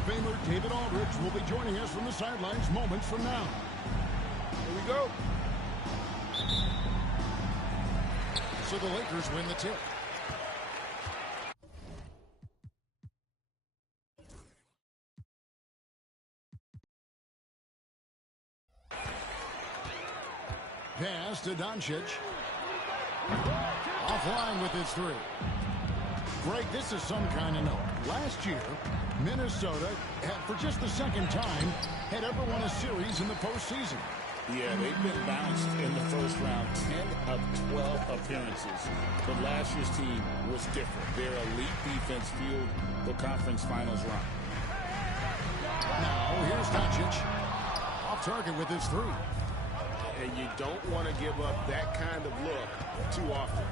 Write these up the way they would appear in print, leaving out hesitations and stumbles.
of Famer David Aldridge will be joining us from the sidelines moments from now. Here we go. So the Lakers win the tip. Pass to Doncic. Offline with his three. Greg, this is some kind of note. Last year, Minnesota, for just the second time, had ever won a series in the postseason. Yeah, they've been bounced in the first round, 10 of 12 appearances. But last year's team was different. Their elite defense fueled the conference finals run. Now, here's Doncic. Off target with his three. And you don't want to give up that kind of look too often.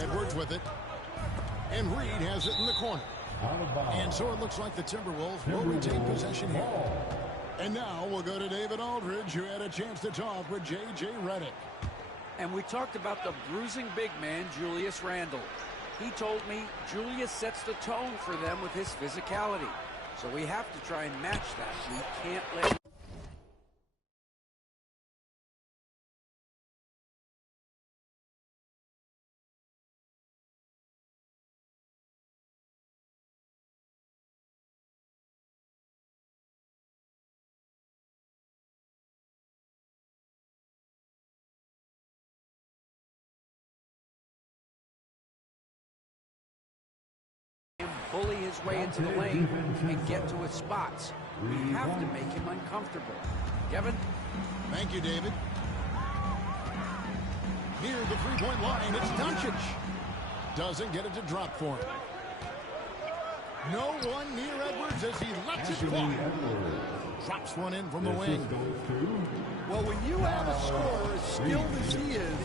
Edwards with it. And Reed has it in the corner. And so it looks like the Timberwolves will retain possession here. And now we'll go to David Aldridge, who had a chance to talk with J.J. Redick. And we talked about the bruising big man, Julius Randle. He told me Julius sets the tone for them with his physicality. So we have to try and match that. We can't let... bully his way into the lane and get to his spots. We have to make him uncomfortable. Kevin? Thank you, David. Near the three-point line, it's Doncic. Doesn't get it to drop for him. No one near Edwards as he lets it fall. Drops one in from the wing. Well, when you have a scorer as skilled as he is,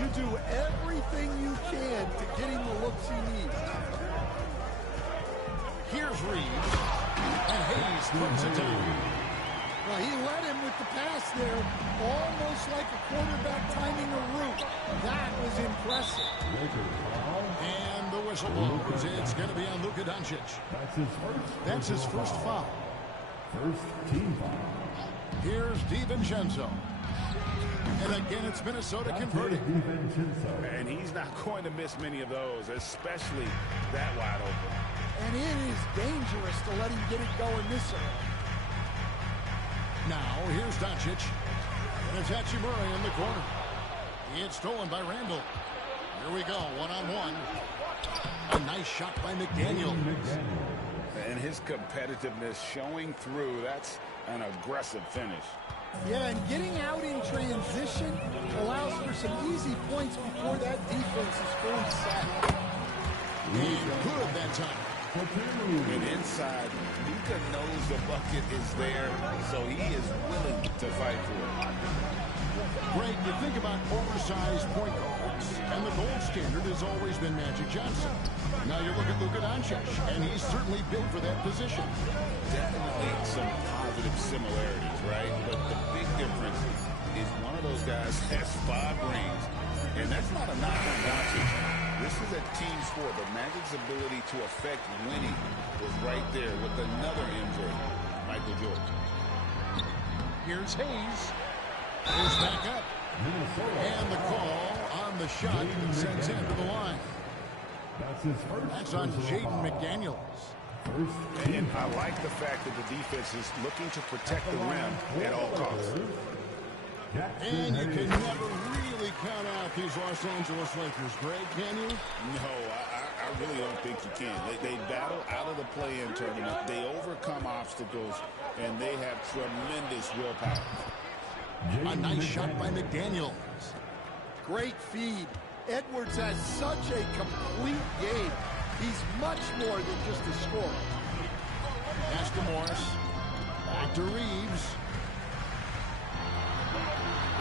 you do everything you can to get him the looks he needs. Here's Reeves, and Hayes puts it down. Well, he led him with the pass there, almost like a quarterback timing a route. That was impressive. And the whistle blows. It's going to be on Luka Doncic. That's his first foul. First team foul. Here's DiVincenzo. And again, it's Minnesota converting. And he's not going to miss many of those, especially that wide open. And it is dangerous to let him get it going this early. Now, here's Doncic. And it's Hachimura in the corner. It's stolen by Randle. Here we go, one-on-one. A nice shot by McDaniel. And his competitiveness showing through. That's an aggressive finish. Yeah, and getting out in transition allows for some easy points before that defense is fully set. And good that time. And inside, Luka knows the bucket is there, so he is willing to fight for it. Greg, you think about oversized point guards, and the gold standard has always been Magic Johnson. Now you look at Luka Doncic, and he's certainly built for that position. Definitely some positive similarities, right? But the big difference is one of those guys has 5 rings, and that's not a knock on Doncic. This is a team sport, but Magic's ability to affect winning was right there with another MJ, Michael Jordan. Here's Hayes. Hayes back up. And the call on the shot that sends him to the line. That's on Jaden McDaniels. And I like the fact that the defense is looking to protect the rim at all costs. And you can never really count out these Los Angeles Lakers, Greg, can you? No, I really don't think you can. They battle out of the play-in tournament. They overcome obstacles, and they have tremendous willpower. A nice shot by McDaniels. Great feed. Edwards has such a complete game. He's much more than just a scorer. Pass to Morris. Back to Reeves.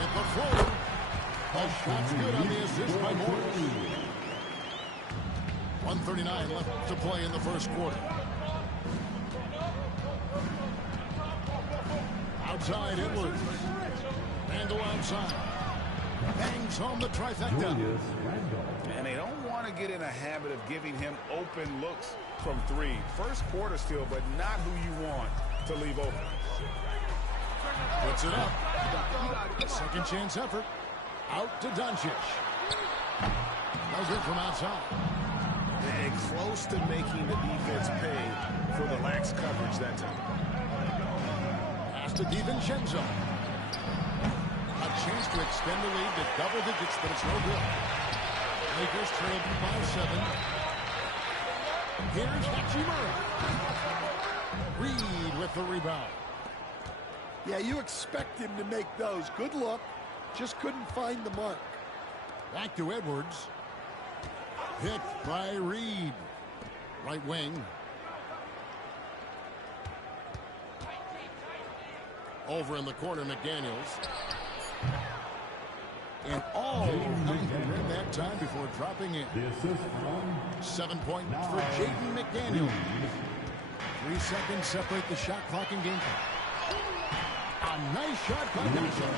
At the floor. The shot's good on the assist by Morris. 1:39 left to play in the first quarter. Outside Edwards. Randle outside. Bangs home the trifecta. Julius Randle. And they don't want to get in a habit of giving him open looks from three. First quarter still, but not who you want to leave open. Puts it up. Second chance effort. Out to Doncic. No good from outside. And close to making the defense pay for the lax coverage that time. Pass to DiVincenzo. A chance to extend the lead to double digits, but it's no good. Lakers trail by 7. Here's Hachimura. Reed with the rebound. Yeah, you expect him to make those. Good look. Just couldn't find the mark. Back to Edwards. Picked by Reed. Right wing. Over in the corner, McDaniels. And all in that time before dropping in. The assist from 7 point for Jaden McDaniels. 3 seconds separate the shot clock and game clock. A nice shot by Doncic.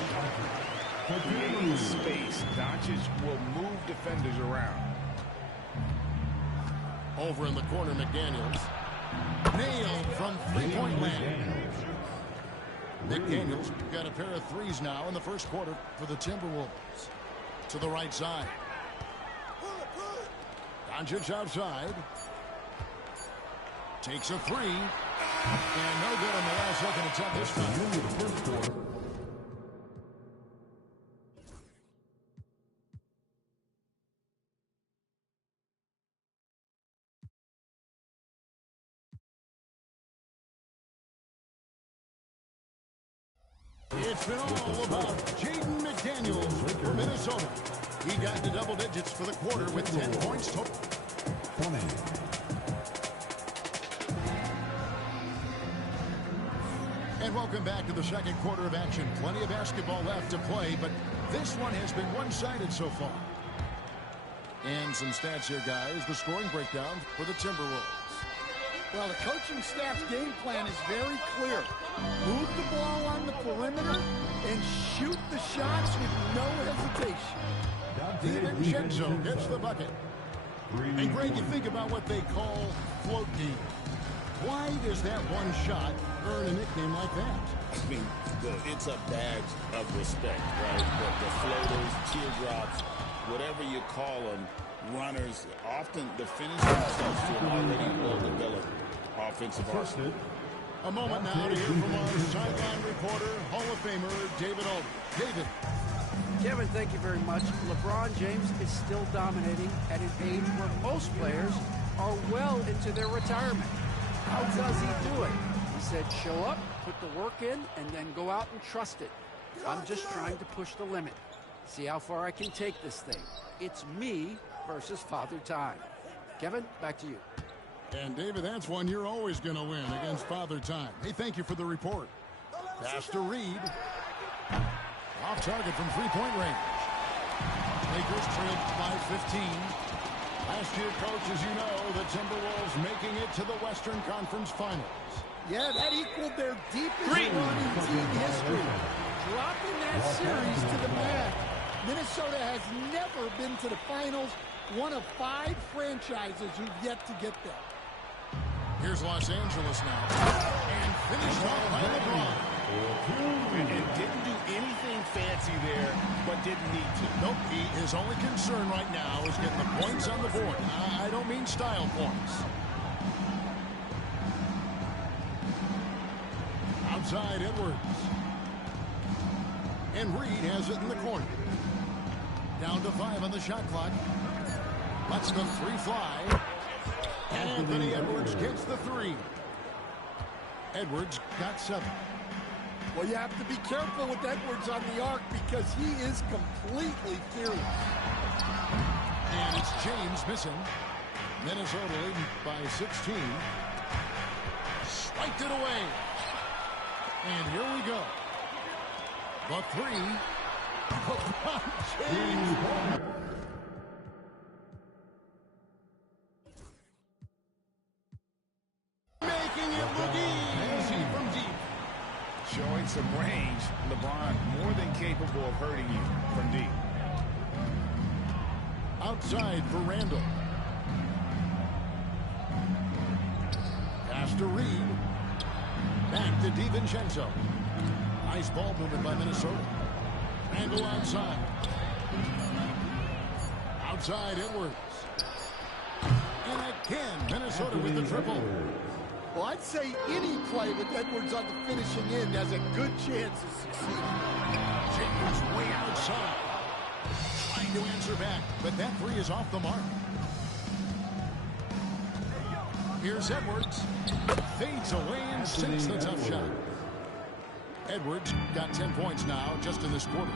Creating space, Doncic will move defenders around. Over in the corner, McDaniels. Nailed from three-point land. McDaniels got a pair of threes now in the first quarter for the Timberwolves. To the right side. Doncic outside. Takes a three. And no good on the last second attempt this time. It's been all about Jaden McDaniels for Minnesota. He got into double digits for the quarter with 10 points total. And welcome back to the second quarter of action. Plenty of basketball left to play, but this one has been one-sided so far. And some stats here, guys. The scoring breakdown for the Timberwolves. Well, the coaching staff's game plan is very clear. Move the ball on the perimeter and shoot the shots with no hesitation. DiVincenzo gets the bucket. And Greg, you think about what they call float D. Why does that one shot earn a nickname like that? I mean, it's a badge of respect, right? The floaters, teardrops, whatever you call them, runners, often the finish themselves to an already well-developed offensive arsenal. A moment now to hear from our sideline reporter, Hall of Famer David Aldridge. David. Kevin, thank you very much. LeBron James is still dominating at an age where most players are well into their retirement. How does he do it? He said, show up, put the work in, and then go out and trust it. I'm just trying to push the limit. See how far I can take this thing. It's me versus Father Time. Kevin, back to you. And David, that's one you're always going to win against Father Time. Hey, thank you for the report. Pass to Reed. Off target from three-point range. Lakers trailed by 15. Last year, coach, as you know, the Timberwolves making it to the Western Conference Finals. Yeah, that equaled their deepest run in team history. Dropping that series to the mat. Minnesota has never been to the finals. One of 5 franchises who've yet to get there. Here's Los Angeles now. And finished off by LeBron. And didn't do anything fancy there, but didn't need to. Nope, his only concern right now is getting the points on the board. I don't mean style points. Outside Edwards. And Reed has it in the corner. Down to 5 on the shot clock. Lets the three fly. Anthony Edwards gets the 3. Edwards got 7. Well, you have to be careful with Edwards on the arc because he is completely fearless. And it's James missing. Minnesota leading by 16. Swiped it away. And here we go. The 3. James. Making it look easy from deep. Showing some range, LeBron more than capable of hurting you from deep. outside for Randall. Pass to Reed. Back to DiVincenzo. Nice ball movement by Minnesota. Randall outside. Outside Edwards. And again, Minnesota with the triple. Well, I'd say any play with Edwards on the finishing end has a good chance of succeeding. James way outside. Trying to answer back, but that three is off the mark. Here's Edwards. Fades away and sinks the tough shot. Edwards got 10 points now just in this quarter.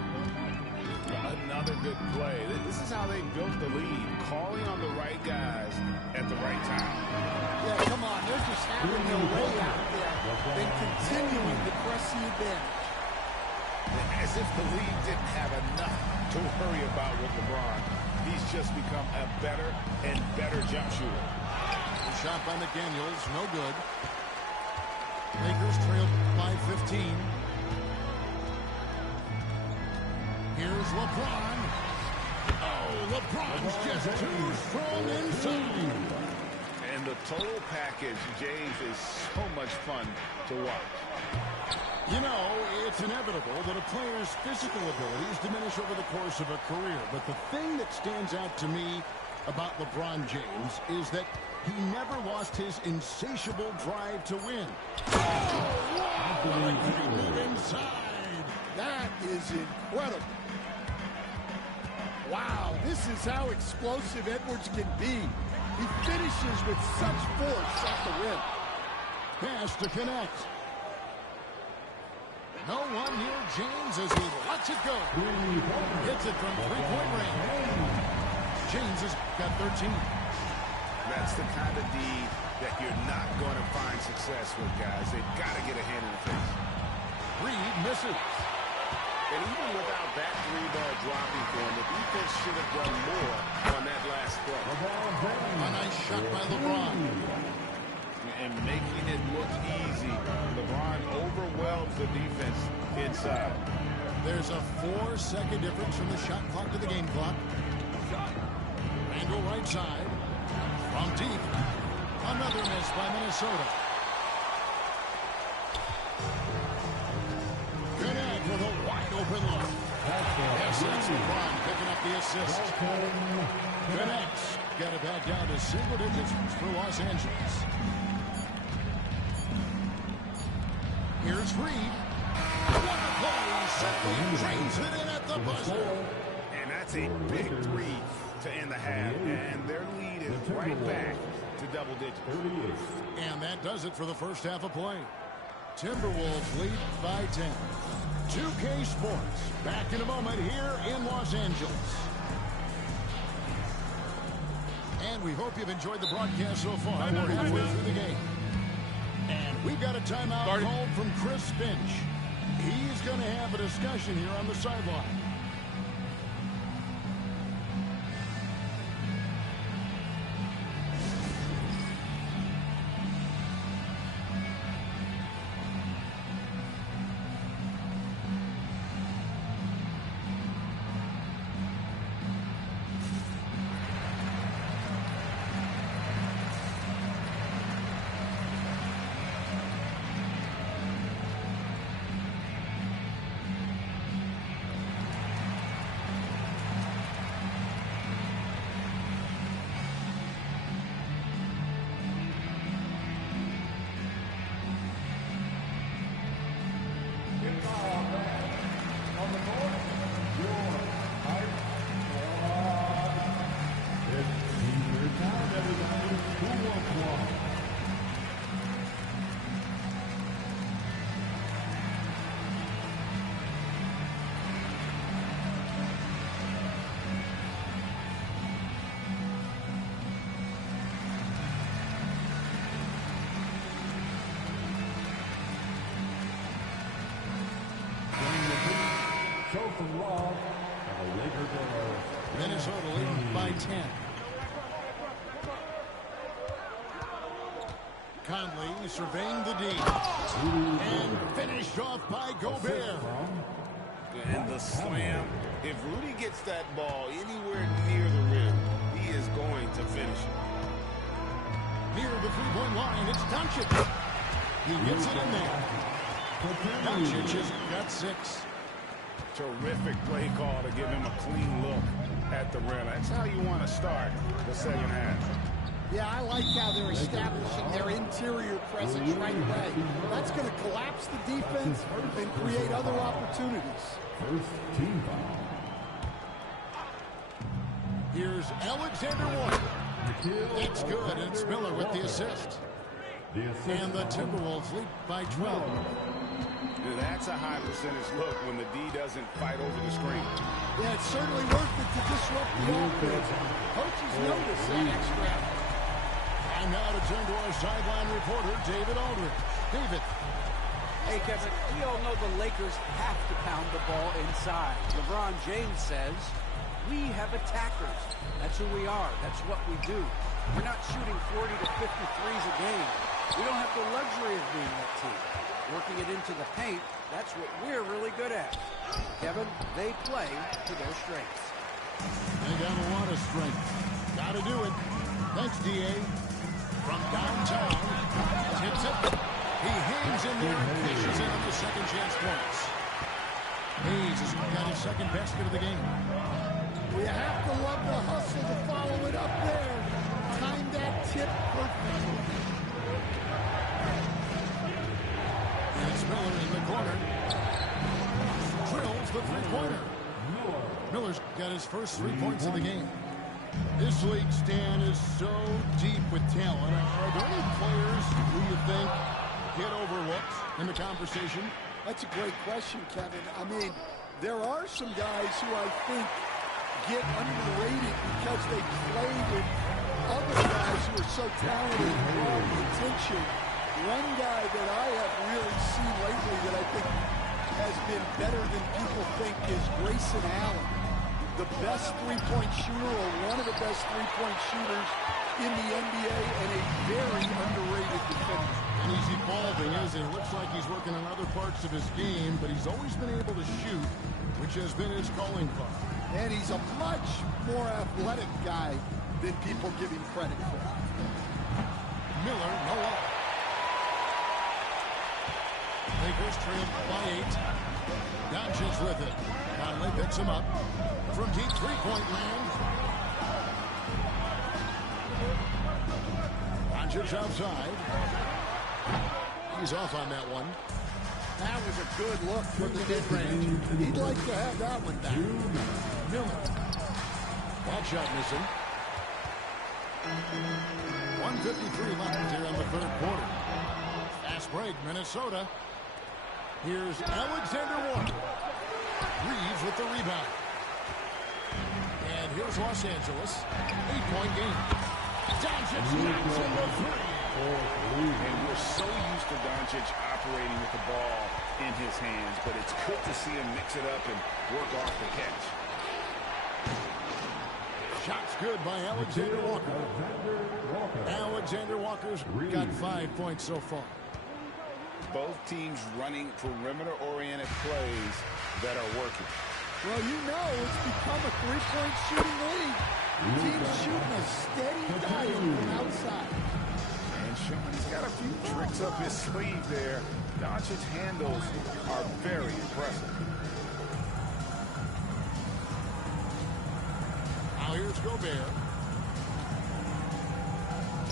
Another good play. This is how they built the lead, calling on the right guys at the right time. Yeah, come on. They're just having their way out there, then continuing to press the advantage. As if the league didn't have enough to worry about with LeBron. He's just become a better and better jump shooter. The shot by McDaniels, no good. Lakers trailed by 15. Here's LeBron. Oh, LeBron's just too strong inside. And the total package, James, is so much fun to watch. You know, it's inevitable that a player's physical abilities diminish over the course of a career. But the thing that stands out to me about LeBron James is that he never lost his insatiable drive to win. Oh, what a great move inside. That is incredible. Wow, this is how explosive Edwards can be. He finishes with such force at the rim. Pass to connect. No one near James as he lets it go. Hits it from three-point range. James has got 13. That's the kind of D that you're not going to find success with, guys. They've got to get a hand in the face. Reed misses. And even without that three ball dropping for him, the defense should have done more on that last play. A nice shot by LeBron. And making it look easy. LeBron overwhelms the defense inside. There's a 4-second difference from the shot clock to the game clock. Randall right side. From deep. Another miss by Minnesota. Connect with a wide open look. Yes, that's LeBron picking up the assist. Connects. Got it back down to single digits for Los Angeles. Here's Reed. What a play. Simply drains it in at the buzzer. And that's a big three to end the half. And their lead is right back to double digits. And that does it for the first half of play. Timberwolves lead by 10. 2K Sports back in a moment here in Los Angeles. And we hope you've enjoyed the broadcast so far. We're halfway through the game. And we've got a timeout called from Chris Finch. He's going to have a discussion here on the sideline. Minnesota leading by 10. Conley surveying the D. And finished off by Gobert. And the slam. If Rudy gets that ball anywhere near the rim, is going to finish it. Near the three-point line, it's Doncic. He gets it in there. Doncic has got 6. Terrific play call to give him a clean look at the rim. That's how you want to start the second half. Yeah, I like how they're establishing their interior presence right away. That's going to collapse the defense and create other opportunities. First team foul. Here's Alexander Walker. It's good, and it's Miller with the assist. And the Timberwolves lead by 12. That's a high percentage look when the D doesn't fight over the screen. Yeah, it's certainly worth it to disrupt the offense. Coaches notice that extra effort. And now to turn to our sideline reporter, David Aldridge. David. Hey, Kevin, we all know the Lakers have to pound the ball inside. LeBron James says, we have attackers. That's who we are. That's what we do. We're not shooting 40 to 50 threes a game. We don't have the luxury of being that team. Working it into the paint, that's what we're really good at. Kevin, they play to their strengths. They got a lot of strength. Got to do it. Thanks, D.A. From downtown, tips it. He hangs in there and fishes in on the second chance points. Hayes has got his second basket of the game. We have to love the hustle to follow it up there. Timed that tip perfectly. And it's Miller in the corner. Drills the three-pointer. Miller's got his first 3 points of the game. This league, Stan, is so deep with talent. Are there any players who you think get overlooked in the conversation? That's a great question, Kevin. I mean, there are some guys who I think get underrated because they played with other guys who are so talented and draw the attention. One guy that I have really seen lately that I think has been better than people think is Grayson Allen. The best three-point shooter, or one of the best three-point shooters in the NBA, and a very underrated defender. And he's evolving, isn't he? It looks like he's working on other parts of his game, but he's always been able to shoot, which has been his calling card. And he's a much more athletic guy than people give him credit for. Miller, no up. Lakers trail by 8. Doncic with it. Conley picks him up. From deep three-point land. Doncic outside. He's off on that one. That was a good look from the mid-range. He'd like to have that one back. Miller. That shot missing. 1:53 left here in the third quarter. Fast break, Minnesota. Here's Alexander Walker. Reeves with the rebound. And here's Los Angeles. 8-point game. Doncic knocks in the three. And we're so used to Doncic operating with the ball in his hands, but it's good to see him mix it up and work off the catch. Shots good by Alexander Walker. Alexander Walker's got 5 points so far. Both teams running perimeter-oriented plays that are working. Well, you know it's become a three-point shooting league. Teams shooting a steady diet from outside. And Sean, he's got a few tricks up his sleeve there. Doncic's handles are very impressive. Now here's Gobert.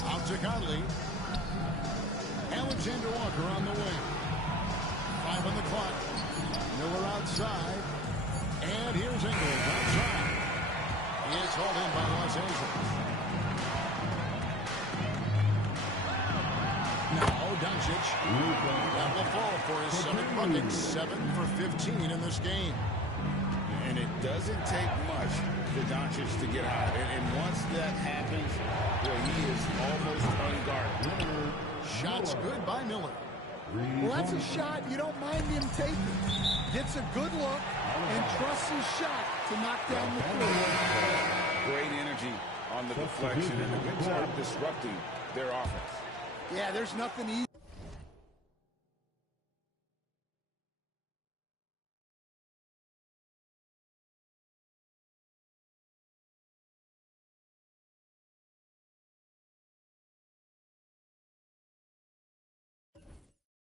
Out to Conley. Alexander Walker on the wing. 5 on the clock. Miller outside. And here's Ingles outside. He is hauled in by Los Angeles. Now Doncic. That will fall for his 7th bucket. 7 for 15 in this game. And it doesn't take much for Doncic to get hot. And once that happens, well, he is almost unguarded. Shots good by Miller. Well, that's a shot you don't mind him taking. Gets a good look and trusts his shot to knock down the three. Great energy on the deflection and a good job disrupting their offense. Yeah, there's nothing easy.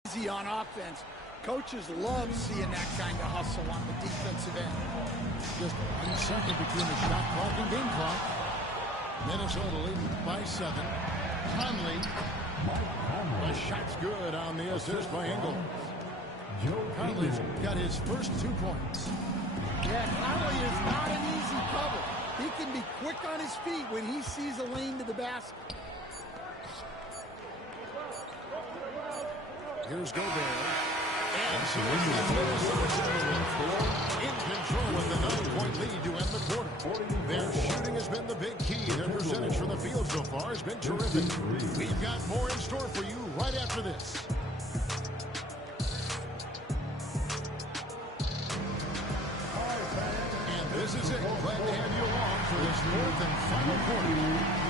Easy on offense. Coaches love seeing that kind of hustle on the defensive end. Just 1 second between the shot clock and game clock. Minnesota leading by 7. Conley. The shot's good on the assist by Ingles. Conley's got his first 2 points. Yeah, Conley is not an easy cover. He can be quick on his feet when he sees a lane to the basket. Here's Gobert. And so it's the Minnesota Timberwolves in control with the 9-point lead to end the quarter. Their shooting has been the big key. Their percentage from the field so far has been terrific. We've got more in store for you right after this. And this is it. Glad to have you along for this 4th and final quarter.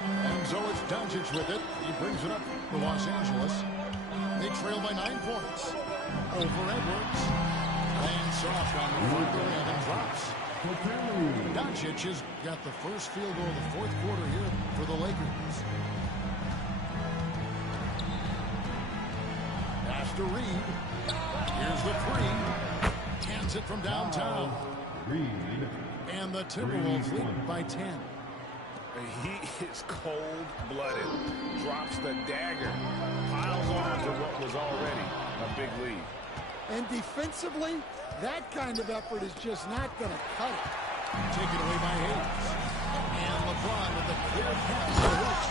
And so it's Doncic with it. He brings it up to Los Angeles. They trail by 9 points. Over Edwards. Laying soft on the front end and drops. Doncic has got the first field goal of the 4th quarter here for the Lakers. Pass to Reed. Here's the 3. Hands it from downtown. And the Timberwolves lead by 10. He is cold-blooded, drops the dagger, piles on to what was already a big lead. And defensively, that kind of effort is just not going to cut it. Taken away by Hayes. And LeBron with the clear pass to Hooks.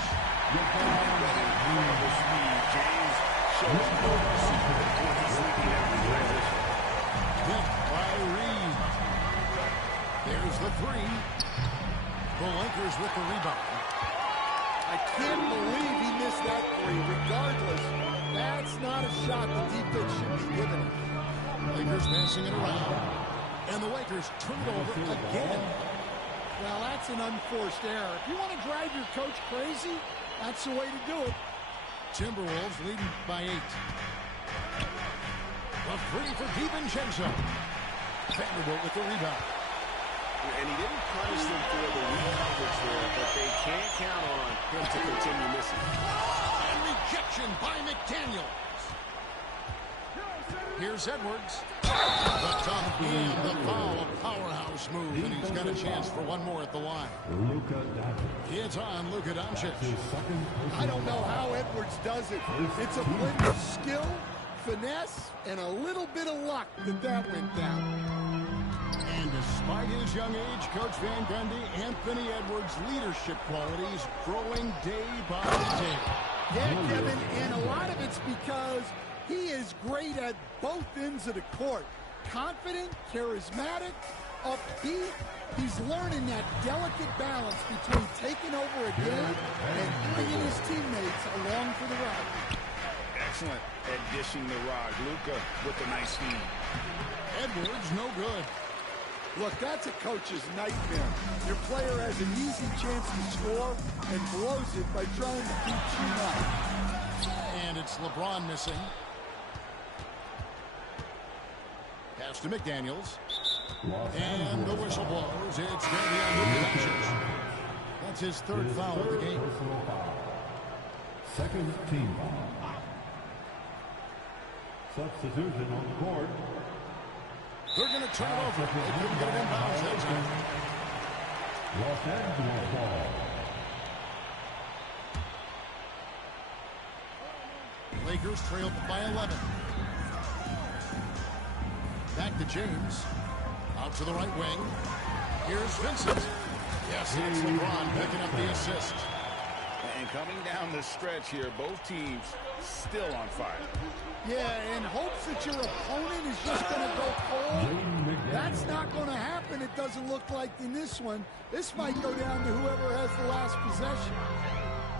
Incredible speed. James shows no mercy when he's leading every transition. Hit by Reed. There's the 3. The Lakers with the rebound. I can't believe he missed that 3. Regardless, that's not a shot the defense should be giving him. Lakers passing it around. And the Lakers turn it over again. Well, that's an unforced error. If you want to drive your coach crazy, that's the way to do it. Timberwolves leading by 8. The 3 for DiVincenzo. Vanderbilt with the rebound. And he didn't punish them for the weak coverage there, but they can't count on him to continue missing. And rejection by McDaniels. Here's Edwards. The tough and the foul, powerhouse move, and he's got a chance for one more at the line. It's on Luka Doncic. I don't know how Edwards does it. It's a blend of skill, finesse, and a little bit of luck that went down. And despite his young age, Coach Van Gundy, Anthony Edwards' leadership qualities growing day by day. Yeah, Kevin, and a lot of it's because he is great at both ends of the court. Confident, charismatic, upbeat. He's learning that delicate balance between taking over a game and bringing his teammates along for the ride. Excellent at dishing the rod. Luka with a nice feed. Edwards, no good. Look, that's a coach's nightmare. Your player has an easy chance to score and blows it by trying to do too much. And it's LeBron missing. Pass to McDaniels. And the whistle blows. It's going to be on Luka Doncic. That's his 3rd foul of the game. Second team foul. Substitution on the court. They're going to turn it over. They couldn't get it inbounds that time. Los Angeles ball. Lakers trail by 11. Back to James. Out to the right wing. Here's Vincent. Yes, it's LeBron picking up the assist. And coming down the stretch here, both teams still on fire. Yeah, and hopes that your opponent is just going to go cold. That's not going to happen. It doesn't look like in this one. This might go down to whoever has the last possession.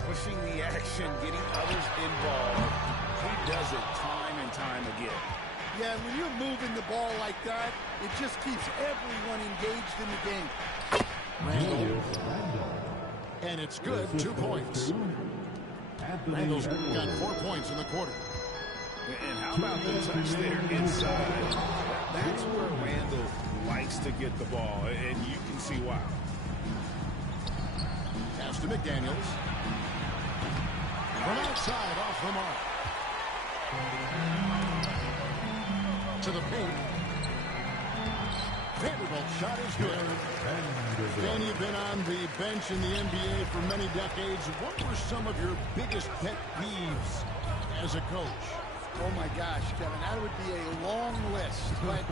Pushing the action, getting others involved. He does it time and time again. Yeah, when you're moving the ball like that, it just keeps everyone engaged in the game. Randall. And it's good, 2 points. Randall's got 4 points in the quarter. And how about the touch there inside? That's where Randall likes to get the ball, and you can see why. pass to McDaniels. From outside, off the mark. To the paint. Vanderbilt's shot is good. Dan, you've been on the bench in the NBA for many decades. What were some of your biggest pet peeves as a coach? Oh, my gosh, Kevin, that would be a long list. But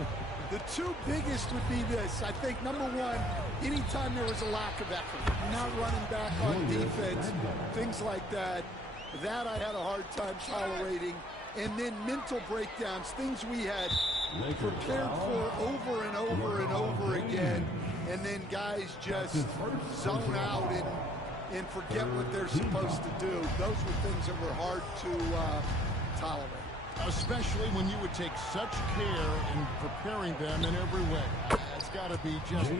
the two biggest would be this. I think, number one, anytime there was a lack of effort, not running back on defense, things like that, that I had a hard time tolerating. And then mental breakdowns, things we had prepared for over and over and over again, and then guys just zone out and forget what they're supposed to do. Those were things that were hard to tolerate. Especially when you would take such care in preparing them in every way. It's got to be just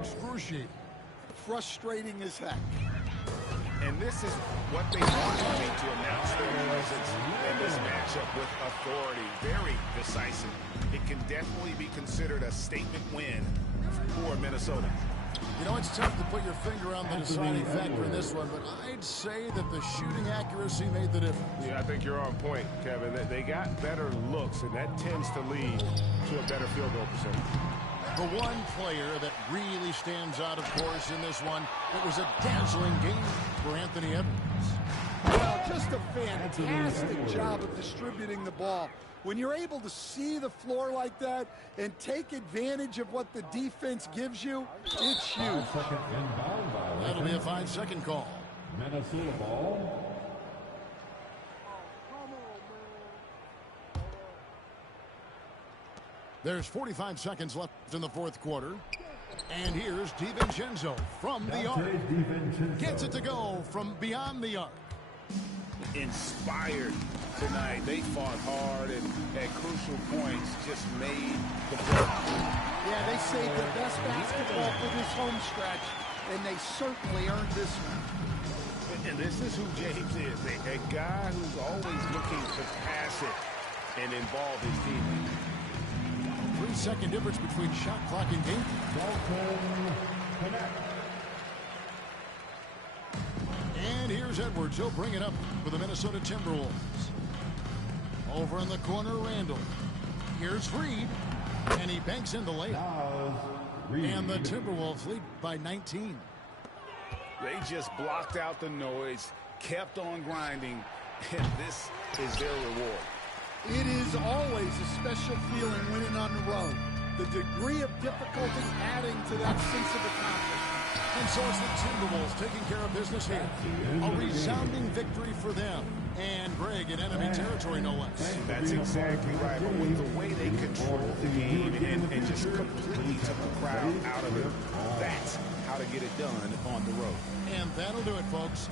excruciating. Frustrating as heck. And this is what they want to announce their presence in this matchup with authority. Very decisive. It can definitely be considered a statement win for Minnesota. You know, it's tough to put your finger on the deciding factor in this one, but I'd say that the shooting accuracy made the difference. Yeah, I think you're on point, Kevin. They got better looks, and that tends to lead to a better field goal percentage. The one player that really stands out, of course, in this one, it was a dazzling game for Anthony Edwards. Well, just a fantastic job of distributing the ball. When you're able to see the floor like that and take advantage of what the defense gives you, it's huge. That'll be a 5-second call. Minnesota ball. There's 45 seconds left in the fourth quarter. And here's DiVincenzo from the arc. Gets it to go from beyond the arc. Inspired tonight. They fought hard and at crucial points just made the play. Yeah, they saved the best basketball for this home stretch, and they certainly earned this one. And this is who James is, a guy who's always looking to pass it and involve his team. 3-second difference between shot clock and game. And here's Edwards. He'll bring it up for the Minnesota Timberwolves. Over in the corner, Randall. Here's Reed. And he banks in the layup. And the Timberwolves lead by 19. They just blocked out the noise, kept on grinding, and this is their reward. It is always a special feeling winning on the road. The degree of difficulty adding to that sense of accomplishment. And so it's the Timberwolves taking care of business here. A resounding victory for them. And Greg in enemy territory, no less. That's exactly right. But with the way they controlled the game and just completely took the crowd out of it, that's how to get it done on the road. And that'll do it, folks.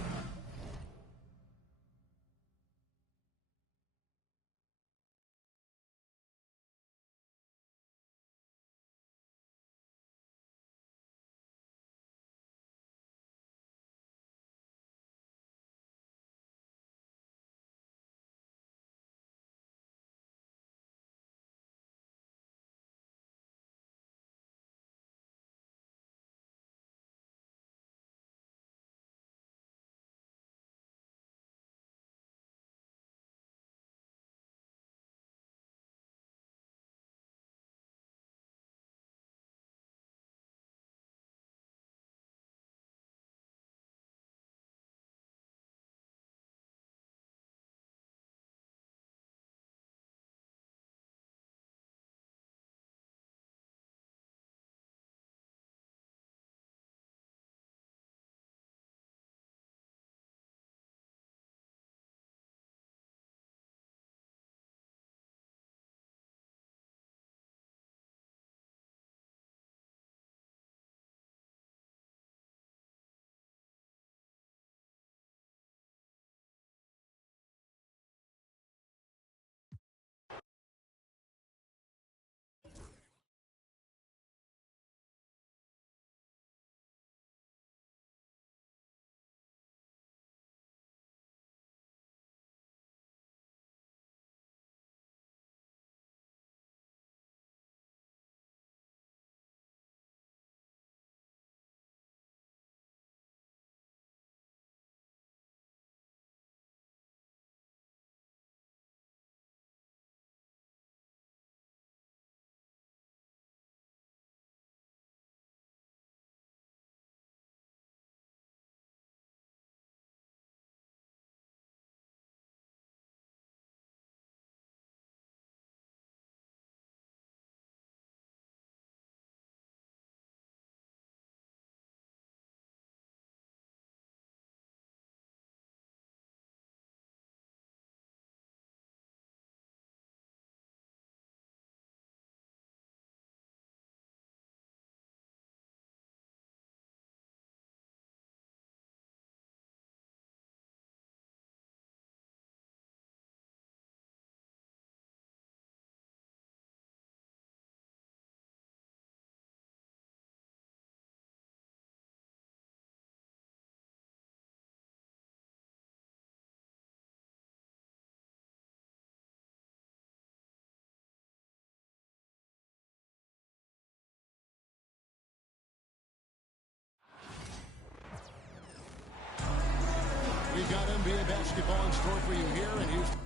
NBA basketball in store for you here in Houston.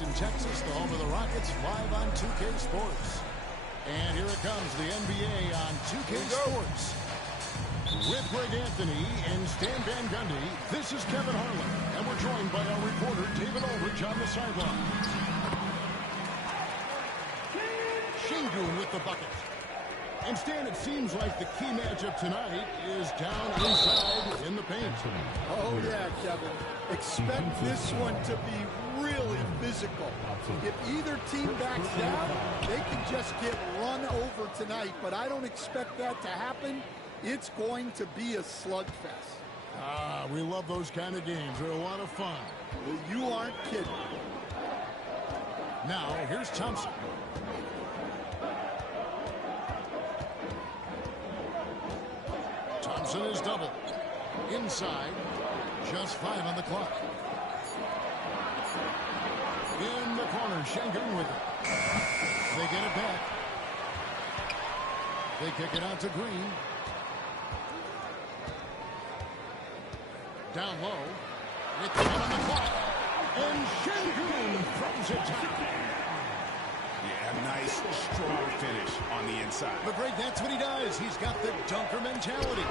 In Texas, the home of the Rockets, live on 2K Sports. And here it comes, the NBA on 2K Sports. With Greg Anthony and Stan Van Gundy, this is Kevin Harlan. And we're joined by our reporter, David Aldridge, on the sideline. Şengün with the bucket. And Stan, it seems like the key matchup tonight is down inside in the paint. Oh, yeah, Kevin. Expect this one to be really physical. If either team backs down, they can just get run over tonight. But I don't expect that to happen. It's going to be a slugfest. Ah, we love those kind of games. They're a lot of fun. Well, you aren't kidding. Now, here's Thompson. Thompson is double. Inside. Just 5 on the clock. In the corner, Şengün with it. They get it back. They kick it out to Green. Down low. With the on the clock. And Şengün throws it down. Yeah, nice, strong finish on the inside. But Greg, that's what he does. He's got the dunker mentality.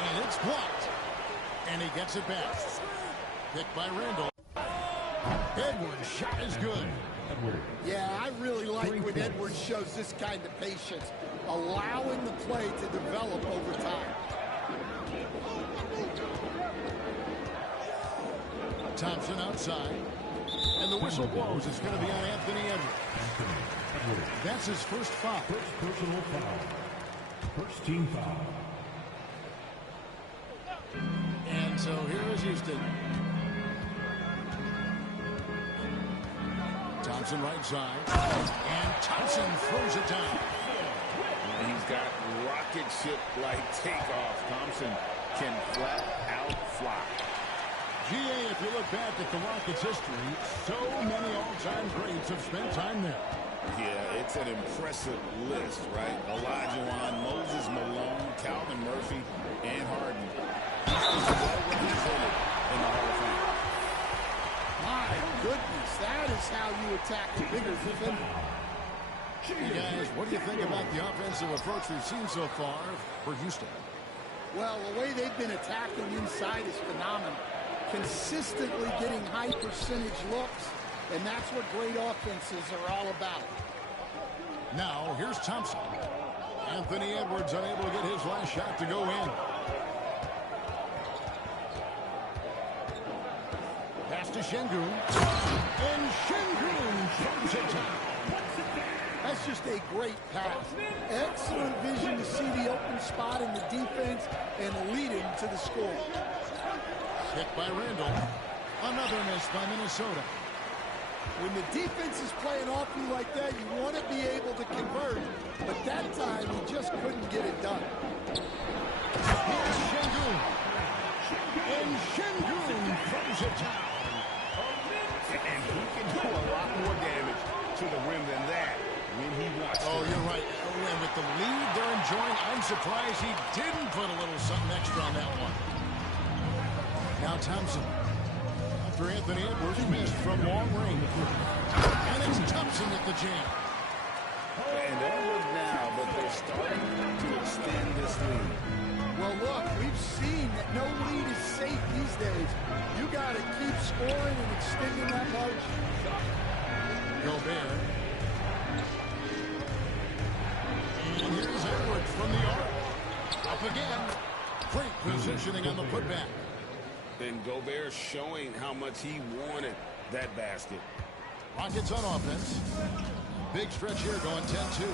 And it's blocked. And he gets it back. Picked by Randall. Edwards' shot is good. Yeah, I really like when Edwards shows this kind of patience, allowing the play to develop over time. Thompson outside. And the whistle blows. It's going to be on Anthony Edwards. That's his first foul. First personal foul. First team foul. And so here is Houston. Thompson right side. And Thompson throws it down. He's got rocket ship-like takeoff. Thompson can flat out fly. GA, if you look back at the Rockets' history, so many all-time greats have spent time there. Yeah, it's an impressive list, right? Olajuwon, Moses Malone, Calvin Murphy, and Harden. He's well represented in the Hall of Fame. My goodness, that is how you attack a bigger defender. Hey guys, what do you think about the offensive approach we've seen so far for Houston? Well, the way they've been attacking inside is phenomenal. Consistently getting high percentage looks, and that's what great offenses are all about. Now, here's Thompson. Anthony Edwards unable to get his last shot to go in. Pass to Şengün. And Şengün throws it down. That's just a great pass. Excellent vision to see the open spot in the defense and lead him to the score. Hit by Randall. Another miss by Minnesota. When the defense is playing off you like that, you want to be able to convert. But that time, he just couldn't get it done. Here's Şengün. And Şengün throws it down. And he can do a lot more damage to the rim than that when he wants to. Oh, you're right. And with the lead they're enjoying, I'm surprised he didn't put a little something extra on that one. Now Thompson. After Anthony Edwards missed from long range. And it's Thompson at the jam. And Edwards now, but they're starting to extend this lead. Well, look, we've seen that no lead is safe these days. You got to keep scoring and extending that margin. Gobert. And here's Edwards from the arc. Up again. Great positioning on the putback. And Gobert showing how much he wanted that basket. Rockets on offense. Big stretch here going 10-2.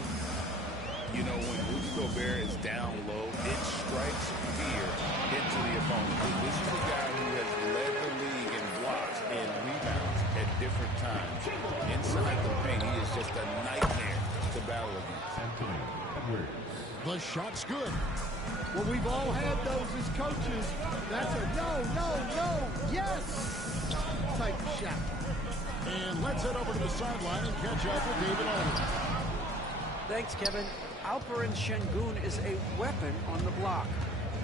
You know, when Rudy Gobert is down low, it strikes fear into the opponent. This is a guy who has led the league in blocks and rebounds at different times. Inside the paint, he is just a nightmare to battle against. The shot's good. Well, we've all had those as coaches. That's a no, yes type of shot. And let's head over to the sideline and catch up with David Aldridge. Thanks, Kevin. Alperen Şengün is a weapon on the block.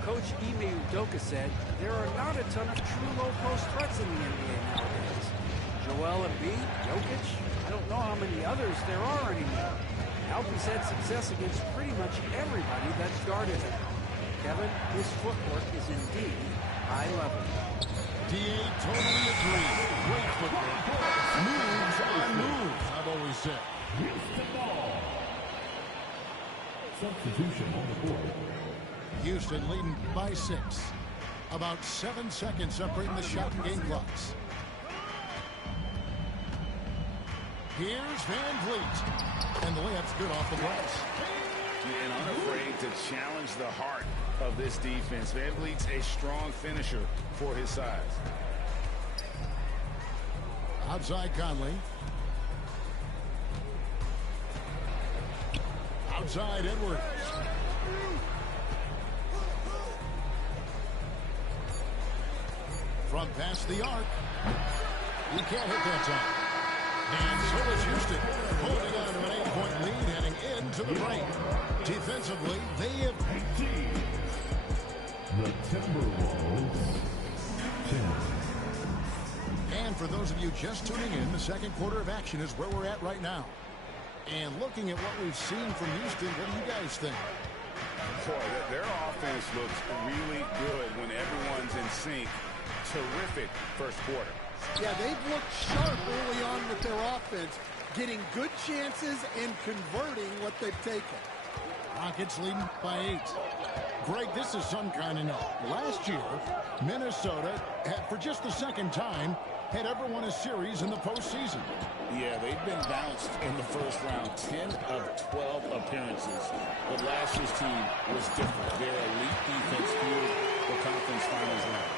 Coach Ime Udoka said there are not a ton of true low-post threats in the NBA nowadays. Joel Embiid, Jokic, I don't know how many others there are anymore. Alp's had success against pretty much everybody that's guarded him. Kevin, his footwork is indeed high level. D.A. totally agrees. Great footwork. Moves on moves, I've always said. Houston ball. Substitution on the board. Houston leading by 6. About 7 seconds separating the shot and game clocks. Here's Van Vliet. And the layup's good off the glass. And unafraid to challenge the heart of this defense. Van Vliet's a strong finisher for his size. Outside Conley. Outside Edwards. From past the arc. He can't hit that time. And so is Houston, holding on to an 8-point lead heading into the break. Defensively, they have... The Timberwolves 10. And for those of you just tuning in, the second quarter of action is where we're at right now. And looking at what we've seen from Houston, what do you guys think? Boy, their offense looks really good when everyone's in sync. Terrific first quarter. Yeah, they've looked sharp early on with their offense, getting good chances and converting what they've taken. Rockets leading by 8. Greg, this is some kind of note. Last year, Minnesota had, for just the second time, had ever won a series in the postseason. Yeah, they've been bounced in the first round, 10 of 12 appearances. But last year's team was different. Their elite defense fueled the conference finals round.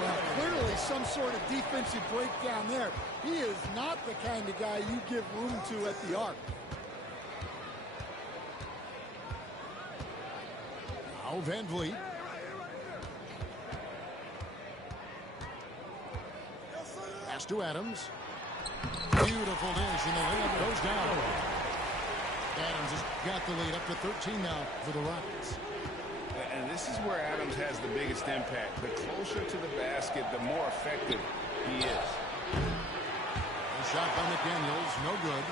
Well, clearly some sort of defensive breakdown there. He is not the kind of guy you give room to at the arc. Now Van Vliet. Pass to Adams. Beautiful dish, and the layup goes down. Adams has got the lead up to 13 now for the Rockets. And this is where Adams has the biggest impact. The closer to the basket, the more effective he is. A shot by McDaniels, no good.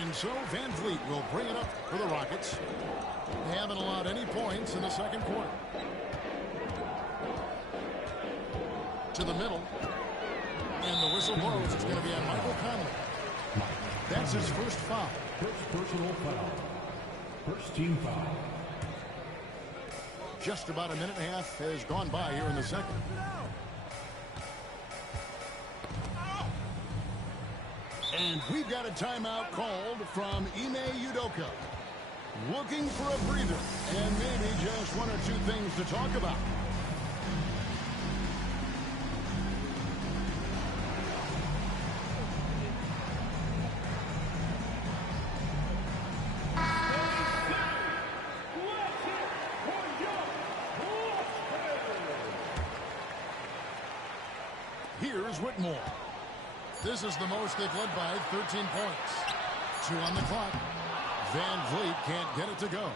And so Van Vliet will bring it up for the Rockets. They haven't allowed any points in the second quarter. To the middle. And the whistle blows. It's going to be on Michael Conley. That's his first foul. First personal foul. First team foul. Just about a minute and a half has gone by here in the second. And we've got a timeout called from Ime Udoka. Looking for a breather and maybe just one or two things to talk about. Here's Whitmore. This is the most they've led by, 13 points. 2 on the clock. Van Vliet can't get it to go.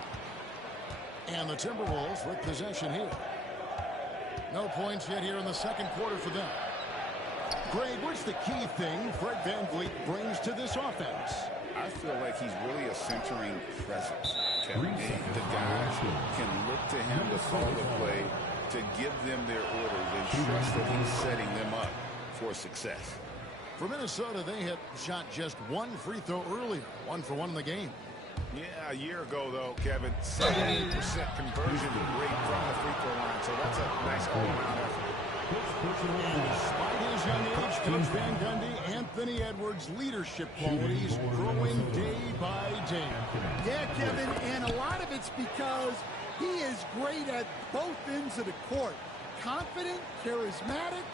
And the Timberwolves with possession here. No points yet here in the second quarter for them. Greg, what's the key thing Fred Van Vliet brings to this offense? I feel like he's really a centering presence. Kevin, the guys can look to him to call the play, to give them their orders, and trust that he's setting them up for success. For Minnesota, they had shot just one free throw earlier. 1 for 1 in the game. Yeah, a year ago, though, Kevin, 78% conversion rate from the free throw line. So that's a nice all-around effort. And despite his young age, Coach Van Gundy, Anthony Edwards' leadership qualities growing day by day. Yeah, Kevin, and a lot of it's because he is great at both ends of the court. Confident, charismatic,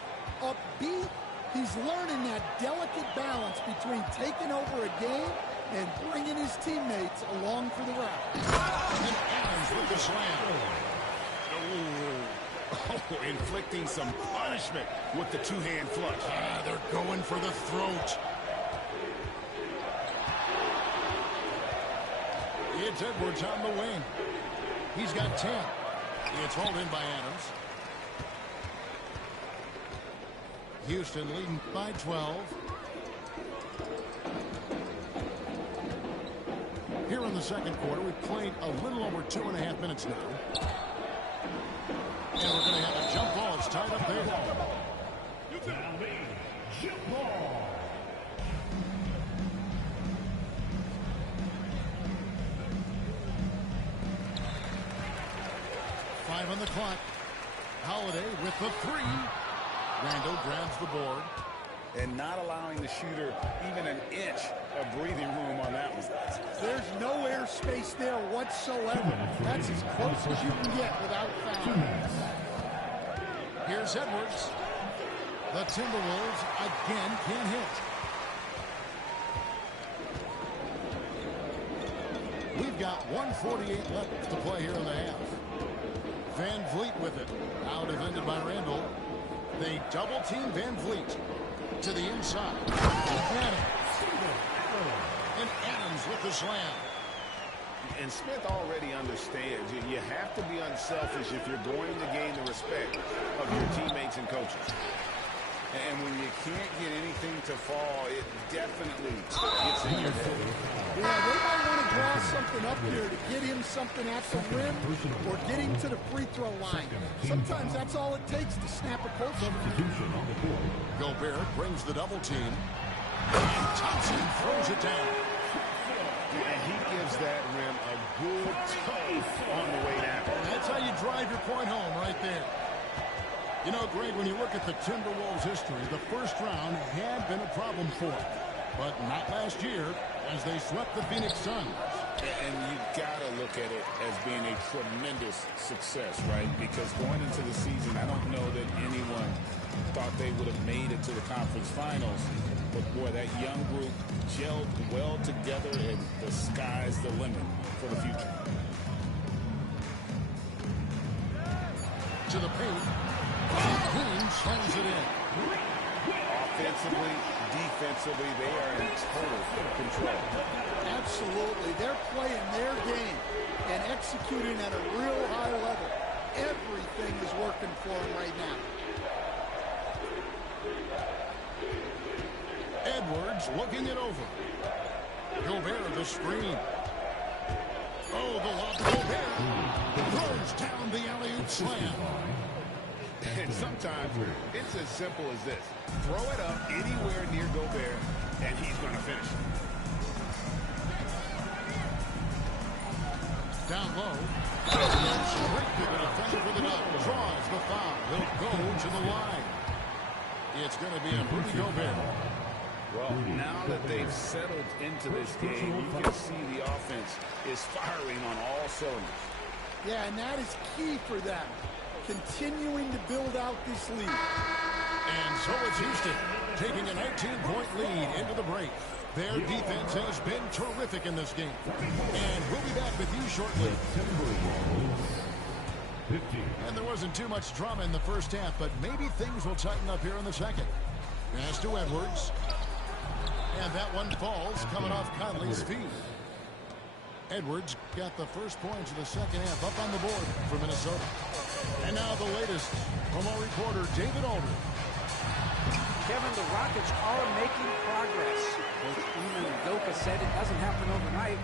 upbeat. He's learning that delicate balance between taking over a game and bringing his teammates along for the ride. And Adams with the slam. inflicting some punishment with the two-hand flush. They're going for the throat. It's Edwards on the wing. He's got 10. It's hauled in by Adams. Houston leading by 12. Here in the second quarter, we've played a little over 2.5 minutes now. And we're going to have a jump ball. It's tied up there. Now the jump ball. Five on the clock. Holiday with the three. Randall grabs the board. And not allowing the shooter even an inch of breathing room on that one. There's no airspace there whatsoever. That's as close as you can get without fouling. Here's Edwards. The Timberwolves again can't hit. We've got 1:48 left to play here in the half. Van Vliet with it. Now defended by Randall. They double team Van Vliet to the inside. And Adams with the slam. And Smith already understands you have to be unselfish if you're going to gain the respect of your teammates and coaches. And when you can't get anything to fall, it definitely gets in your head. Yeah, they might want to draw something up here to get him something at the rim or get him to the free throw line. Sometimes that's all it takes to snap a coach. Gobert brings the double team. And Thompson throws it down. And he gives that rim a good toe on the way down. That's how you drive your point home right there. You know, Greg, when you look at the Timberwolves' history, the first round had been a problem for them. But not last year, as they swept the Phoenix Suns. And you've got to look at it as being a tremendous success, right? Because going into the season, I don't know that anyone thought they would have made it to the conference finals. But, boy, that young group gelled well together, and the sky's the limit for the future. To the paint. Green slams it in. Offensively, defensively, they are in total control. Absolutely. They're playing their game and executing at a real high level. Everything is working for them right now. Edwards looking it over. Gobert the screen. Oh, the lob. Gobert throws down the alley-oop slam. And sometimes it's as simple as this. Throw it up anywhere near Gobert, and he's going to finish it. Down low. Straight to the defender for the dunk. Draws the foul. He'll go to the line. It's going to be a Rudy Gobert. Well, now that they've settled into this game, you can see the offense is firing on all cylinders. Yeah, and that is key for them. Continuing to build out this lead. And so it's Houston taking a 19-point lead into the break. Their defense has been terrific in this game. And we'll be back with you shortly. And there wasn't too much drama in the first half, but maybe things will tighten up here in the second. Pass to Edwards. And that one falls coming off Conley's feet. Edwards got the first points of the second half up on the board for Minnesota. And now the latest from our reporter, David Aldridge. Kevin, the Rockets are making progress. Coach Ime Udoka said it doesn't happen overnight.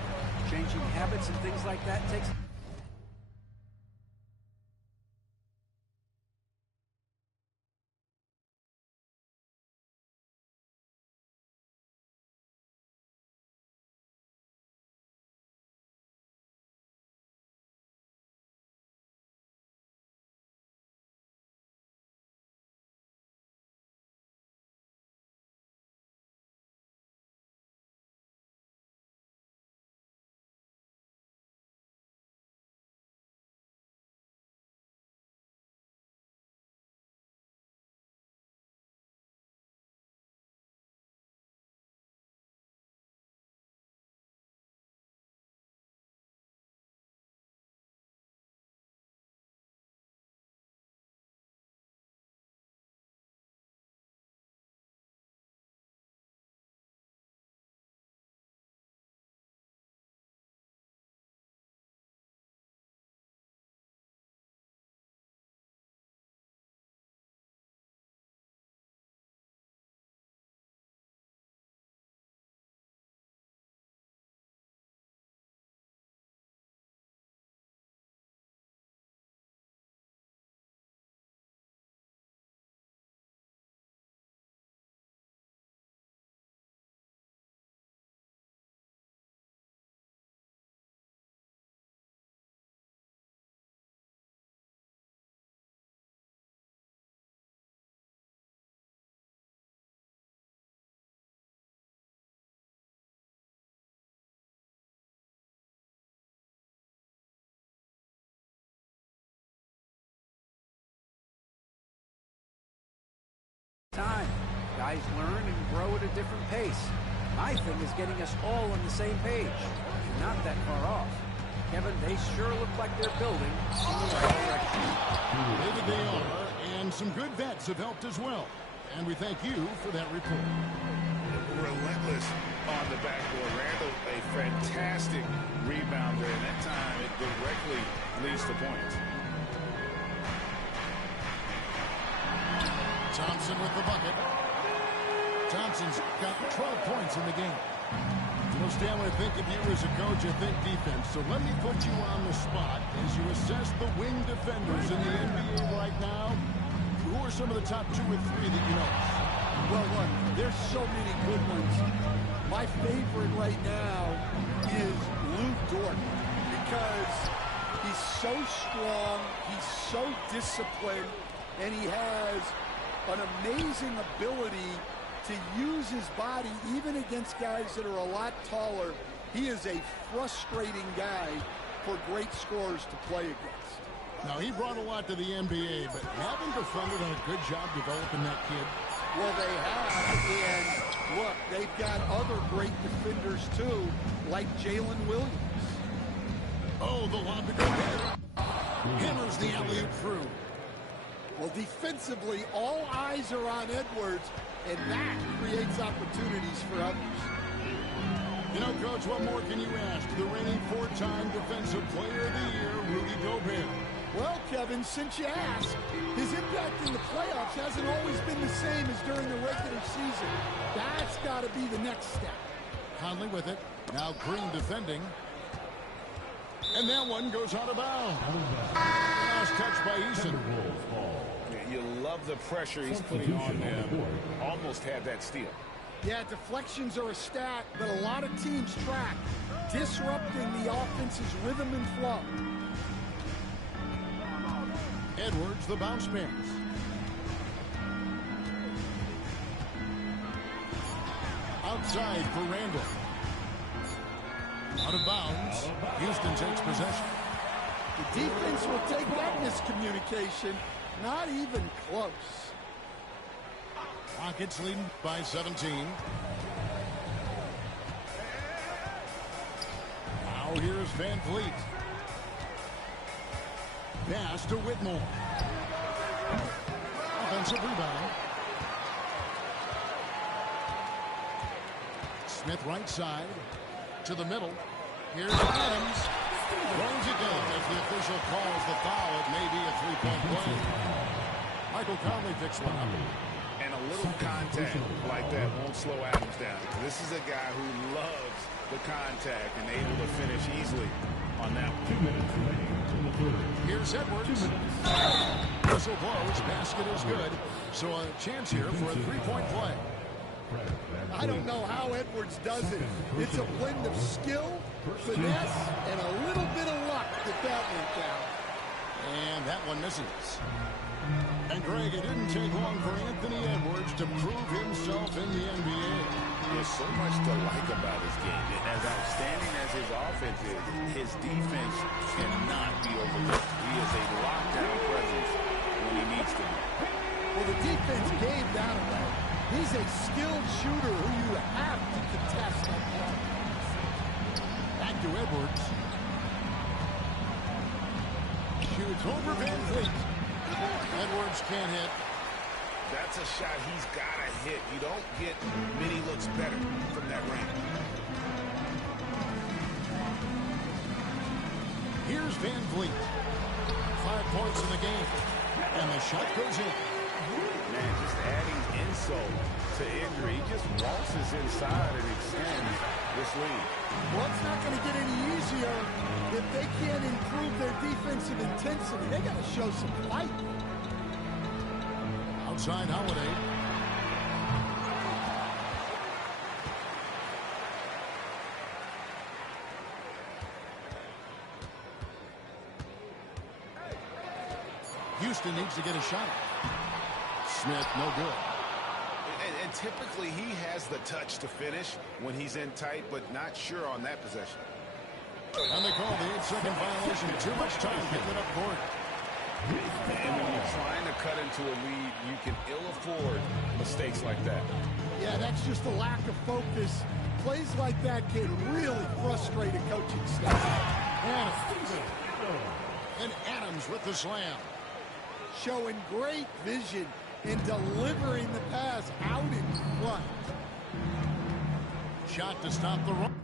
Changing habits and things like that takes time. Guys learn and grow at a different pace. My thing is getting us all on the same page. You're not that far off. Kevin, they sure look like they're building in the right direction. Maybe they are, and some good vets have helped as well. And we thank you for that report. Relentless on the backboard. Randall, a fantastic rebounder, and that time it directly leads to points. Thompson with the bucket. Thompson's got 12 points in the game. You know, Stan, when I think of you as a coach, I think defense. So let me put you on the spot as you assess the wing defenders in the NBA right now. Who are some of the top 2 or 3 that you know? Well, look, there's so many good ones. My favorite right now is Luke Dort because he's so strong, he's so disciplined, and he has an amazing ability to use his body even against guys that are a lot taller. He is a frustrating guy for great scorers to play against. Now, he brought a lot to the NBA, but haven't the Thunder done a good job developing that kid? Well, they have, and look, they've got other great defenders, too, like Jalen Williams. Oh, the lob to go ahead. Hammers the alley-oop through. Well, defensively, all eyes are on Edwards, and that creates opportunities for others. You know, Coach, what more can you ask? The reigning 4-time Defensive Player of the Year, Rudy Gobert. Well, Kevin, since you asked, his impact in the playoffs hasn't always been the same as during the regular season. That's got to be the next step. Conley with it. Now Green defending. And that one goes out of bounds. Last touch by Eason. You love the pressure he's putting on them. Almost had that steal. Yeah, deflections are a stat that a lot of teams track, disrupting the offense's rhythm and flow. Edwards, the bounce pass. Outside for Randall. Out of bounds. Houston takes possession. The defense will take that miscommunication. Not even close. Rockets leading by 17. Now here's Van Vliet. Pass to Whitmore. Offensive rebound. Smith right side to the middle. Here's Adams. Throws it down as the official calls the foul. It may be a three-point play. Michael Conley picks one up. And a little contact like that won't slow Adams down. This is a guy who loves the contact and able to finish easily on that one. 2 minutes remaining in the third. Here's Edwards. Whistle blows. Basket is good. So a chance here for a three-point play. I don't know how Edwards does it. It's a blend of skill, finesse, and a little bit of luck that went down. And that one misses. And Greg, it didn't take long for Anthony Edwards to prove himself in the NBA. There's so much to like about his game. And as outstanding as his offense is, his defense cannot be overlooked. He is a lockdown presence when he needs to be. Well, the defense gave that away. He's a skilled shooter who you have to contest on the offense. Back to Edwards. Shoots over Van Vliet. Edwards can't hit. That's a shot he's got to hit. You don't get many looks better from that range. Here's Van Vliet. 5 points in the game. And the shot goes in. Man, just adding insult to injury. He just waltzes inside and extends this lead. Well, it's not going to get any easier if they can't improve their defensive intensity. They got to show some fight. Outside Holiday. Houston needs to get a shot. Smith, no good. And typically he has the touch to finish when he's in tight, but not sure on that possession. And they call the 8-second violation. Too much time getting it up court. And when you're trying to cut into a lead, you can ill afford mistakes like that. Yeah, that's just a lack of focus. Plays like that can really frustrate a coaching staff. And Adams with the slam. Showing great vision in delivering the pass out in front. Shot to stop the run.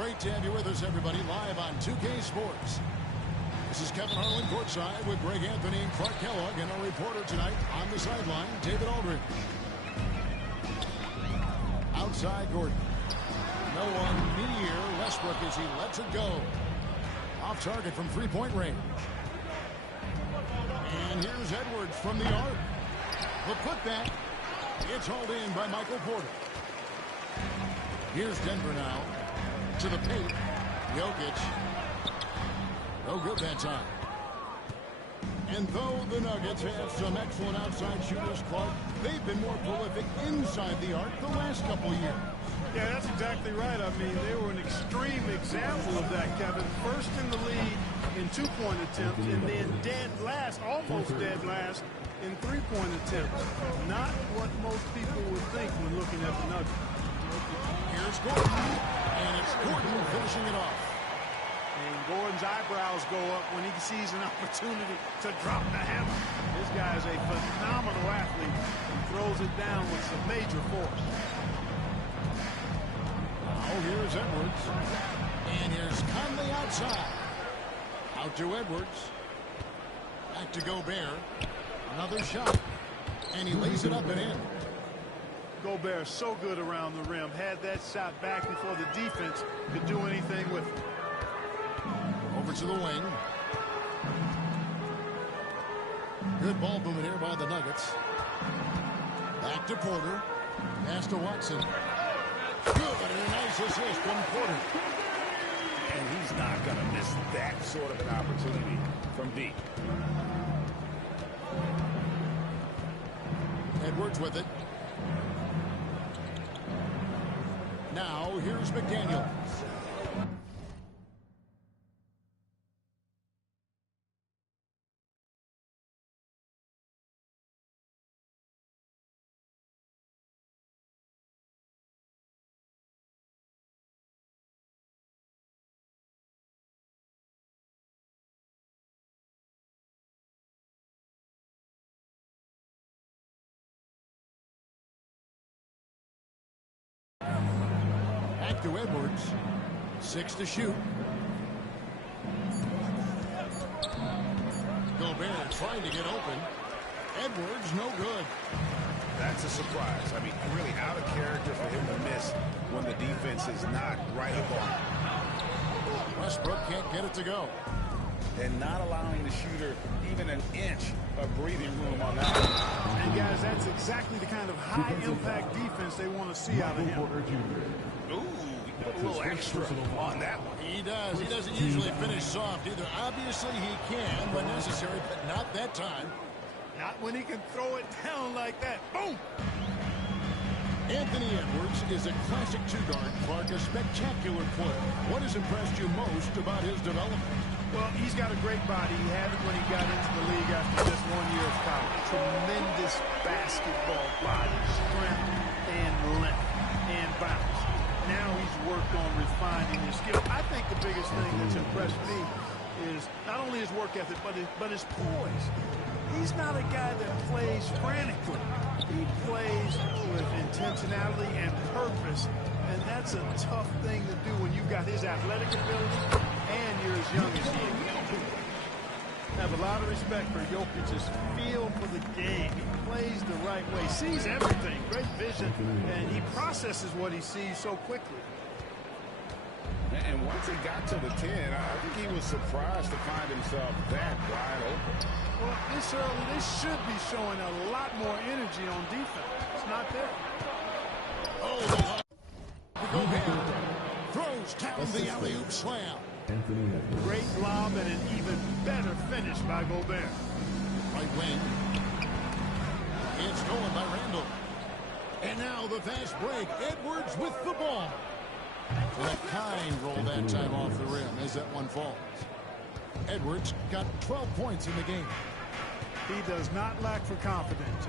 Great to have you with us, everybody, live on 2K Sports. This is Kevin Harlan courtside with Greg Anthony and Clark Kellogg, and our reporter tonight on the sideline, David Aldridge. Outside Gordon. No one near Westbrook as he lets it go. Off target from three-point range. And here's Edwards from the arc. The putback. It's hauled in by Michael Porter. Here's Denver now. To the paint. Jokic. No good that time. And though the Nuggets have some excellent outside shooters, Clark, they've been more prolific inside the arc the last couple years. Yeah, that's exactly right. I mean, they were an extreme example of that, Kevin. First in the league in two-point attempts, and then dead last, almost dead last, in three-point attempts. Not what most people would think when looking at the Nuggets. Here's Gordon, and it's Gordon finishing it off. And Gordon's eyebrows go up when he sees an opportunity to drop the hammer. This guy is a phenomenal athlete and throws it down with some major force. Now here's Edwards. And here's Conley outside. Out to Edwards. Back to Gobert. Another shot. And he lays it up and in. Gobert so good around the rim. Had that shot back before the defense could do anything with it. Over to the wing. Good ball movement here by the Nuggets. Back to Porter. Pass to Watson. Good, and a nice assist from Porter. And he's not going to miss that sort of an opportunity from deep. Edwards with it. Now here's McDaniels. Back to Edwards. 6 to shoot. Gobert trying to get open. Edwards, no good. That's a surprise. I mean, really out of character for him to miss when the defense is not right up on him. Westbrook can't get it to go. And not allowing the shooter even an inch of breathing room on that one. And guys, that's exactly the kind of high-impact defense they want to see out of him. Ooh, he put a little extra on that one. He does. He doesn't usually finish soft either. Obviously, he can when necessary, but not that time. Not when he can throw it down like that. Boom! Anthony Edwards is a classic two-guard. Clark, a spectacular player. What has impressed you most about his development? Well, he's got a great body. He had it when he got into the league after just 1 year of college. Tremendous basketball body, strength, and length, and bounce. Now he's worked on refining his skill. I think the biggest thing that's impressed me is not only his work ethic, but his poise. He's not a guy that plays frantically. He plays with intentionality and purpose, and that's a tough thing to do when you've got his athletic ability and you're as young as he is. I have a lot of respect for Jokic's feel for the game. He plays the right way, sees everything, great vision, and he processes what he sees so quickly. And once he got to the 10, I think he was surprised to find himself that wide open. Well, this early, they should be showing a lot more energy on defense. It's not there. Oh, Gobert throws down the alley-oop slam. Great lob and an even better finish by Gobert. Right wing. It's stolen by Randall. And now the fast break. Edwards with the ball. With a kind roll that time off the rim as that one falls. Edwards got 12 points in the game. He does not lack for confidence.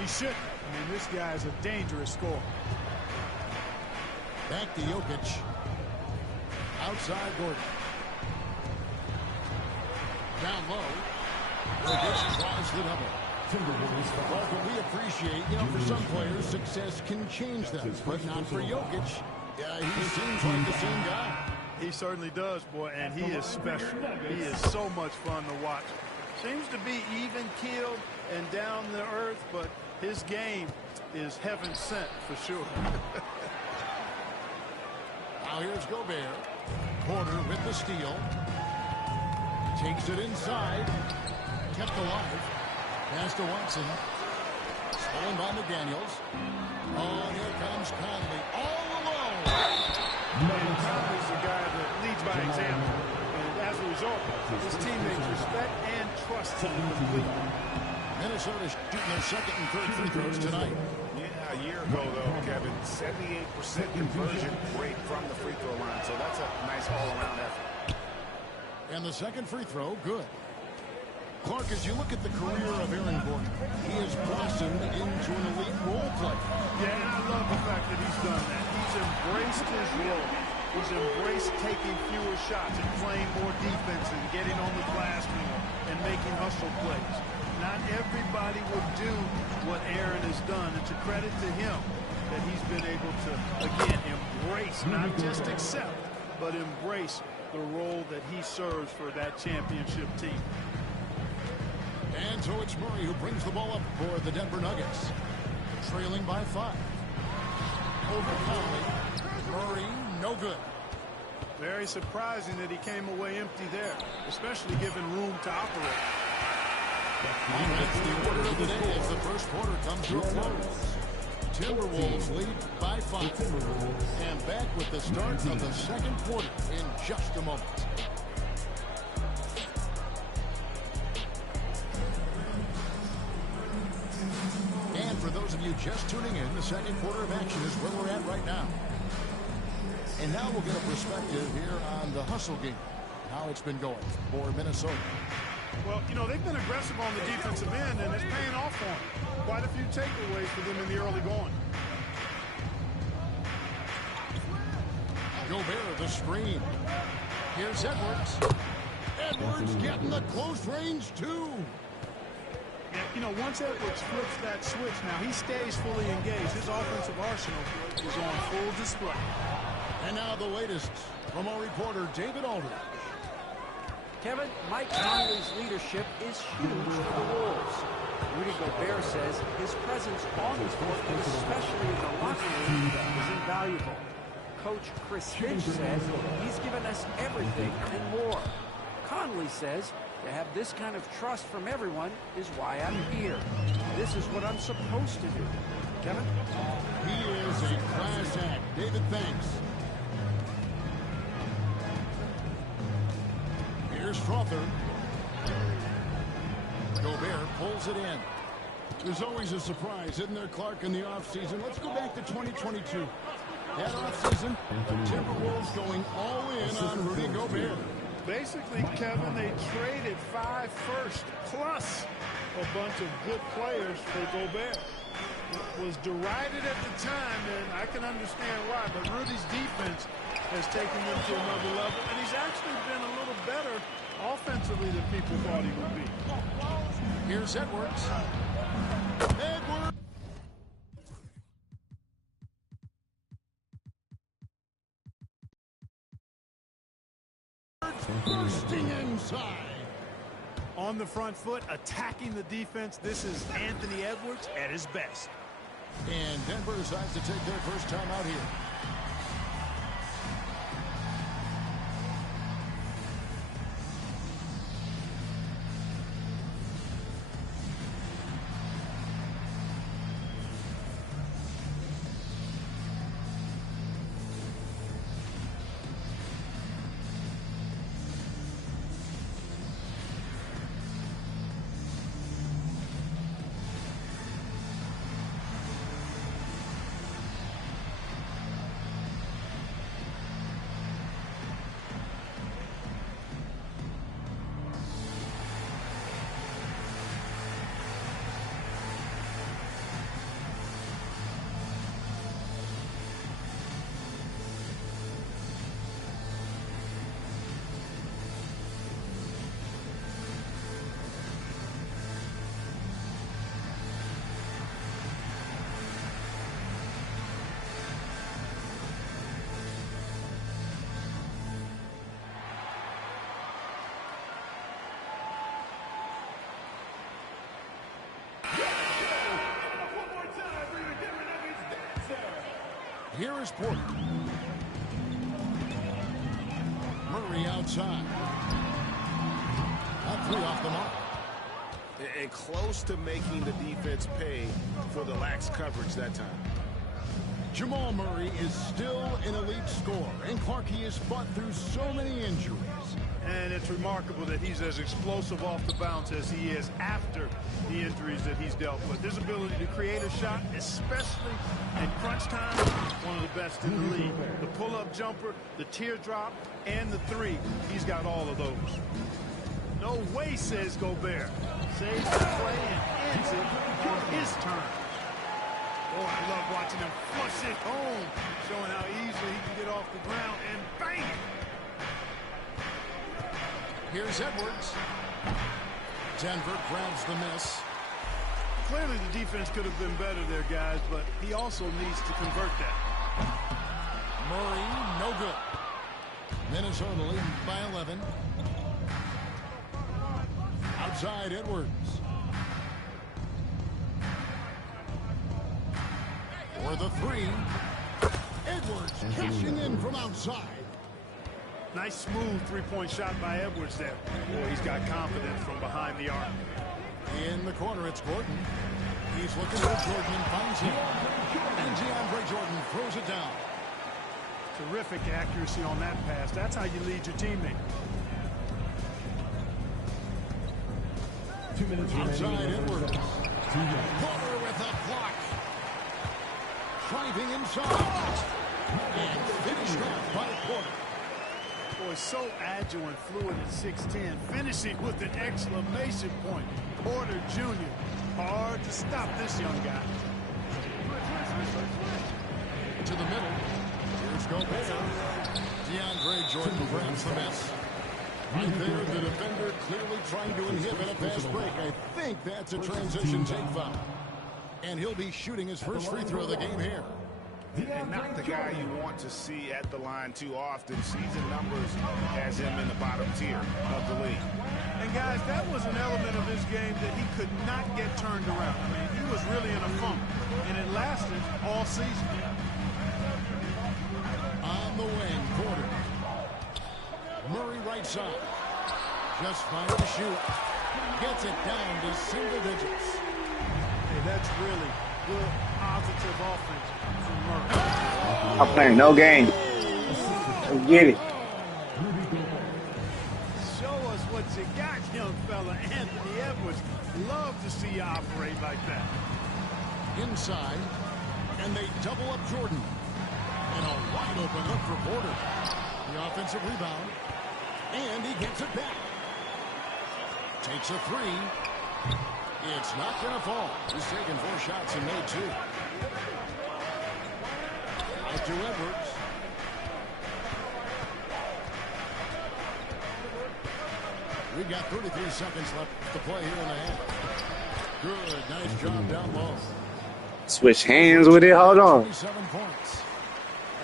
He shouldn't. I mean, this guy is a dangerous scorer. Back to Jokic. Outside Gordon. Down low. Jokic tries the double. Well, but we appreciate, for some players, success can change them, but not for Jokic. Yeah, he seems like the same guy. He certainly does, boy, and he is special. He is so much fun to watch. Seems to be even-keeled and down to earth, but his game is heaven sent for sure. Now here's Gobert. Porter with the steal. Takes it inside. Kept alive. Pass to Watson. Stolen by McDaniels. Oh, here comes Conley. All alone. Conley's the guy that leads by example. And as a result, his teammates respect and trust him completely. Minnesota shooting their second and third free throws tonight. Yeah, a year ago, though, Kevin, 78% conversion rate from the free throw line. So that's a nice all-around effort. And the second free throw, good. Clark, as you look at the career of Aaron Gordon, he has blossomed into an elite role player. Yeah, and I love the fact that he's done that. He's embraced his role. He's embraced taking fewer shots and playing more defense and getting on the glass more and making hustle plays. Not everybody would do what Aaron has done. It's a credit to him that he's been able to, again, embrace, not just accept, but embrace the role that he serves for that championship team. And so it's Murray who brings the ball up for the Denver Nuggets. Trailing by 5. Over Conley. Murray, no good. Very surprising that he came away empty there, especially given room to operate. And that's the order of the day as the first quarter comes to a close. Timberwolves lead by 5. And back with the start of the second quarter in just a moment. And for those of you just tuning in, the second quarter of action is where we're at right now. And now we'll get a perspective here on the hustle game, how it's been going for Minnesota. Well, you know, they've been aggressive on the defensive end, and it's paying off for them. Quite a few takeaways for them in the early going. Gobert, the screen. Here's Edwards. Edwards getting the close range, too. Yeah, you know, once Edwards flips that switch, now he stays fully engaged. His offensive arsenal is on full display. And now the latest from our reporter, David Aldridge. Kevin, Mike Conley's leadership is huge for the Wolves. Rudy Gobert says his presence on the court, and especially in the locker room, is invaluable. Coach Chris Finch says he's given us everything and more. Conley says to have this kind of trust from everyone is why I'm here. This is what I'm supposed to do. Kevin? He is a class act. David, thanks. Here's Strother. Gobert pulls it in. There's always a surprise, isn't there, Clark, in the offseason? Let's go back to 2022. That offseason, Timberwolves going all in on Rudy Gobert. Basically, Kevin, they traded 5 firsts plus a bunch of good players for Gobert. It was derided at the time, and I can understand why, but Rudy's defense has taken them to another level, and he's actually been a little better offensively than people thought he would be. Here's Edwards. Edwards! Bursting inside. On the front foot, attacking the defense, this is Anthony Edwards at his best. And Denver decides to take their first time out here. Here is Porter. Murray outside. That 3 off the mark. And close to making the defense pay for the lax coverage that time. Jamal Murray is still an elite scorer, and Clarkie has fought through so many injuries. And it's remarkable that he's as explosive off the bounce as he is after the injuries that he's dealt with. His ability to create a shot, especially in crunch time, one of the best in the league. The pull-up jumper, the teardrop, and the 3. He's got all of those. No way, says Gobert. Saves the play and ends it on his turn. Oh, I love watching him flush it home, showing how easily he can get off the ground and bang it. Here's Edwards. Denver grabs the miss. Clearly the defense could have been better there, guys, but he also needs to convert that. Murray, no good. Minnesota leading by 11. Outside Edwards. For the 3. Edwards cashing in from outside. Nice smooth three-point shot by Edwards there. Boy, he's got confidence from behind the arc. In the corner, it's Gordon. He's looking for Jordan and finds him. And DeAndre Jordan throws it down. Terrific accuracy on that pass. That's how you lead your teammate. 2 minutes Outside remaining. Edwards. Porter with a block. Driving inside. And finished off by Porter. Boy, so agile and fluid at 6'10", finishing with an exclamation point. Porter Jr. Hard to stop this young guy. To the middle. Here's Gobert. DeAndre Jordan grabs the miss. Right there, the defender clearly trying to inhibit a fast break. I think that's a transition take foul. And he'll be shooting his first free throw of the game here. And not the guy you want to see at the line too often. Season numbers has him in the bottom tier of the league. And guys, that was an element of his game that he could not get turned around. I mean, he was really in a funk, and it lasted all season. On the wing, Porter. Murray right side. Just fine to shoot. Gets it down to single digits. Hey, that's really good positive offense from Murray. I'm playing no game. Let's get it. Show us what you got, young fella. Anthony Edwards. Love to see you operate like that. Inside. And they double up Jordan. And a wide open look for Porter. The offensive rebound. And he gets it back. Takes a 3. It's not going to fall. He's taken 4 shots and made 2. Out to Edwards. We've got 33 seconds left to play here in the half. Good, nice job down low. Switch hands with it. Hold on. 27 points.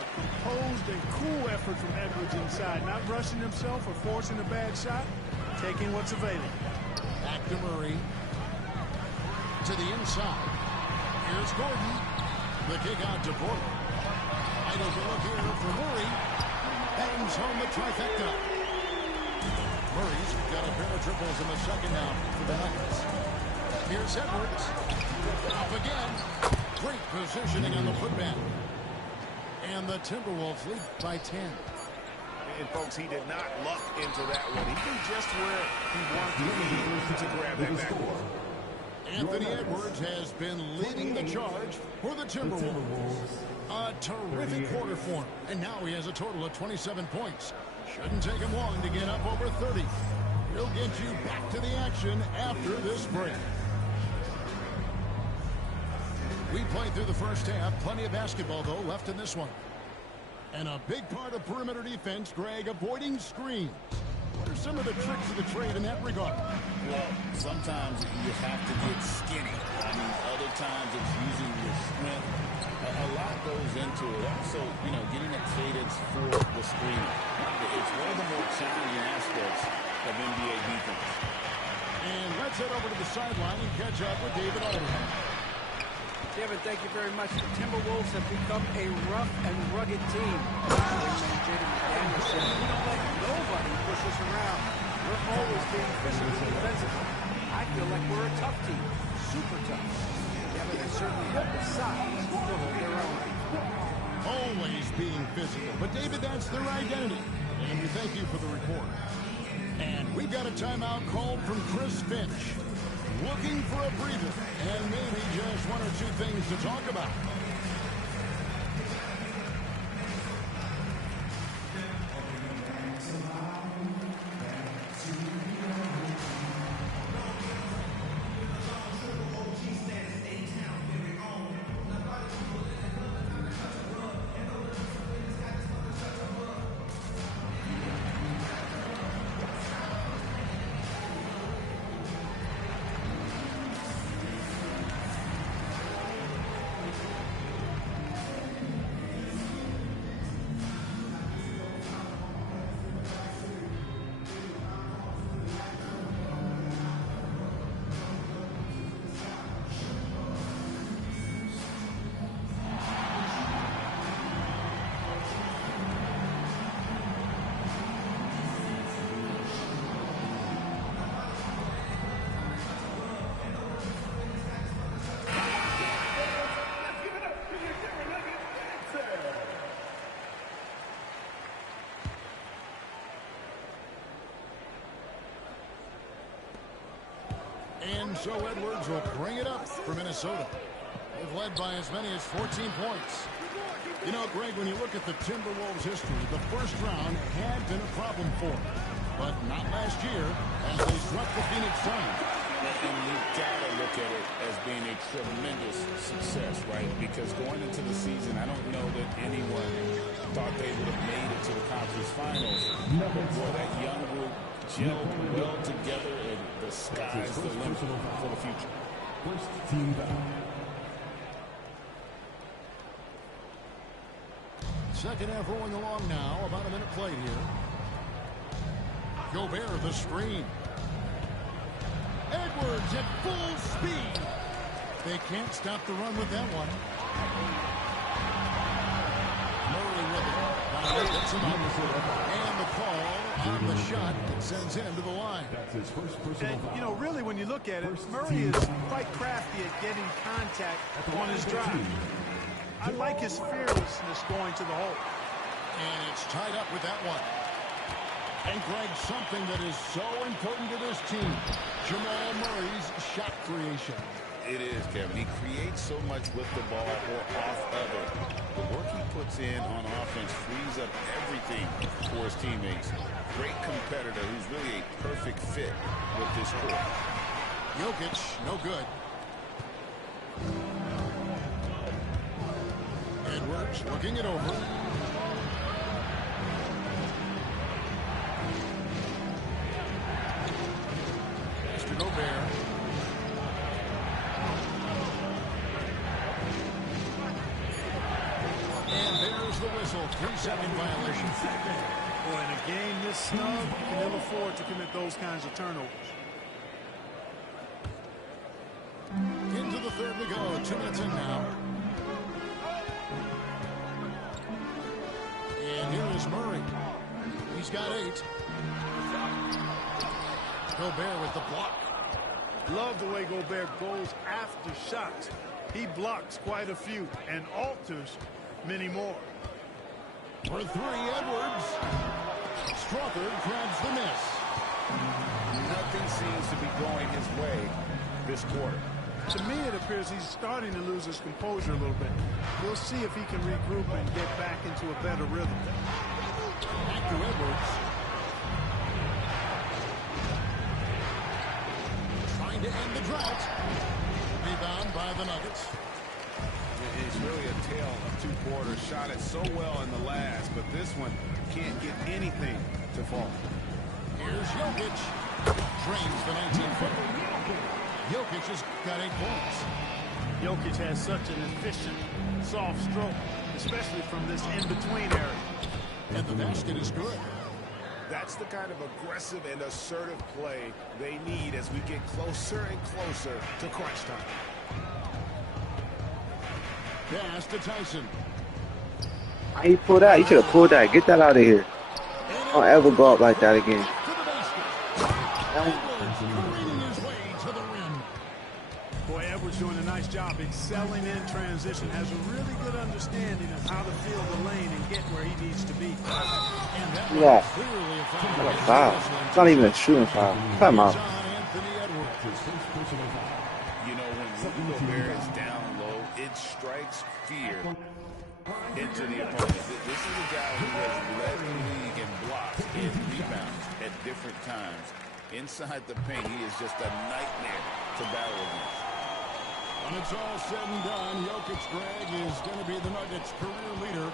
A composed and cool effort from Edwards inside. Not rushing himself or forcing a bad shot. Taking what's available. Back to Murray. To the inside. Here's Gordon. The kick out to Porter. Wide open look here for Murray. Bangs home the trifecta. Murray's got a pair of triples in the second half for the Nuggets. Here's Edwards. Up again. Great positioning on the putback. And the Timberwolves lead by 10. And, folks, he did not luck into that one. He knew just where he wanted to be to grab that backboard. Anthony Edwards has been leading the charge for the Timberwolves. A terrific quarter for him. And now he has a total of 27 points. Shouldn't take him long to get up over 30. He'll get you back to the action after this break. We played through the first half. Plenty of basketball, though, left in this one. And a big part of perimeter defense, Greg, avoiding screens. What are some of the tricks of the trade in that regard? Well, sometimes you have to get skinny. I mean, other times it's using your strength. A lot goes into it. Also, getting a cadence for the screening. It's one of the more challenging aspects of NBA defense. And let's head over to the sideline and catch up with David Aldridge. Kevin, thank you very much. The Timberwolves have become a rough and rugged team. Wingman Jaden McDaniels said, "We don't let nobody push us around. We're always being physical defensively. I feel like we're a tough team, super tough." Kevin has certainly had the size to hold their own. Always being physical. But, David, that's their identity. And we thank you for the report. And we've got a timeout called from Chris Finch. Looking for a breather and maybe just one or two things to talk about. And so Edwards will bring it up for Minnesota. They've led by as many as 14 points. You know, Greg, when you look at the Timberwolves' history, the first round had been a problem for them. But not last year, as they swept the Phoenix Suns. And you've got to look at it as being a tremendous success, right? Because going into the season, I don't know that anyone thought they would have made it to the conference finals. But boy, that young group gelled well together, and the sky's the limit for the future. First team foul. Second half rolling along now. About a minute played here. Gobert the screen. Edwards at full speed. They can't stop the run with that one. Murray with it. Gets him up. And the call on the shot that sends him to the line. That's his first personal foul. You know, really, when you look at it, Murray is quite crafty at getting contact on his drive. I like his fearlessness going to the hole. And it's tied up with that one. And, Greg, something that is so important to this team, Jamal Murray's shot creation. It is, Kevin. He creates so much with the ball or off of it. The work he puts in on offense frees up everything for his teammates. Great competitor who's really a perfect fit with this court. Jokic, no good. Edwards looking it over. Mr. Gobert. And there's the whistle. 3-second violation. Boy, in a game this snug, you can ill afford to commit those kinds of turnovers. Into the third we go. 2 minutes in now. And here is Murray. He's got 8. Gobert with the block. Love the way Gobert goes after shots. He blocks quite a few and alters many more. For 3, Edwards. Strother grabs the miss. Nothing seems to be going his way this quarter. To me, it appears he's starting to lose his composure a little bit. We'll see if he can regroup and get back into a better rhythm. Back to Edwards. Trying to end the drought. Rebound by the Nuggets. It's really a tale of 2 quarters. Shot it so well in the last, but this one can't get anything to fall. Here's Jokic. Drains the 19-footer. Jokic has got 8 points. Jokic has such an efficient, soft stroke, especially from this in-between area. And the basket is good. That's the kind of aggressive and assertive play they need as we get closer and closer to crunch time. Pass to Tyson. He pulled out. He should have pulled that. Get that out of here. Don't ever go up like that again. Boy, Edwards doing a nice job excelling in transition. Has a really good understanding of how to field the lane and get where he needs to be. Yeah. Not a foul. It's not even a shooting foul. Time out. You know, when Rudy Gobert is down low, it strikes fear into the opponent. This is a guy who has led the league in blocks and rebounds at different times. Inside the paint, he is just a nightmare to battle against. When it's all said and done, Jokic, Greg, is going to be the Nuggets' career leader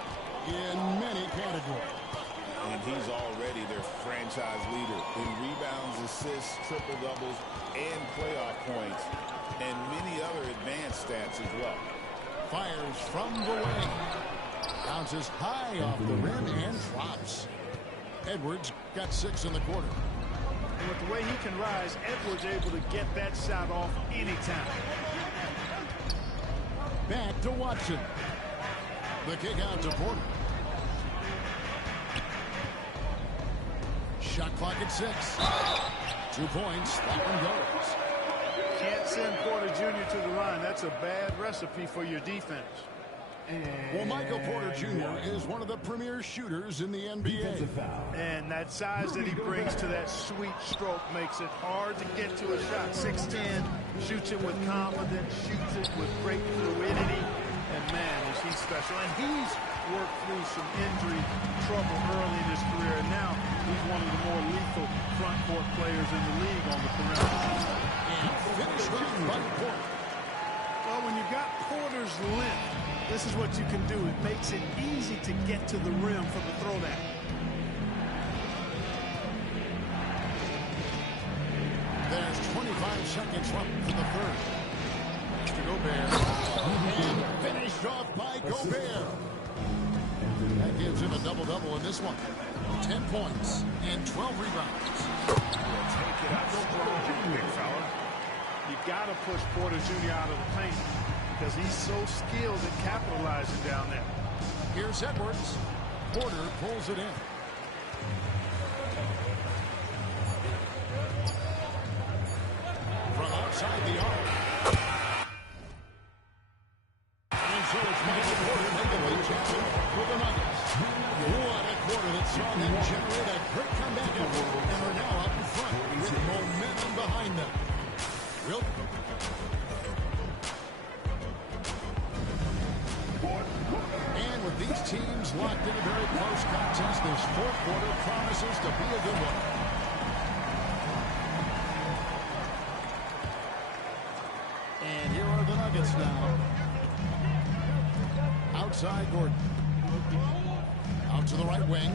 in many categories. And he's already their franchise leader in rebounds, assists, triple-doubles, and playoff points, and many other advanced stats as well. Fires from the wing. Bounces high off the rim and drops. Edwards got 6 in the quarter. And with the way he can rise, Edwards able to get that shot off anytime. Back to Watson. The kick out to Porter. Shot clock at 6. 2 points. That one goes. Can't send Porter Jr. to the line. That's a bad recipe for your defense. Well, Michael Porter Jr. is one of the premier shooters in the NBA. And that size that he brings to that sweet stroke makes it hard to get to a shot. 6'10", shoots it with confidence, shoots it with great fluidity. And man, is he special. And he's worked through some injury trouble early in his career. And now he's one of the more lethal front court players in the league on the perimeter. And finished by Porter. Well, when you got Porter's length, this is what you can do. It makes it easy to get to the rim from the throwdown. There's 25 seconds left for the third. To Gobert. And finished off by Gobert. That gives him a double-double in this one. 10 points and 12 rebounds. Take it out strong, big fella. You got to push Porter Jr. out of the paint, because he's so skilled at capitalizing down there. Here's Edwards. Porter pulls it in. From outside the arc. And so it's Michael Porter making the champion for the Nuggets. What a quarter that saw them generate a great comeback effort and are now up in front with momentum behind them. Wilt. And with these teams locked in a very close contest, this fourth quarter promises to be a good one. And here are the Nuggets now. Outside Gordon. Out to the right wing.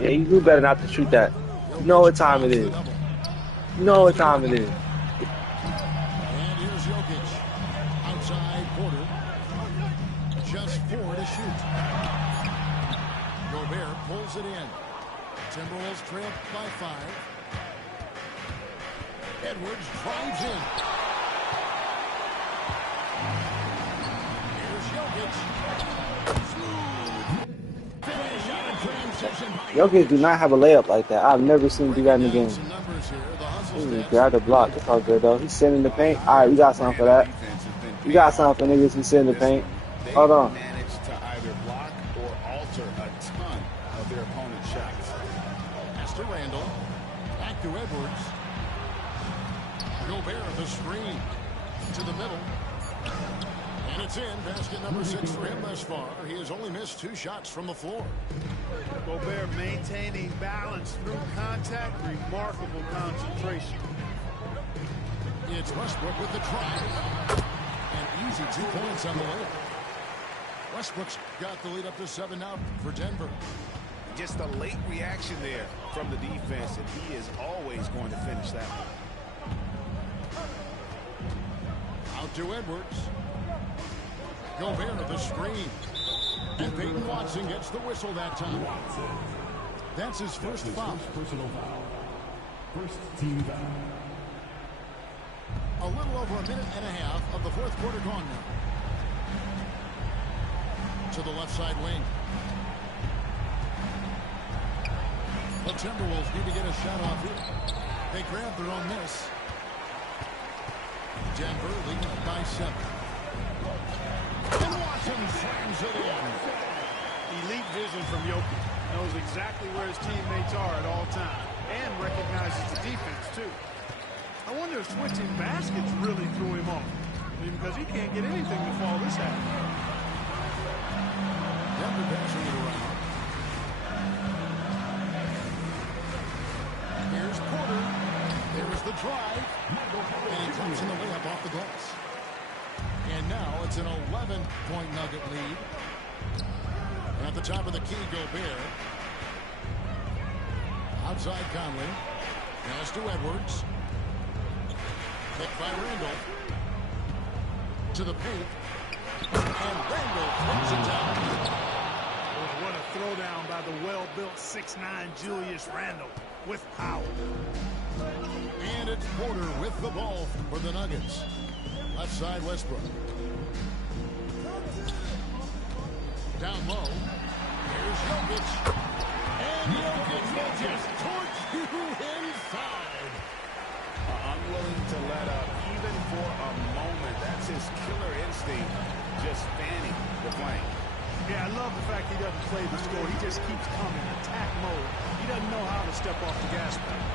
Yeah, you do better not to shoot that. You know what time it is. You know what time it is. And here's Jokic. Outside Porter. Just 4 to shoot. Gobert pulls it in. Timberwolves trail by 5. Edwards drives in. Here's Jokic. Smooth. Finish out of transition. Jokic do not have a layup like that. I've never seen him do that in the game. Some numbers here. The hustle's He dead. just grabbed the block. That's all good, though. He's sitting in the paint. All right, we got something for that. We got something for niggas who sit in the paint. They Hold on. managed to either block or alter a ton of their opponent's shots. Pass to Randall. Back to Edwards. Gobert the screen. To the middle. And it's in. Basket number 6 for him thus far. He has only missed 2 shots from the floor. Gobert maintaining balance through contact, remarkable concentration. It's Westbrook with the drive. An easy 2 points on the way. Westbrook's got the lead up to 7 now for Denver. Just a late reaction there from the defense, and he is always going to finish that one. Out to Edwards. Gobert the screen. And Peyton Watson gets the whistle that time. That's his first foul. Personal foul. First team foul. A little over a minute and a half of the fourth quarter gone now. to the left side wing. The Timberwolves need to get a shot off here. They grab their own miss. Denver leading by 7. And Watson slams it in. Elite vision from Jokic. Knows exactly where his teammates are at all times. And recognizes the defense, too. I wonder if switching baskets really threw him off. Because he can't get anything to fall this half. Denver passing it around. Here's Porter. There's the drive. And he comes in the layup off the glass. And now it's an 11-point Nugget lead. And at the top of the key, Gobert. Outside Conley. Pass to Edwards. Picked by Randall. To the paint. And Randall throws it down. Oh, what a throwdown by the well-built 6'9" Julius Randle with power. And it's Porter with the ball for the Nuggets. Left side Westbrook. Down low. Here's Jokic. And Jokic will just torch you inside. Unwilling to let up even for a moment. That's his killer instinct, just fanning the flame. Yeah, I love the fact he doesn't play the score. He just keeps coming, attack mode. He doesn't know how to step off the gas pedal.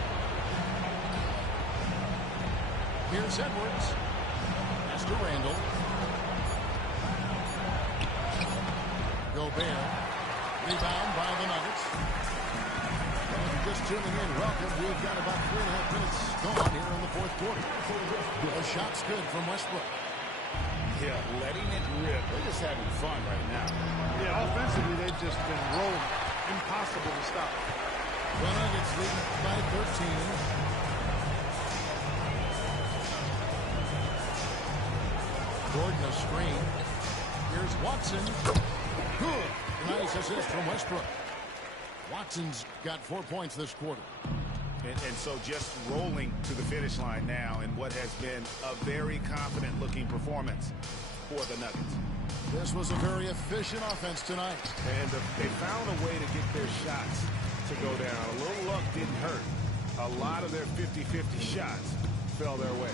Here's Edwards. Pass to Randall. Gobert. Rebound by the Nuggets. Well, if you're just tuning in, welcome. We've got about 3.5 minutes gone here in the fourth quarter. A shot's good from Westbrook. Yeah, letting it rip. They're just having fun right now. Yeah, offensively, they've just been rolling. Impossible to stop. The Nuggets lead by 13. Gordon a screen. Here's Watson. Good. Nice assist from Westbrook. Watson's got 4 points this quarter. And so just rolling to the finish line now in what has been a very confident-looking performance for the Nuggets. This was a very efficient offense tonight. And they found a way to get their shots to go down. A little luck didn't hurt. A lot of their 50-50 shots fell their way.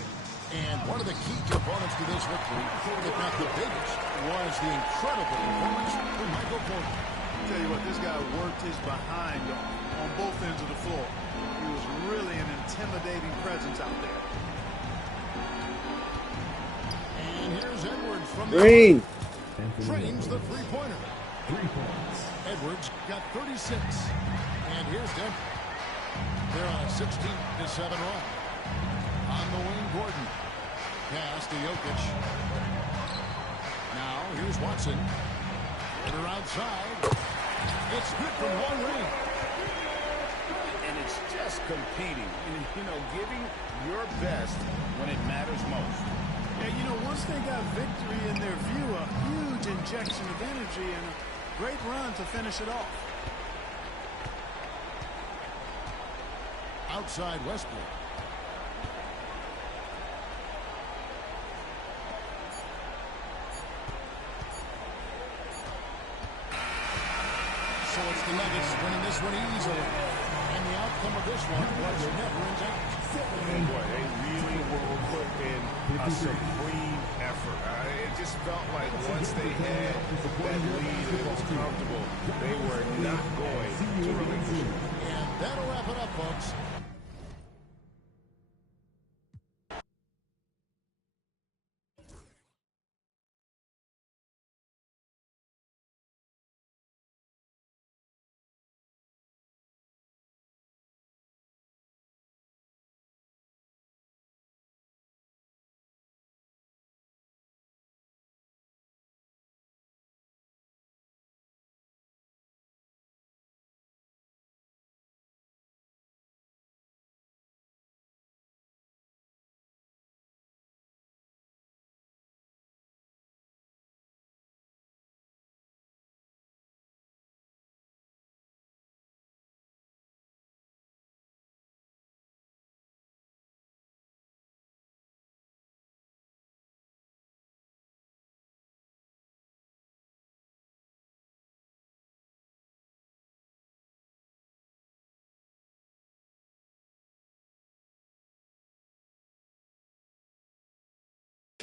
And one of the key components to this victory, if not the biggest, was the incredible performance from Michael Porter. I'll tell you what, this guy worked his behind on both ends of the floor. He was really an intimidating presence out there. And here's Edwards from the Green. Trains the three-pointer. 3 points. Edwards got 36. And here's Denver. They're on a 16-7 run. On the wing, Gordon. Pass to Jokic. Now, here's Watson. Porter outside. It's good from long range. And it's just competing. You know, giving your best when it matters most. Yeah, you know, once they got victory in their view, a huge injection of energy and a great run to finish it off. Outside Westbrook. So it's the Nuggets winning this one easily. And the outcome of this one was never in doubt. And boy, they really put in a supreme effort. It just felt like once they had that lead and it was comfortable, they were not going to relinquish it. And that'll wrap it up, folks.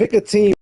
Pick a team.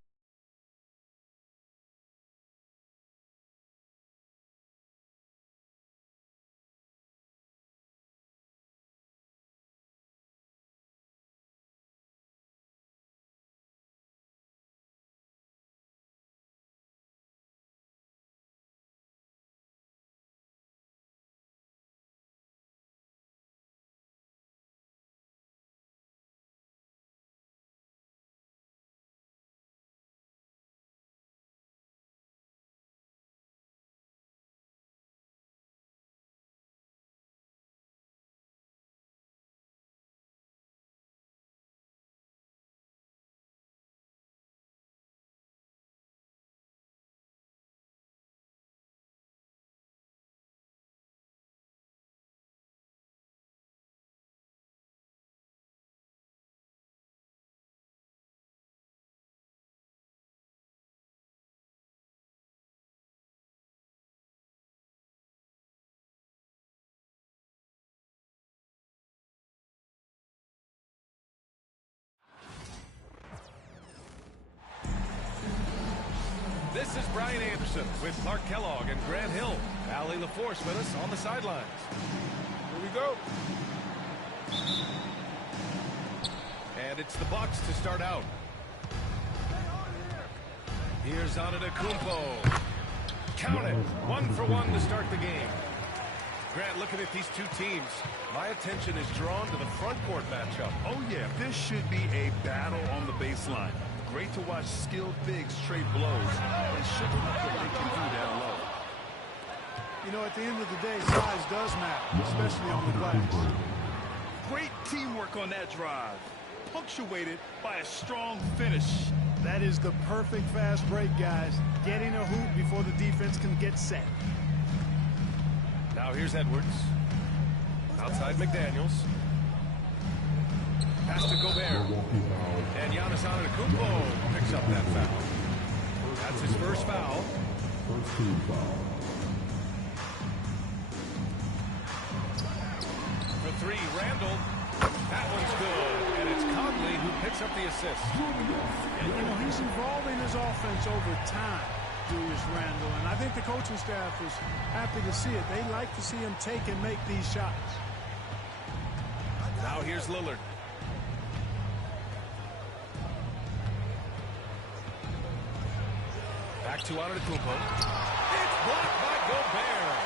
This is Brian Anderson with Clark Kellogg and Grant Hill. Allie LaForce with us on the sidelines. Here we go. And it's the Bucks to start out. Here's Antetokounmpo. Count it. 1 for 1 to start the game. Grant, looking at these two teams, my attention is drawn to the front court matchup. Oh, yeah, this should be a battle on the baseline. Great to watch skilled bigs trade blows and show what they can do down low. You know, at the end of the day, size does matter, especially on the glass. Great teamwork on that drive, punctuated by a strong finish. That is the perfect fast break, guys. Getting a hoop before the defense can get set. Now here's Edwards. Outside McDaniels. Pass to Gobert. And Giannis Antetokounmpo picks up that foul. That's his first foul. First team foul. For three, Randall. That one's good. And it's Conley who picks up the assist. And, you know, he's evolving his offense over time, Julius Randle. And I think the coaching staff is happy to see it. They like to see him take and make these shots. Now here's Lillard. Back to Antetokounmpo. It's blocked by Gobert.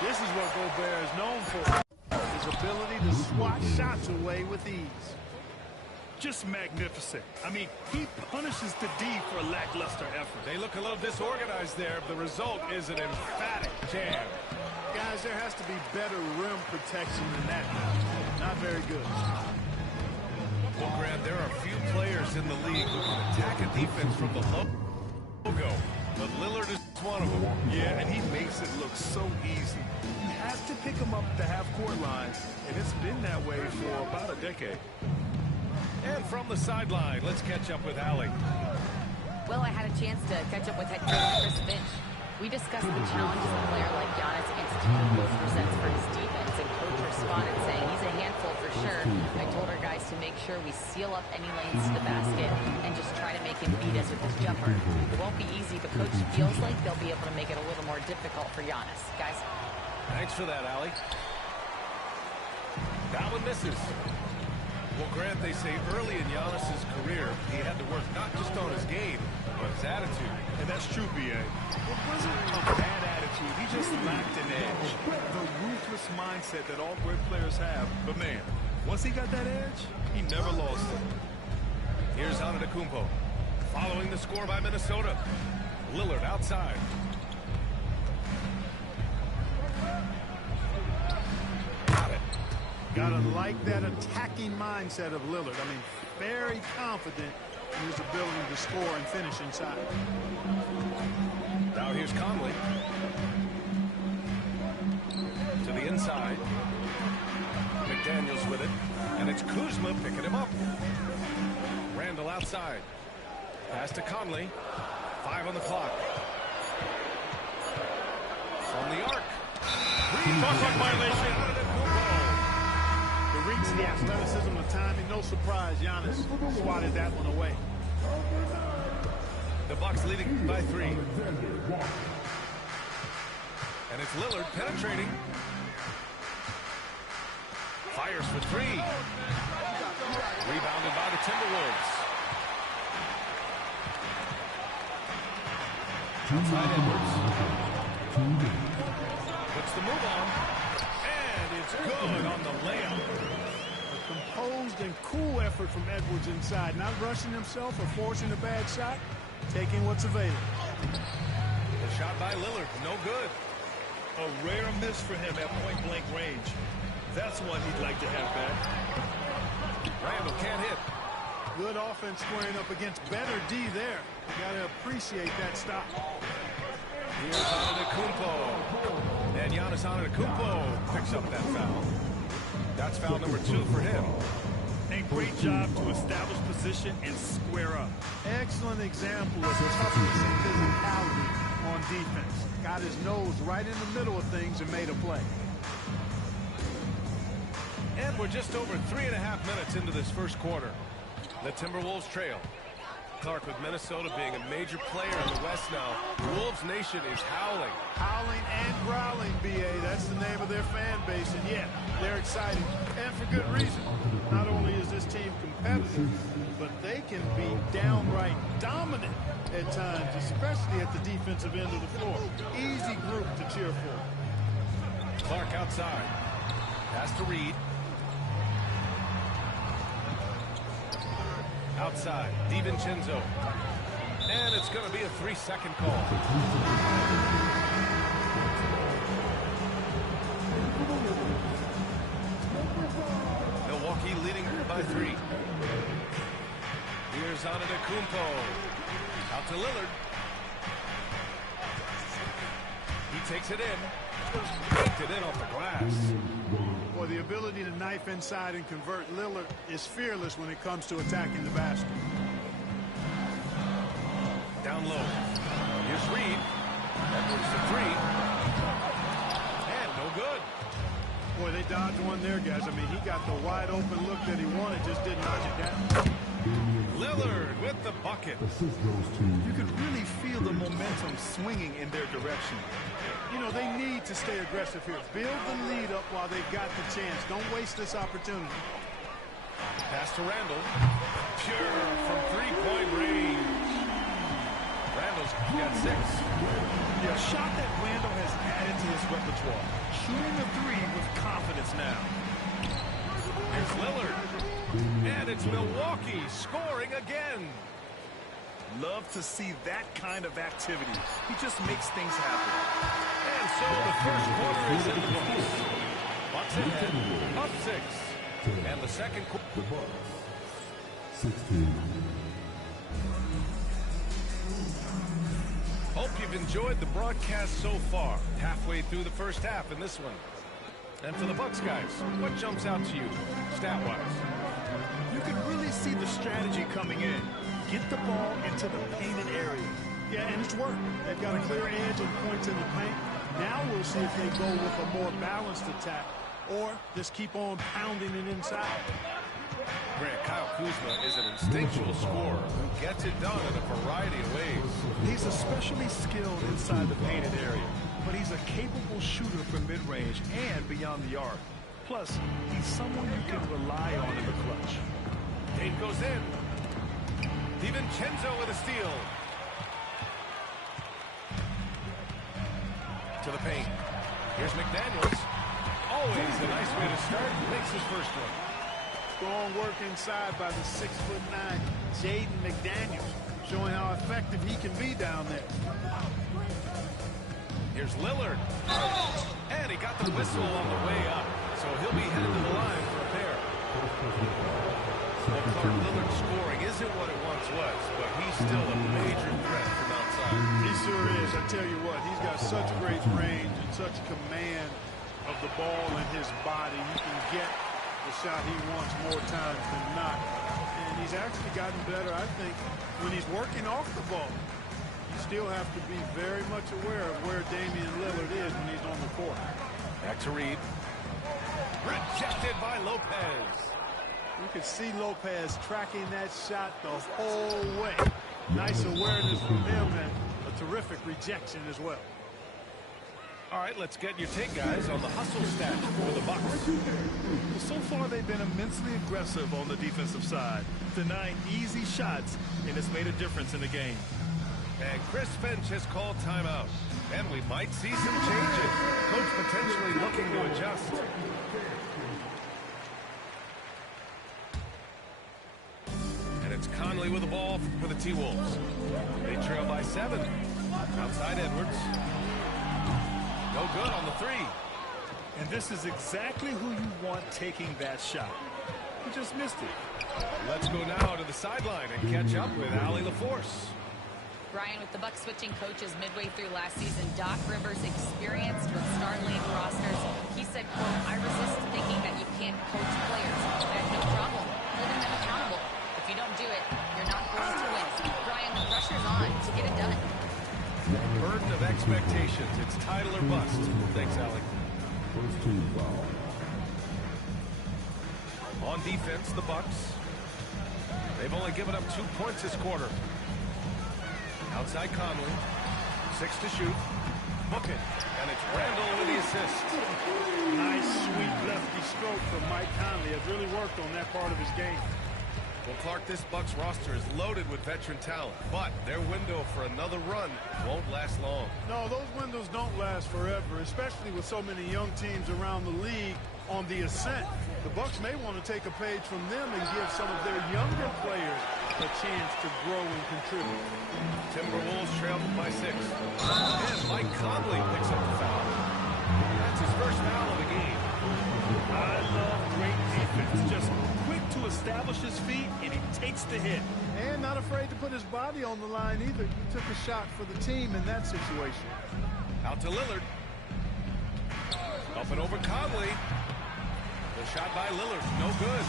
This is what Gobert is known for. His ability to swat shots away with ease. Just magnificent. I mean, he punishes the D for a lackluster effort. They look a little disorganized there. The result is an emphatic jam. Guys, there has to be better rim protection than that. Not very good. Well, Grant, there are few players in the league who can attack a defense from the logo, but Lillard is one of them. Yeah, and he makes it look so easy. He has to pick him up at the half-court line, and it's been that way for about a decade. And from the sideline, let's catch up with Allie. Well, I had a chance to catch up with head coach Chris Finch. We discussed the challenges a player like Giannis Antetokounmpo presents for his defense, and coach responded saying he's a handful for sure. I told our guys to make sure we seal up any lanes to the basket and just try to make him beat us with his jumper. It won't be easy, but coach feels like they'll be able to make it a little more difficult for Giannis. Guys? Thanks for that, Allie. That one misses. Well, Grant, they say early in Giannis's career, he had to work not just on his game, but his attitude. And that's true, B.A. It wasn't a bad attitude. He just lacked an edge. The ruthless mindset that all great players have. But, man, once he got that edge, he never lost it. Here's Antetokounmpo. Following the score by Minnesota. Lillard outside. Got it. Gotta like that attacking mindset of Lillard. I mean, very confident in his ability to score and finish inside. Now here's Conley. To the inside. McDaniels with it. And it's Kuzma picking him up. Randall outside. Pass to Conley. 5 on the clock. From the arc. Cross-arc violation. The reach, the athleticism, the timing, no surprise Giannis swatted that one away. The Bucks leading by 3. And it's Lillard penetrating. Fires for 3. Rebounded by the Timberwolves. Outside Edwards. Puts the move on. And it's good on the layup. A composed and cool effort from Edwards inside. Not rushing himself or forcing a bad shot. Taking what's available. The shot by Lillard. No good. A rare miss for him at point-blank range. That's one he'd like to have back. Randall can't hit. Good offense squaring up against better D there. You got to appreciate that stop. Here's Antetokounmpo. And Giannis Antetokounmpo picks up that foul. That's foul number 2 for him. And great job to establish position and square up. Excellent example of toughness and physicality on defense. Got his nose right in the middle of things and made a play. And we're just over 3.5 minutes into this first quarter. The Timberwolves trail. Clark with Minnesota being a major player in the West now. Wolves Nation is howling. Howling and growling, B.A. That's the name of their fan base. And yeah, they're excited. And for good reason. Not only is this team competitive, but they can be downright dominant at times, especially at the defensive end of the floor. Easy group to cheer for. Clark outside. Pass to Reed. Outside, DiVincenzo. And it's going to be a 3-second call. Milwaukee leading by 3. Here's Antetokounmpo. Out to Lillard. He takes it in. Baked it in off the glass. Boy, the ability to knife inside and convert Lillard is fearless when it comes to attacking the basket. Down low. Here's Reed. Edwards to 3. And no good. Boy, they dodged one there, guys. I mean, he got the wide open look that he wanted, just didn't knock it down. Lillard with the bucket. You could really feel the momentum swinging in their direction. You know, they need to stay aggressive here. Build the lead up while they've got the chance. Don't waste this opportunity. Pass to Randall. Pure from 3-point range. Randall's got 6. Yeah, a shot that Randall has added to his repertoire. Shooting the 3 with confidence now. Here's Lillard. And it's Milwaukee scoring again. Love to see that kind of activity. He just makes things happen. And so the first quarter is in the books. Bucks ahead, up 6. And the second quarter. The Bucks, 16. Hope you've enjoyed the broadcast so far. Halfway through the first half in this one. And for the Bucks guys, what jumps out to you, stat-wise? You can really see the strategy coming in. Get the ball into the painted area. Yeah, and it's worked. They've got a clear edge and points in the paint. Now we'll see if they go with a more balanced attack or just keep on pounding it inside. Grant, Kyle Kuzma is an instinctual scorer who gets it done in a variety of ways. He's especially skilled inside the painted area, but he's a capable shooter from mid-range and beyond the arc. Plus, he's someone you can rely on in the clutch. Tate goes in. DiVincenzo with a steal. To the paint. Here's McDaniels. Always a nice way to start. Makes his first one. Strong work inside by the 6'9" Jaden McDaniels, showing how effective he can be down there. Here's Lillard. And he got the whistle on the way up. So he'll be headed to the line for a pair. Well, Clark, Lillard's scoring isn't what it once was, but he's still a major threat from outside. He sure is. I tell you what, he's got such great range and such command of the ball in his body. He can get the shot he wants more times than not. And he's actually gotten better, I think, when he's working off the ball. You still have to be very much aware of where Damian Lillard is when he's on the court. Back to Reed. Rejected by Lopez. You could see Lopez tracking that shot the whole way. Nice awareness from him and a terrific rejection as well. All right, let's get your take, guys, on the hustle stats for the Bucks. Well, so far, they've been immensely aggressive on the defensive side, denying easy shots, and it's made a difference in the game. And Chris Finch has called timeout. And we might see some changes. Coach potentially looking to adjust. And it's Conley with the ball for the T-Wolves. They trail by 7. Outside Edwards. No good on the 3. And this is exactly who you want taking that shot. He just missed it. Let's go now to the sideline and catch up with Allie LaForce. Brian, with the Bucks switching coaches midway through last season, Doc Rivers experienced with star-lead rosters. He said, quote, "I resist thinking that you can't coach players. I have no problem holding them accountable. If you don't do it, you're not going to win." Brian, the pressure's on to get it done. Burden of expectations. It's title or bust. Thanks, Allie. On defense, the Bucks. They've only given up 2 points this quarter. Outside Conley. 6 to shoot. Book it. And it's Randall with the assist. Nice, sweet lefty stroke from Mike Conley. Has really worked on that part of his game. Well, Clark, this Bucks roster is loaded with veteran talent, but their window for another run won't last long. No, those windows don't last forever, especially with so many young teams around the league on the ascent. The Bucks may want to take a page from them and give some of their younger players a chance to grow and contribute. Timberwolves trail by 6. And Mike Conley picks up the foul. That's his first foul of the game. I love great defense. Just quick to establish his feet, and he takes the hit. And not afraid to put his body on the line either. He took a shot for the team in that situation. Out to Lillard. Up and over Conley. The shot by Lillard, no good.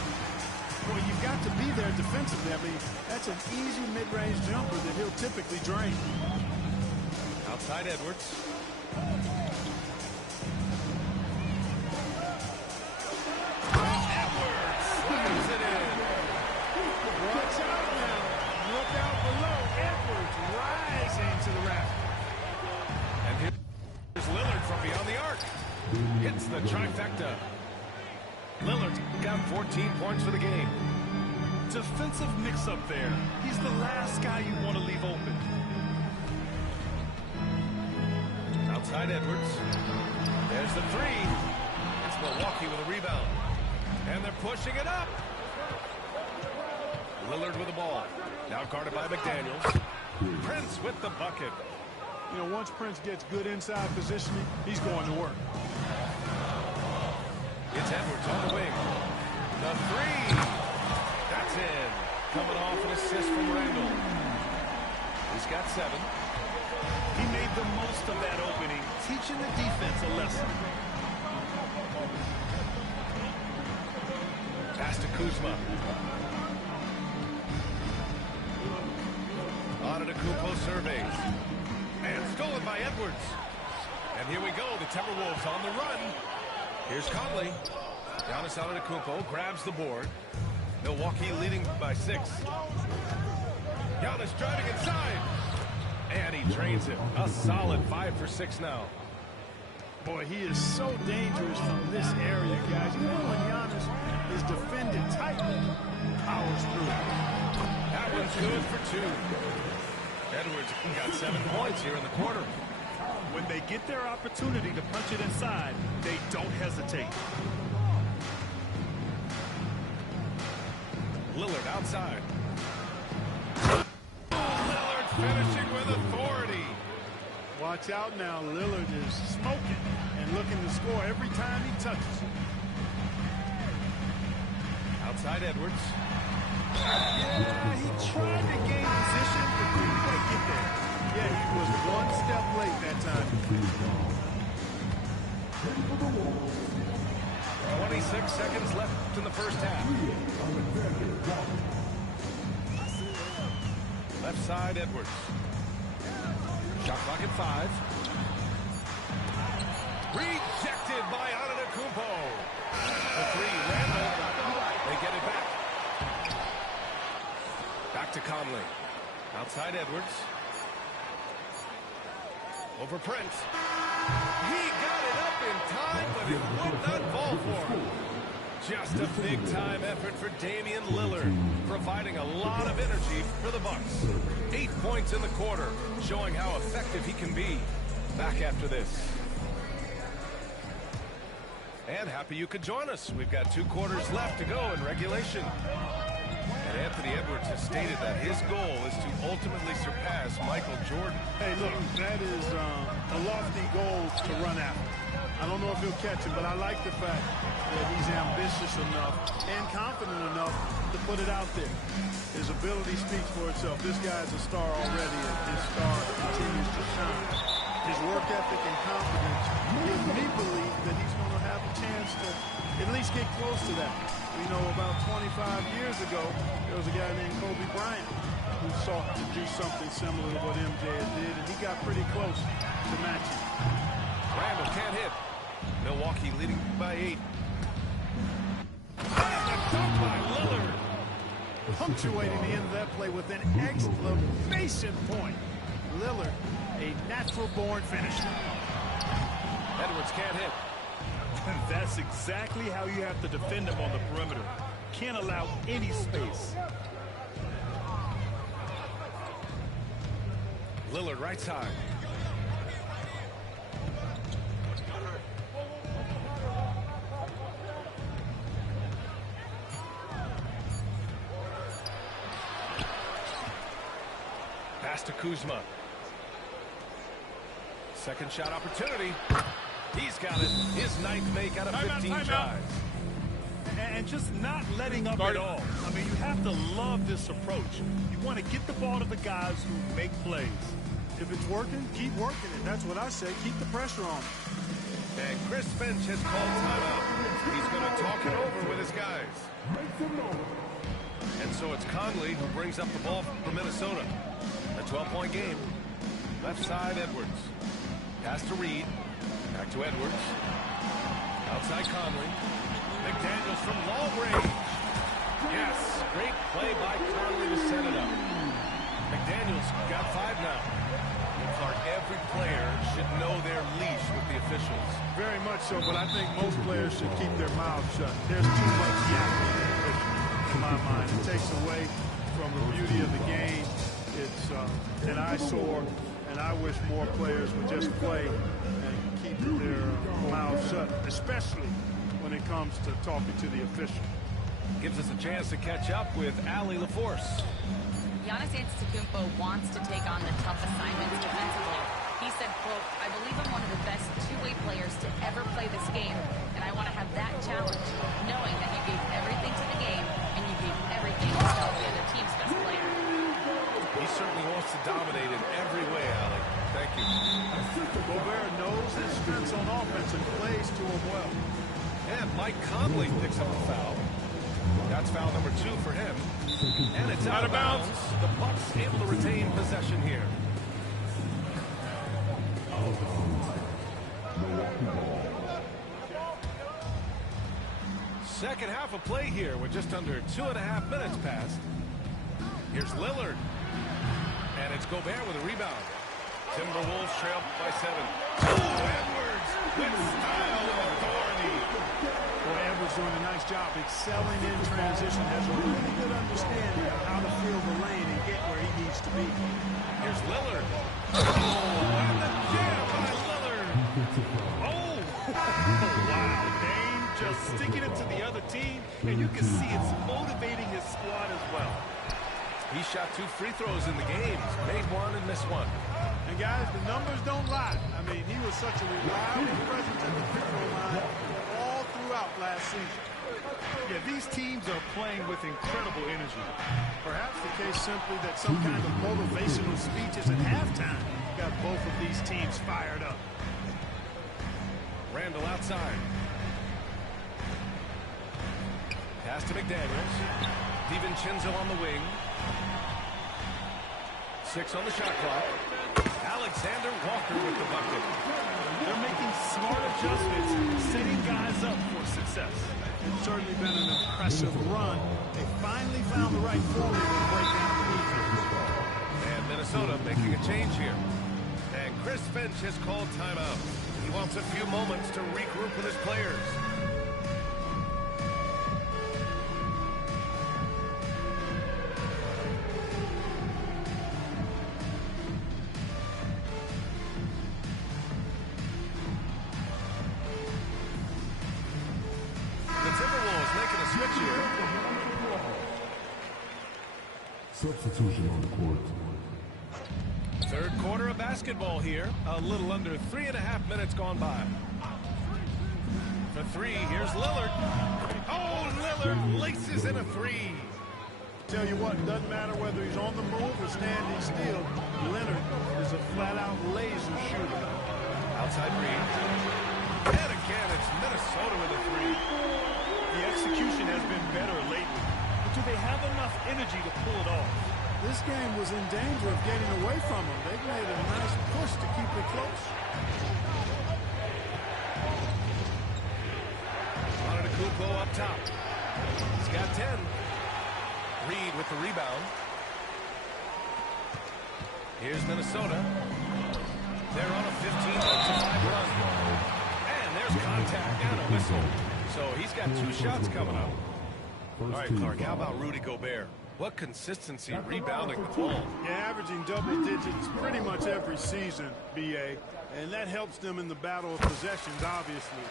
Well, you've got to be there defensively. I mean, that's an easy mid-range jumper that he'll typically drain. Outside Edwards. Edwards slams it in. Watch out now. Look out below. Edwards rising to the rack. And here's Lillard from beyond the arc. Hits the trifecta. Lillard's got 14 points for the game. Defensive mix-up there. He's the last guy you want to leave open. Outside Edwards. There's the 3. It's Milwaukee with a rebound. And they're pushing it up. Lillard with the ball. Now guarded by McDaniels. Prince with the bucket. You know, once Prince gets good inside positioning, he's going to work. It's Edwards on the wing. The 3. That's in. Coming off an assist from Randall. He's got 7. He made the most of that opening, teaching the defense a lesson. Pass to Kuzma. Antetokounmpo surveys. And stolen by Edwards. And here we go. The Timberwolves on the run. Here's Conley. Giannis Antetokounmpo grabs the board. Milwaukee leading by 6. Giannis driving inside. And he drains it. A solid 5 for 6 now. Boy, he is so dangerous from this area, guys. Even when Giannis is defended tightly, powers through. That one's good for 2. Edwards got 7 points here in the quarter. When they get their opportunity to punch it inside, they don't hesitate. Lillard outside. Lillard finishing with authority. Watch out now. Lillard is smoking and looking to score every time he touches it. Outside Edwards. Yeah, he tried to gain position, but didn't quite get there. Yeah, he was one step late that time. 26 seconds left in the first half. Left side, Edwards. Shot clock at 5. Rejected by Antetokounmpo. The 3, Randall. They get it back. to Conley. Outside Edwards. Over Prince. He got it up in time, but it would not fall for him. Just a big-time effort for Damian Lillard, providing a lot of energy for the Bucks. 8 points in the quarter, showing how effective he can be. Back after this. And happy you could join us. We've got 2 quarters left to go in regulation. And Anthony Edwards has stated that his goal is to ultimately surpass Michael Jordan. Hey, look, that is a lofty goal to run after. I don't know if he'll catch it, but I like the fact that he's ambitious enough and confident enough to put it out there. His ability speaks for itself. This guy's a star already, and his star continues to shine. His work ethic and confidence gives me belief that he's going to have a chance to at least get close to that. You know, about 25 years ago, there was a guy named Kobe Bryant who sought to do something similar to what MJ did, and he got pretty close to matching. Randall can't hit. Milwaukee leading by 8. And the dunk by Lillard. Punctuating the end of that play with an exclamation point. Lillard, a natural-born finisher. Edwards can't hit. That's exactly how you have to defend him on the perimeter. Can't allow any space. Lillard right side. Pass to Kuzma. Second shot opportunity. He's got it. His 9th make out of 15 tries. And just not letting up at all. I mean, you have to love this approach. You want to get the ball to the guys who make plays. If it's working, keep working it. That's what I say. Keep the pressure on. And Chris Finch has called timeout. He's going to talk it over with his guys. And so it's Conley who brings up the ball for Minnesota. A 12-point game. Left side, Edwards. Pass to Reed. Back to Edwards. Outside Conley. McDaniels from long range. Yes, great play by Conley to set it up. McDaniels got 5 now. Looks like every player should know their leash with the officials. Very much so, but I think most players should keep their mouths shut. There's too much yakking in my mind. It takes away from the beauty of the game. It's an eyesore, and I wish more players would just play and keep their mouths shut, especially when it comes to talking to the official. Gives us a chance to catch up with Allie LaForce. Giannis Antetokounmpo wants to take on the tough assignments defensively. He said, quote, "I believe I'm one of the best two-way players to ever play this game, and I want to have that challenge, knowing that you gave everything to the game and you gave everything to stop the other team's best player." He certainly wants to dominate in every way, Allie. Thank you. Gobert knows his strengths on offense and plays to him well. And Mike Conley picks up a foul. That's foul number 2 for him. And it's out of bounds. The Bucks able to retain possession here. Second half of play here with just under 2.5 minutes passed. Here's Lillard. And it's Gobert with a rebound. Timberwolves trail by 7. Edwards with style and authority. Boy, Edwards doing a nice job excelling in transition. Has a really good understanding of how to fill the lane and get where he needs to be. Here's Lillard. Oh, and the jam by Lillard. Oh, wow. Dame just sticking it to the other team, and you can see it's motivating his squad as well. He shot 2 free throws in the game. He's made 1 and missed 1. And guys, the numbers don't lie. I mean, he was such a reliable presence at the free throw line all throughout last season. Yeah, these teams are playing with incredible energy. Perhaps the case simply that some kind of motivational speeches at halftime got both of these teams fired up. Randall outside. Pass to McDaniels. DiVincenzo on the wing. 6 on the shot clock. Alexander Walker with the bucket. They're making smart adjustments, setting guys up for success. It's certainly been an impressive run. They finally found the right formula to break down the defense. Minnesota making a change here. And Chris Finch has called timeout. He wants a few moments to regroup with his players. The Timberwolves making a switch here. Substitution on the court. Third quarter of basketball here. A little under 3.5 minutes gone by. For three, here's Lillard. Oh, Lillard laces in a three. Tell you what, doesn't matter whether he's on the move or standing still, Leonard is a flat-out laser shooter. Outside Reed. And again, it's Minnesota with a three. The execution has been better lately. But do they have enough energy to pull it off? This game was in danger of getting away from them. They've made a nice push to keep it close. Antetokounmpo up top. He's got 10. Reed with the rebound. Here's Minnesota. They're on a 15-5 run. And there's contact and a whistle. So he's got 2 shots coming up. All right, Clark, how about Rudy Gobert? What consistency rebounding the ball. Yeah, averaging double digits pretty much every season, B.A. And that helps them in the battle of possessions, obviously.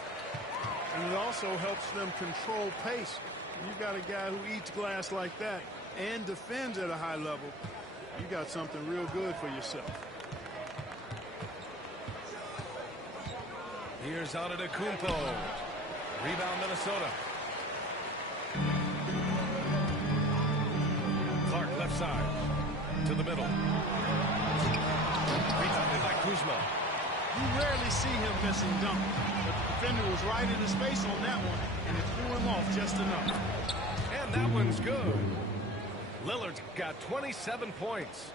And it also helps them control pace. You got a guy who eats glass like that and defends at a high level. You got something real good for yourself. Here's Antetokounmpo. Rebound Minnesota. Clark left side to the middle. Rebounded by Kuzma. You rarely see him missing dunk, but the defender was right in his face on that one, and it threw him off just enough. And that one's good. Lillard's got 27 points.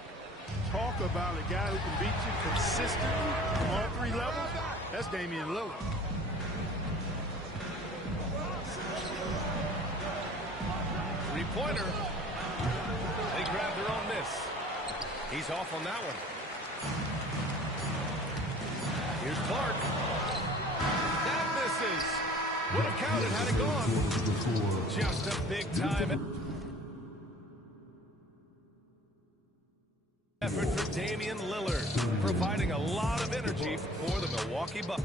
Talk about a guy who can beat you consistently from all 3 levels. That's Damian Lillard. Three-pointer. They grab their own miss. He's off on that one. Here's Clark. That misses. Would have counted had it gone. Just a big-time effort for Damian Lillard, providing a lot of energy for the Milwaukee Bucks.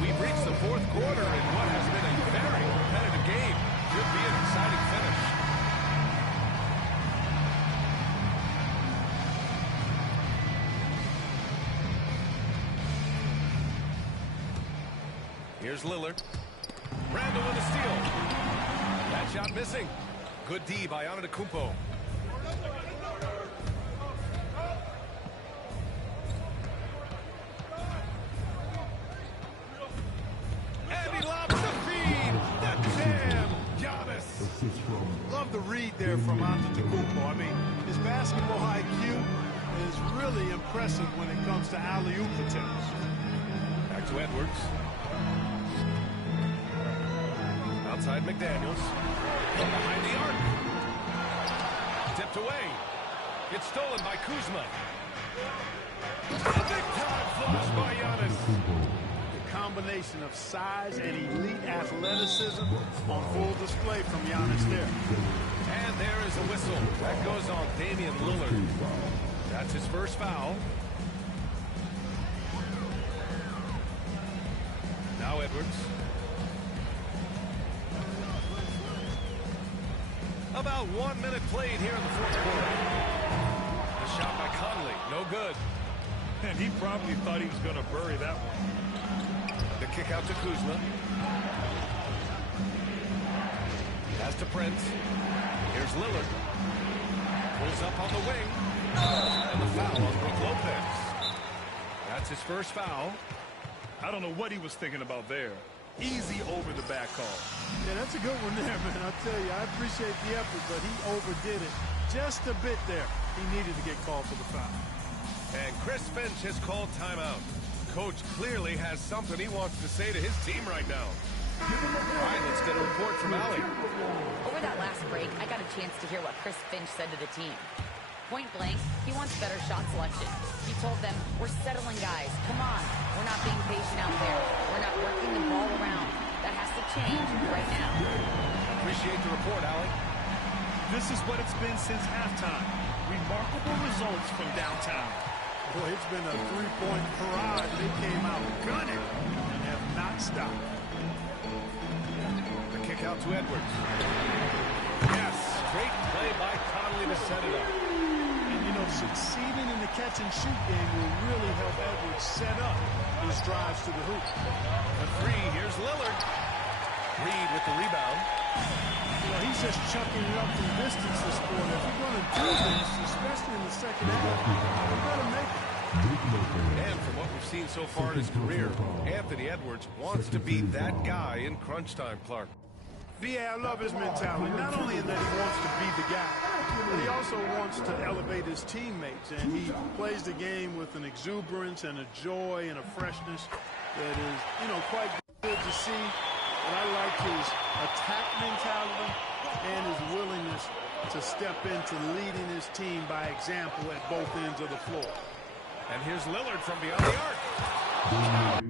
We've reached the 4th quarter in what has been a very competitive game. Should be an exciting finish. Here's Lillard. Randall with a steal. That shot missing. Good D by Antetokounmpo. And he lobs the feed. The jam. Giannis. Love the read there from Antetokounmpo. I mean, his basketball IQ is really impressive when it comes to alley-oop attempts. Back to Edwards. Outside McDaniels. From behind the arc. Tipped away. It's stolen by Kuzma. A big-time flush by Giannis. The combination of size and elite athleticism on full display from Giannis there. And there is a whistle. That goes on Damian Lillard. That's his first foul. Now Edwards. About 1 minute played here in the 4th quarter. The shot by Conley, no good. And he probably thought he was going to bury that one. The kick out to Kuzma. Pass to Prince. Here's Lillard. Pulls up on the wing. And the foul on Brook Lopez. That's his first foul. I don't know what he was thinking about there. Easy over the back call. Yeah, that's a good one there, man. I'll tell you, I appreciate the effort, but he overdid it just a bit there. He needed to get called for the foul. And Chris Finch has called timeout. Coach clearly has something he wants to say to his team right now. All right, let's get a report from Allie. Over that last break, I got a chance to hear what Chris Finch said to the team. Point blank, he wants better shot selection. He told them, we're settling guys. Come on. We're not being patient out there. We're not working the ball around. That has to change right now. Appreciate the report, Allie. This is what it's been since halftime. Remarkable results from downtown. Boy, it's been a three-point parade. They came out gunning and have not stopped. The kick out to Edwards. Yes, great play by Conley to set it up. And, you know, succeeding in the catch-and-shoot game will really help Edwards set up his drives to the hoop. A three, here's Lillard. Reed with the rebound. You know, he's just chucking it up from distance this quarter. If you're going to do this, especially in the second half, you're going to make it. And from what we've seen so far in his career, Anthony Edwards wants to be that guy in crunch time, Clark. Yeah, I love his mentality. Not only in that he wants to be the guy, but he also wants to elevate his teammates. And he plays the game with an exuberance and a joy and a freshness that is, you know, quite good to see. But I like his attack mentality and his willingness to step into leading his team by example at both ends of the floor. And here's Lillard from beyond the arc.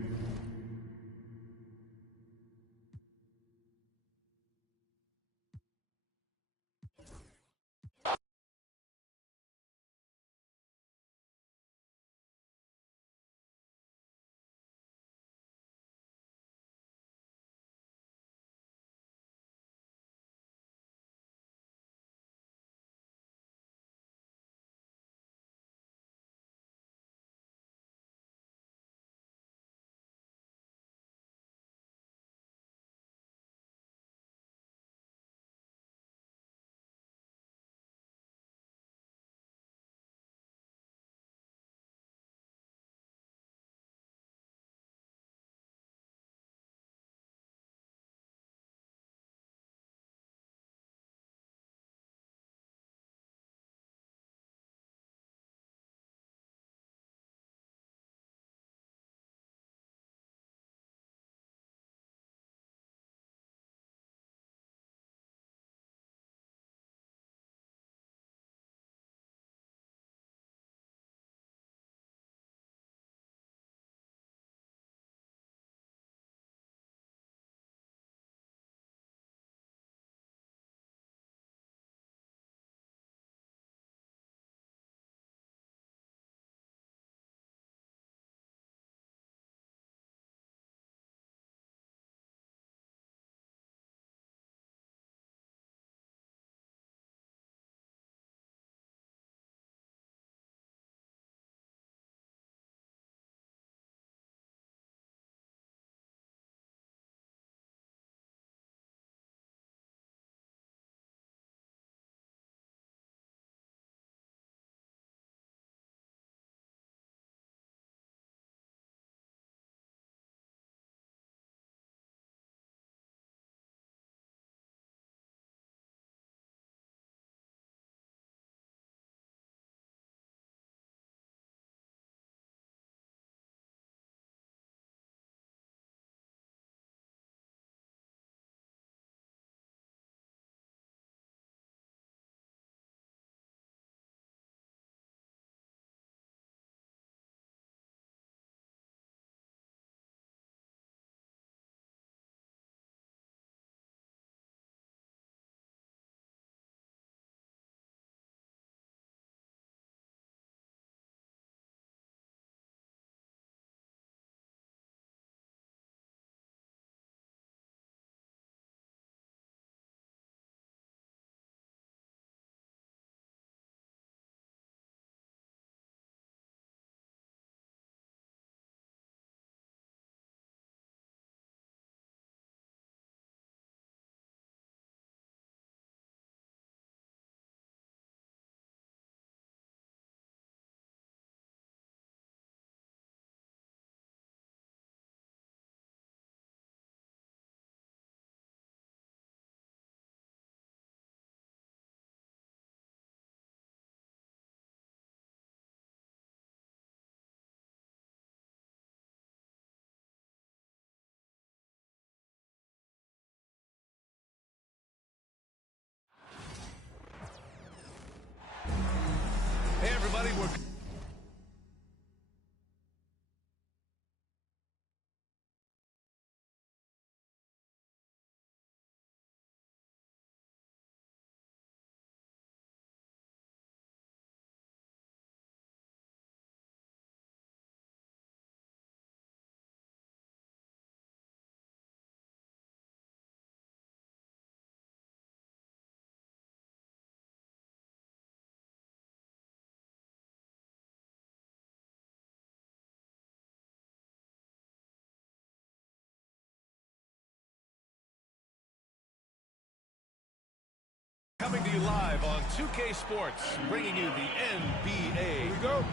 to you live on 2K Sports, bringing you the NBA. Here we go.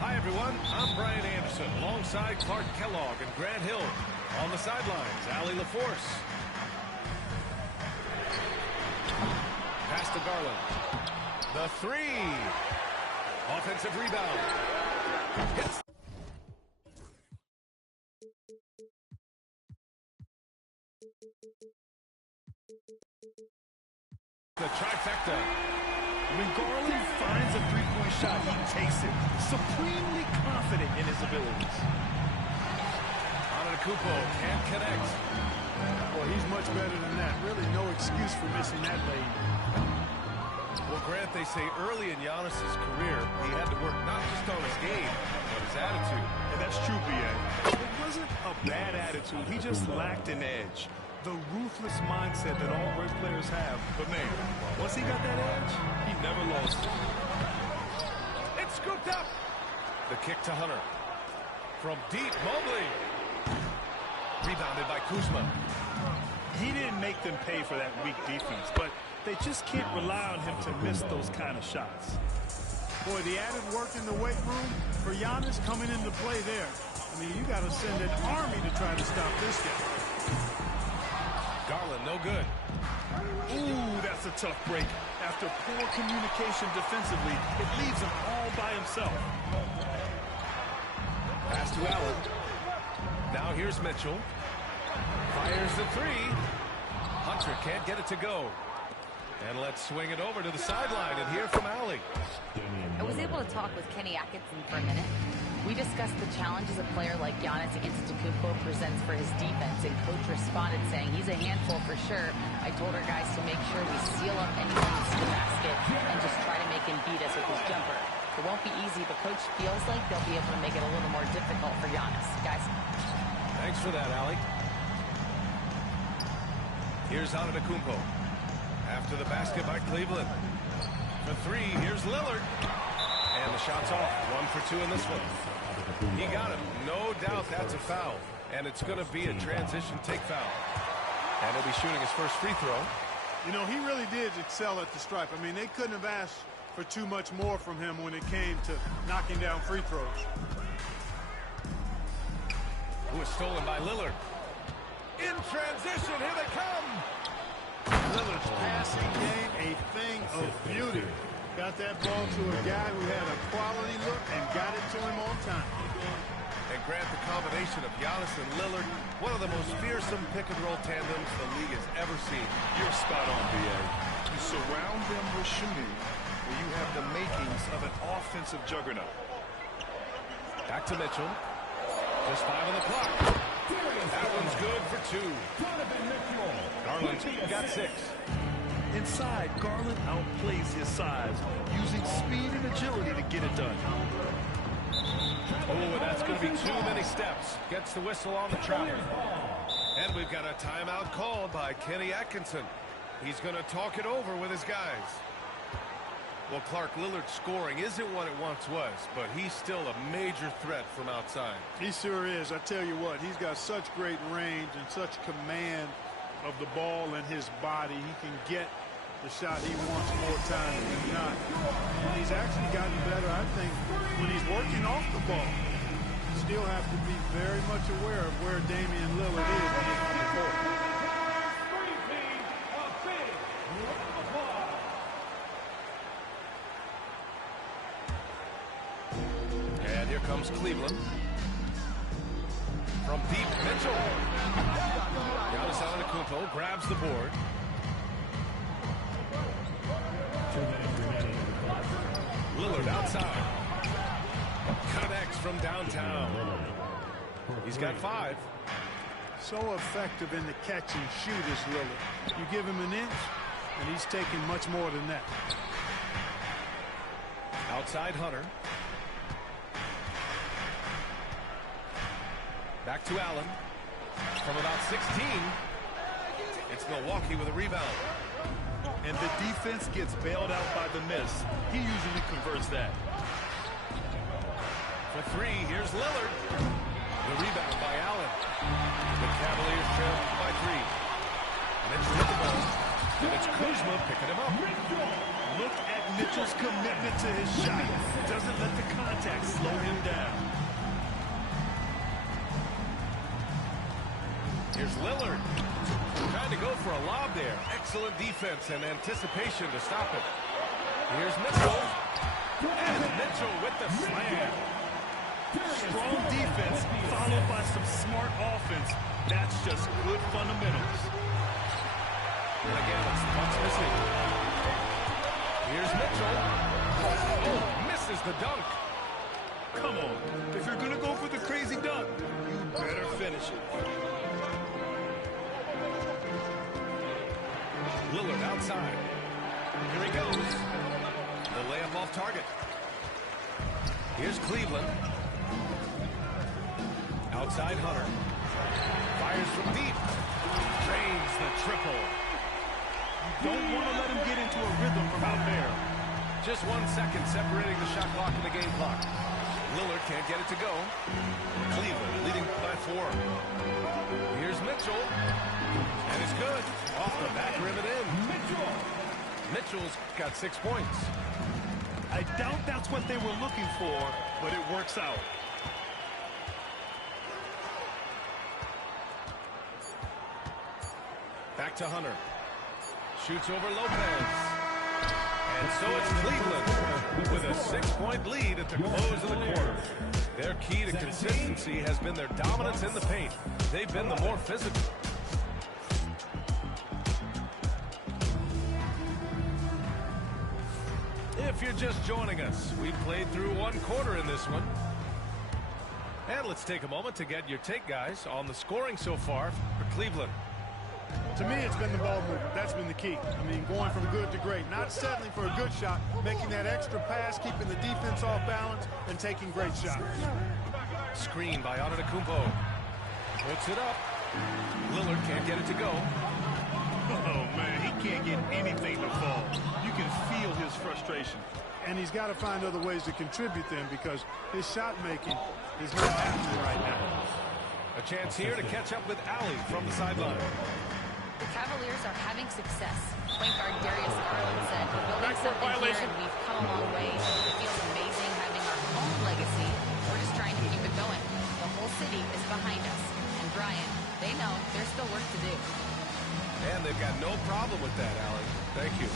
Hi, everyone. I'm Brian Anderson, alongside Clark Kellogg and Grant Hill. On the sidelines, Allie LaForce. Pass to Garland. The three. Offensive rebound. Hits. The trifecta. When Garland finds a three-point shot, he takes it, supremely confident in his abilities. Antetokounmpo can't connect. Well, he's much better than that. Really no excuse for missing that lane. Well, Grant, they say early in Giannis' career, he had to work not just on his game, but his attitude. And that's true, B.A. It wasn't a bad attitude. He just lacked an edge. The ruthless mindset that all great players have. But, man, once he got that edge, he never lost it. It's scooped up. The kick to Hunter. From deep, Mobley. Rebounded by Kuzma. He didn't make them pay for that weak defense, but they just can't rely on him to miss those kind of shots. Boy, the added work in the weight room for Giannis coming into play there. I mean, you got to send an army to try to stop this guy. Garland, no good. Ooh, that's a tough break. After poor communication defensively, it leaves him all by himself. Pass to Allen. Now here's Mitchell. Fires the three. Hunter can't get it to go. And let's swing it over to the sideline and hear from Allie. I was able to talk with Kenny Atkinson for a minute. We discussed the challenges a player like Giannis Antetokounmpo presents for his defense, and coach responded saying he's a handful for sure. I told our guys to make sure we seal up any leads to the basket and just try to make him beat us with his jumper. It won't be easy, but coach feels like they'll be able to make it a little more difficult for Giannis. Guys. Thanks for that, Allie. Here's Antetokounmpo. After the basket by Cleveland. For three, here's Lillard. And the shot's off. 1 for 2 in this one. He got it. No doubt that's a foul. And it's going to be a transition take foul. And he'll be shooting his first free throw. You know, he really did excel at the stripe. I mean, they couldn't have asked for too much more from him when it came to knocking down free throws. Who was stolen by Lillard. In transition, here they come. Lillard's passing game, a thing of beauty. Got that ball to a guy who had a quality look and got it to him on time. And Grant, the combination of Giannis and Lillard, one of the most fearsome pick-and-roll tandems the league has ever seen. You're spot on, B.A. You surround them with shooting, where you have the makings of an offensive juggernaut. Back to Mitchell. Just 5 on the clock. That one's good for 2. Garland's got 6. Inside, Garland outplays his size, using speed and agility to get it done. Oh, that's going to be too many steps. Gets the whistle on the travel. And we've got a timeout called by Kenny Atkinson. He's going to talk it over with his guys. Well, Clark, Lillard's scoring isn't what it once was, but he's still a major threat from outside. He sure is. I tell you what, he's got such great range and such command of the ball in his body. He can get the shot he wants more times than not. And he's actually gotten better, I think, when he's working off the ball. You still have to be very much aware of where Damian Lillard is when he's on the court. And here comes Cleveland. From deep, Mitchell. Giannis Antetokounmpo grabs the board. Lillard outside. Connects from downtown. He's got 5. So effective in the catch and shoot is Lillard. You give him an inch, and he's taking much more than that. Outside Hunter. Back to Allen. From about 16. It's Milwaukee with a rebound. And the defense gets bailed out by the miss. He usually converts that. For 3, here's Lillard. The rebound by Allen. The Cavaliers trail by 3. Mitchell with the ball. And it's Kuzma picking him up. Look at Mitchell's commitment to his shot. Doesn't let the contact slow him down. Here's Lillard. Trying to go for a lob there. Excellent defense and anticipation to stop it. Here's Mitchell. And Mitchell with the slam. Strong defense followed by some smart offense. That's just good fundamentals. And again, it's puck's missing. Here's Mitchell. Oh, misses the dunk. Come on. If you're going to go for the crazy dunk, you better finish it. Lillard outside. Here he goes. The layup off target. Here's Cleveland. Outside Hunter. Fires from deep. Drains the triple. Don't want to let him get into a rhythm from out there. Just 1 second separating the shot clock and the game clock. Lillard can't get it to go. Cleveland leading by 4. Here's Mitchell. And it's good. Off the back rim and in. Mitchell's got 6 points. I doubt that's what they were looking for, but it works out. Back to Hunter. Shoots over Lopez. And so it's Cleveland with a 6-point lead at the close of the quarter. Their key to consistency has been their dominance in the paint. They've been the more physical. If you're just joining us, we've played through 1 quarter in this one. And let's take a moment to get your take, guys, on the scoring so far for Cleveland. To me, it's been the ball movement. That's been the key. I mean, going from good to great. Not settling for a good shot, making that extra pass, keeping the defense off balance, and taking great shots. Screen by Antetokounmpo. Puts it up. Lillard can't get it to go. Oh, man, he can't get anything to fall. You can feel his frustration. And he's got to find other ways to contribute then because his shot making is not happening right now. A chance here to catch up with Allie from the sideline. The Cavaliers are having success. Point guard Darius Garland said, "We're building something here and we've come a long way. It feels amazing having our own legacy. We're just trying to keep it going. The whole city is behind us." And Brian, they know there's still work to do. And they've got no problem with that, Allie. Thank you.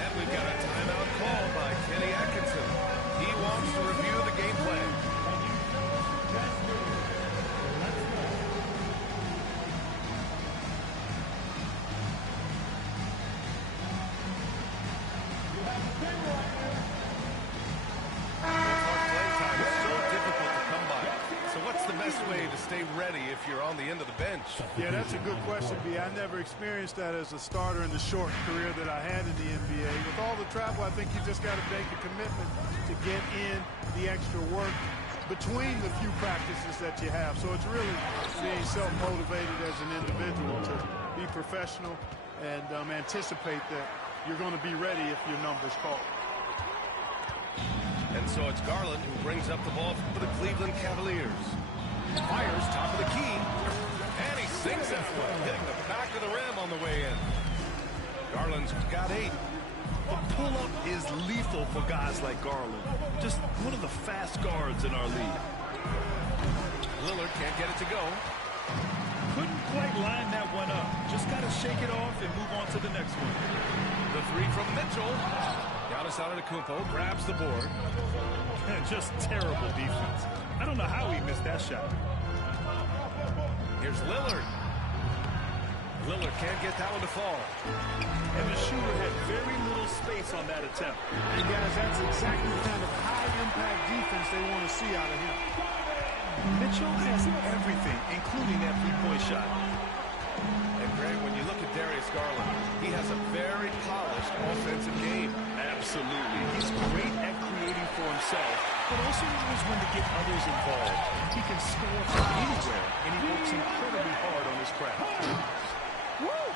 And we've got a timeout call by Kenny Atkinson. He wants to review the game plan. Stay ready if you're on the end of the bench. Yeah, that's a good question, B. I never experienced that as a starter in the short career that I had in the NBA. With all the travel, I think you just got to make a commitment to get in the extra work between the few practices that you have. So it's really being self-motivated as an individual to be professional and anticipate that you're going to be ready if your number's called. And so it's Garland who brings up the ball for the Cleveland Cavaliers. Fires top of the key. And he sinks that one, hitting the back of the rim on the way in. Garland's got 8. The pull-up is lethal for guys like Garland. Just one of the fast guards in our league. Lillard can't get it to go. Couldn't quite line that one up. Just got to shake it off and move on to the next one. The 3 from Mitchell. Giannis Antetokounmpo grabs the board. Just terrible defense. I don't know how he missed that shot. Here's Lillard. Lillard can't get that one to fall. And the shooter had very little space on that attempt. And guys, that's exactly the kind of high-impact defense they want to see out of him. Mitchell has everything, including that three-point shot. And Greg, when you look at Darius Garland, he has a very polished offensive game. Absolutely. He's great at creating for himself, but also knows when to get others involved. He can score from anywhere, and he works incredibly hard on his craft. Woo!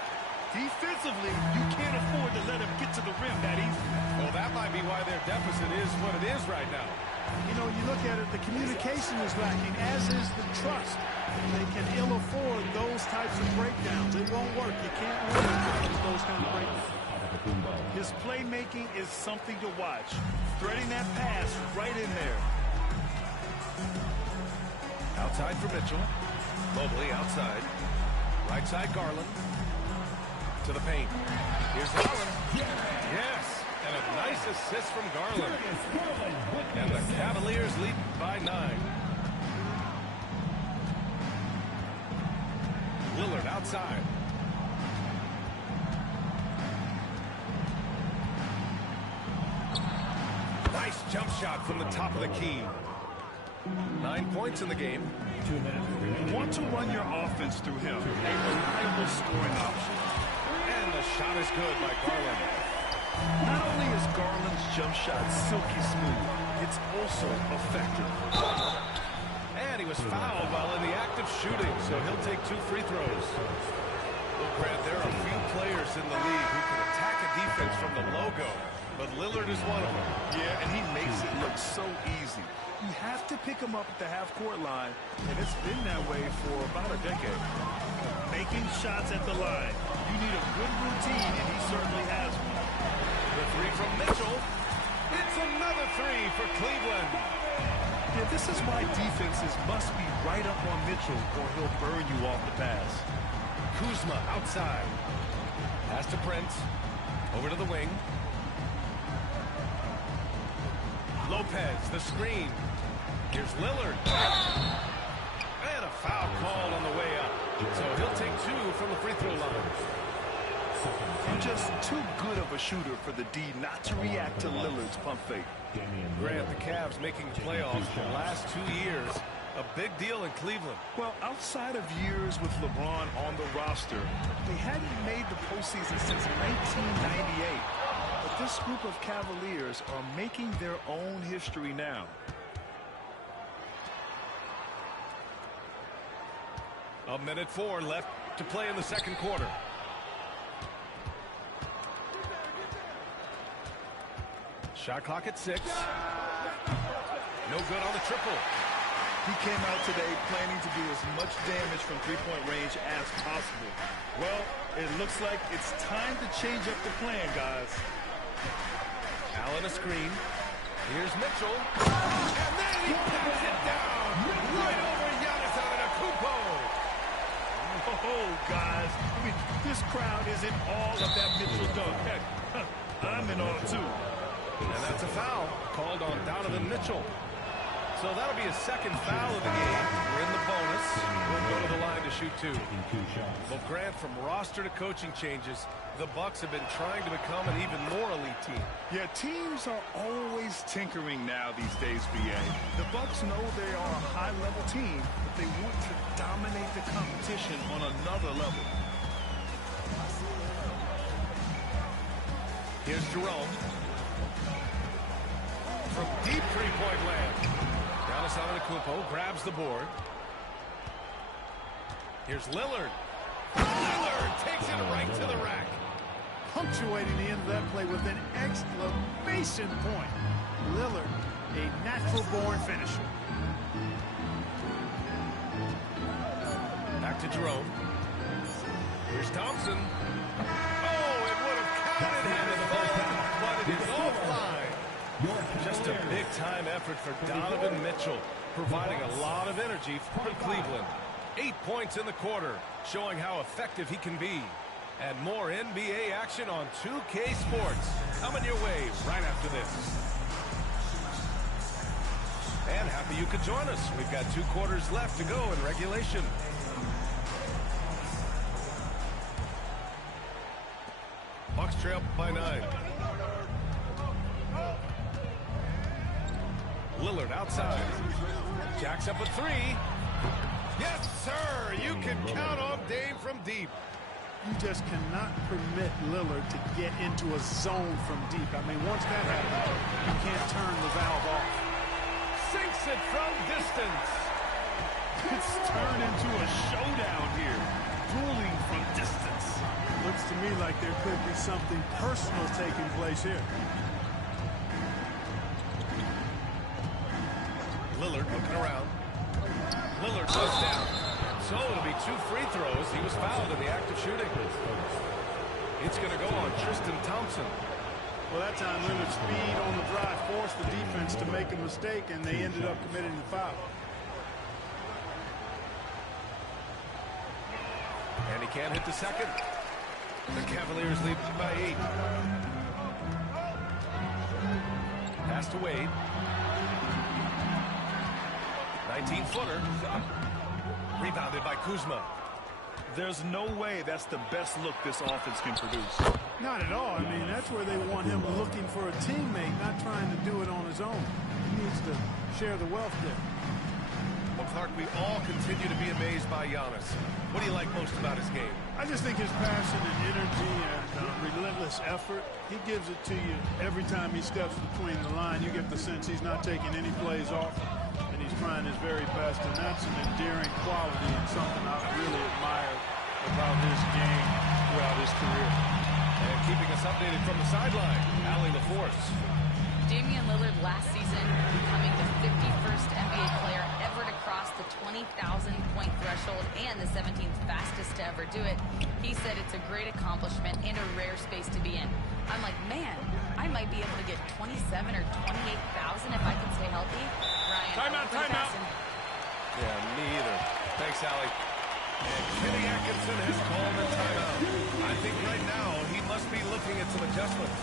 Defensively, you can't afford to let him get to the rim that easily. Well, that might be why their deficit is what it is right now. You know, you look at it, the communication is lacking, as is the trust. They can ill afford those types of breakdowns. It won't work. You can't win with those kind of breakdowns. His playmaking is something to watch. Threading that pass right in there. Outside for Mitchell. Mobley outside. Right side Garland. To the paint. Here's Garland. Yes. And a nice assist from Garland. And the Cavaliers lead by 9. Lillard outside. Nice jump shot from the top of the key. 9 points in the game. You want to run your offense through him. A reliable scoring option. And the shot is good by Garland. Not only is Garland's jump shot silky smooth, it's also effective. And he was fouled while in the act of shooting, so he'll take 2 free throws. Well, Grant, there are few players in the league who can attack a defense from the logo, but Lillard is one of them. Yeah, and he makes it look so easy. You have to pick him up at the half-court line, and it's been that way for about a decade. Making shots at the line. You need a good routine, and he certainly has one. The 3 from Mitchell. It's another 3 for Cleveland. Yeah, this is why defenses must be right up on Mitchell, or he'll burn you off the pass. Kuzma outside. Pass to Prince. Over to the wing. Lopez, the screen. Here's Lillard. And a foul called on the way up. So he'll take 2 from the free throw line. And just too good of a shooter for the D not to react to Lillard's pump fake. Grant, the Cavs making playoffs the last 2 years. A big deal in Cleveland. Well, outside of years with LeBron on the roster, they hadn't made the postseason since 1998. But this group of Cavaliers are making their own history now. A minute 4 left to play in the second quarter. Shot clock at 6. No good on the triple. He came out today planning to do as much damage from three-point range as possible. Well, it looks like it's time to change up the plan, guys. Allen a screen. Here's Mitchell. And then he pins it down right over Giannis Antetokounmpo. Oh, guys. I mean, this crowd is in awe of that Mitchell dunk. Heck, I'm in awe, too. And that's a foul called on Donovan Mitchell. So that'll be a second foul of the game. We're in the bonus. We'll go to the line to shoot 2. Well, Grant, from roster to coaching changes, the Bucks have been trying to become an even more elite team. Yeah, teams are always tinkering now these days, BA. The Bucks know they are a high-level team, but they want to dominate the competition on another level. Here's Jerome. From deep three-point land. Giannis Antetokounmpo grabs the board. Here's Lillard. Lillard takes it right to the rack. Punctuating the end of that play with an exclamation point. Lillard, a natural-born finisher. Back to Jerome. Here's Thompson. Oh, it would have counted him in the ball, but it is offline. Just a big-time effort for Donovan Mitchell, providing a lot of energy for Cleveland. 8 points in the quarter, showing how effective he can be. And more NBA action on 2K Sports coming your way right after this. And happy you could join us. We've got 2 quarters left to go in regulation. Bucks trail by 9. Lillard outside. Jacks up a 3. Yes, sir. You can count on Dame from deep. You just cannot permit Lillard to get into a zone from deep. I mean, once that happens, you can't turn the valve off. Sinks it from distance. It's turned into a showdown here. Dueling from distance. Looks to me like there could be something personal taking place here. Lillard looking around. Lillard goes down. So it'll be 2 free throws. He was fouled in the act of shooting. It's going to go on Tristan Thompson. Well, that time Lillard's speed on the drive forced the defense to make a mistake, and they ended up committing the foul. And he can't hit the second. The Cavaliers lead by 8. Pass to Wade. 19-footer. Rebounded by Kuzma. There's no way that's the best look this offense can produce. Not at all. I mean, that's where they want him looking for a teammate, not trying to do it on his own. He needs to share the wealth there. Well, Clark, we all continue to be amazed by Giannis. What do you like most about his game? I just think his passion and energy and relentless effort, he gives it to you every time he steps between the line. You get the sense he's not taking any plays off, and he's trying his very best, and that's an endearing quality and something I've really admired about his game throughout his career. And keeping us updated from the sideline, Allie LaForce. Damian Lillard last season becoming the 51st NBA player ever to cross the 20,000-point threshold and the 17th fastest to ever do it. He said it's a great accomplishment and a rare space to be in. I'm like, man, I might be able to get 27 or 28,000 if I can stay healthy. Ryan, timeout. Yeah, me either. Thanks, Allie. And Kenny Atkinson has called a timeout. I think right now he must be looking at some adjustments.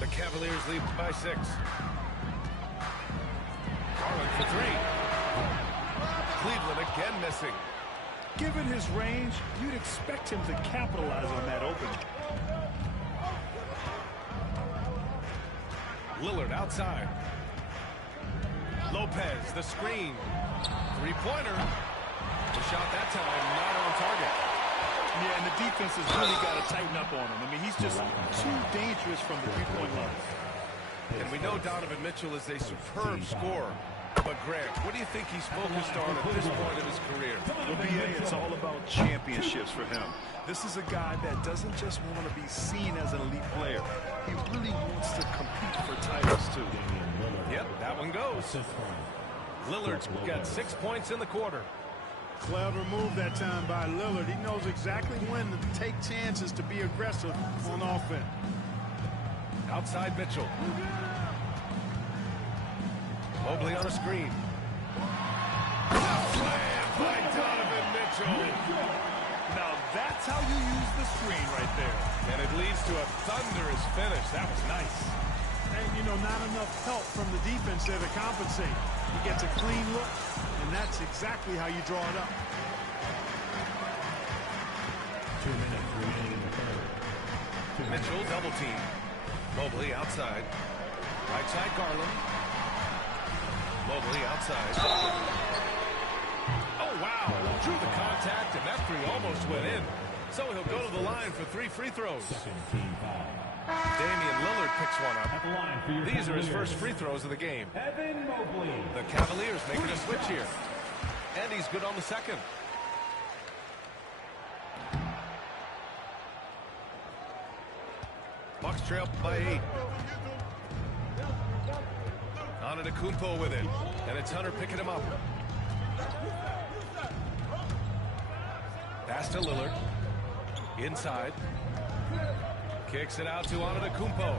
The Cavaliers lead by 6. Garland for 3. Cleveland again missing. Given his range, you'd expect him to capitalize on that opening. Lillard outside. Lopez, the screen. Three-pointer. The shot that time not on target. Yeah, and the defense has really got to tighten up on him. I mean, he's just too dangerous from the three-point line. And we know Donovan Mitchell is a superb scorer. But, Grant, what do you think he's focused on at this point of his career? Well, B.A., it's all about championships for him. This is a guy that doesn't just want to be seen as an elite player. He really wants to compete for titles, too. Yep, that one goes. Lillard's got 6 points in the quarter. Clever move that time by Lillard. He knows exactly when to take chances to be aggressive on offense. Outside Mitchell. Mobley on a screen. Slam by Donovan Mitchell. Now that's how you use the screen right there. And it leads to a thunderous finish. That was nice. And, you know, not enough help from the defense there to compensate. He gets a clean look, and that's exactly how you draw it up. 2 minutes remaining in the third. Mitchell double team. Mobley outside. Right side Garland. Mobley outside. Oh, wow. Drew the contact, and that three almost went in. So he'll go to the line for 3 free throws. Damian Lillard picks one up. These are his first free throws of the game. Evan Mobley. The Cavaliers making a switch here. And he's good on the second. Bucks trail by 8. Antetokounmpo with it. And it's Hunter picking him up. Pass to Lillard. Inside. Kicks it out to Antetokounmpo.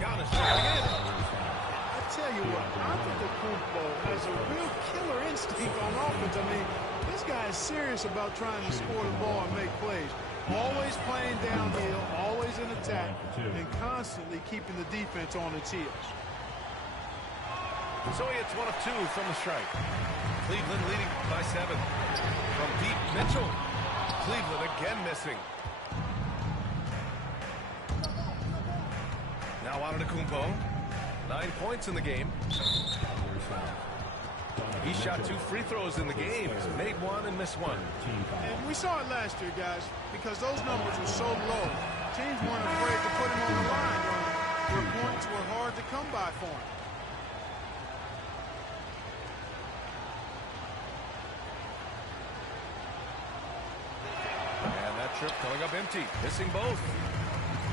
Giannis checking in. I tell you what, Antetokounmpo has a real killer instinct on offense. I mean, this guy is serious about trying to score the ball and make plays. Always playing downhill, always in attack, and constantly keeping the defense on its heels. So he hits 1 of 2 from the strike. Cleveland leading by 7. From deep, Mitchell. Cleveland again missing. Now Antetokounmpo. 9 points in the game. He shot 2 free throws in the game. He's made 1 and missed 1. And we saw it last year, guys, because those numbers were so low. Teams weren't afraid to put him on the line where points were hard to come by for him. And that trip coming up empty, missing both.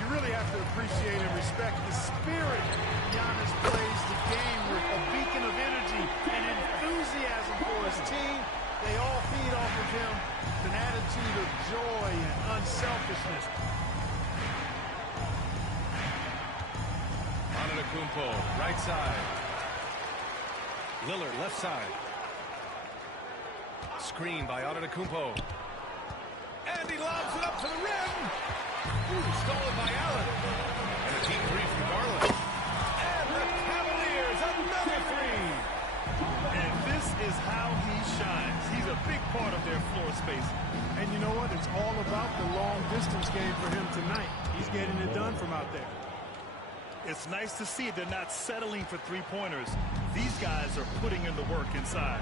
You really have to appreciate and respect the spirit Giannis plays the game with, a beacon of energy and enthusiasm for his team. They all feed off of him with an attitude of joy and unselfishness. Antetokounmpo, right side. Lillard, left side. Screen by Antetokounmpo. And he lobs it up to the rim. Ooh, stolen by Allen. And a deep three from Garland. And the Cavaliers, another three. And this is how he shines. He's a big part of their floor space. And you know what? It's all about the long-distance game for him tonight. He's getting it done from out there. It's nice to see they're not settling for three-pointers. These guys are putting in the work inside.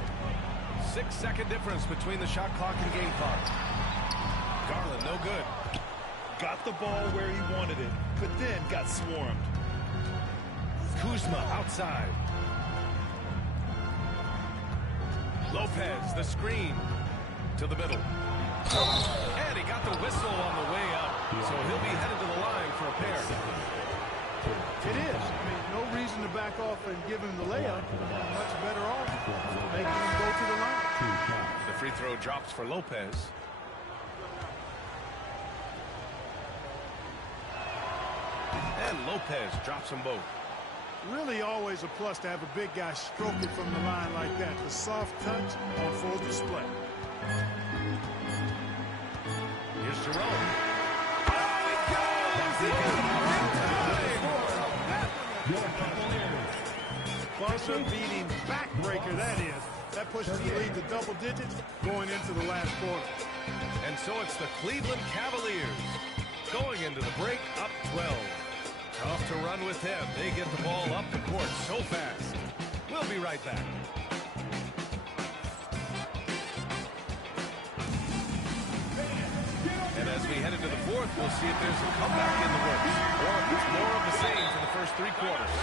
6-second difference between the shot clock and game clock. Garland, no good. Got the ball where he wanted it, but then got swarmed. Kuzma outside. Lopez, the screen to the middle. And he got the whistle on the way up, so he'll be headed to the line for a pair. It is. I mean, no reason to back off and give him the layup. Much better off making him go to the line. The free throw drops for Lopez. And Lopez drops them both. Really always a plus to have a big guy stroke it from the line like that. The soft touch on full display. Here's Jerome. Oh, he goes! He Buzzer beating backbreaker, that is. That pushes the lead to double digits going into the last quarter. And so it's the Cleveland Cavaliers going into the break up 12. Tough to run with them. They get the ball up the court so fast. We'll be right back. And as we head into the fourth, we'll see if there's a comeback in the works, or if it's more of the same for the first 3 quarters.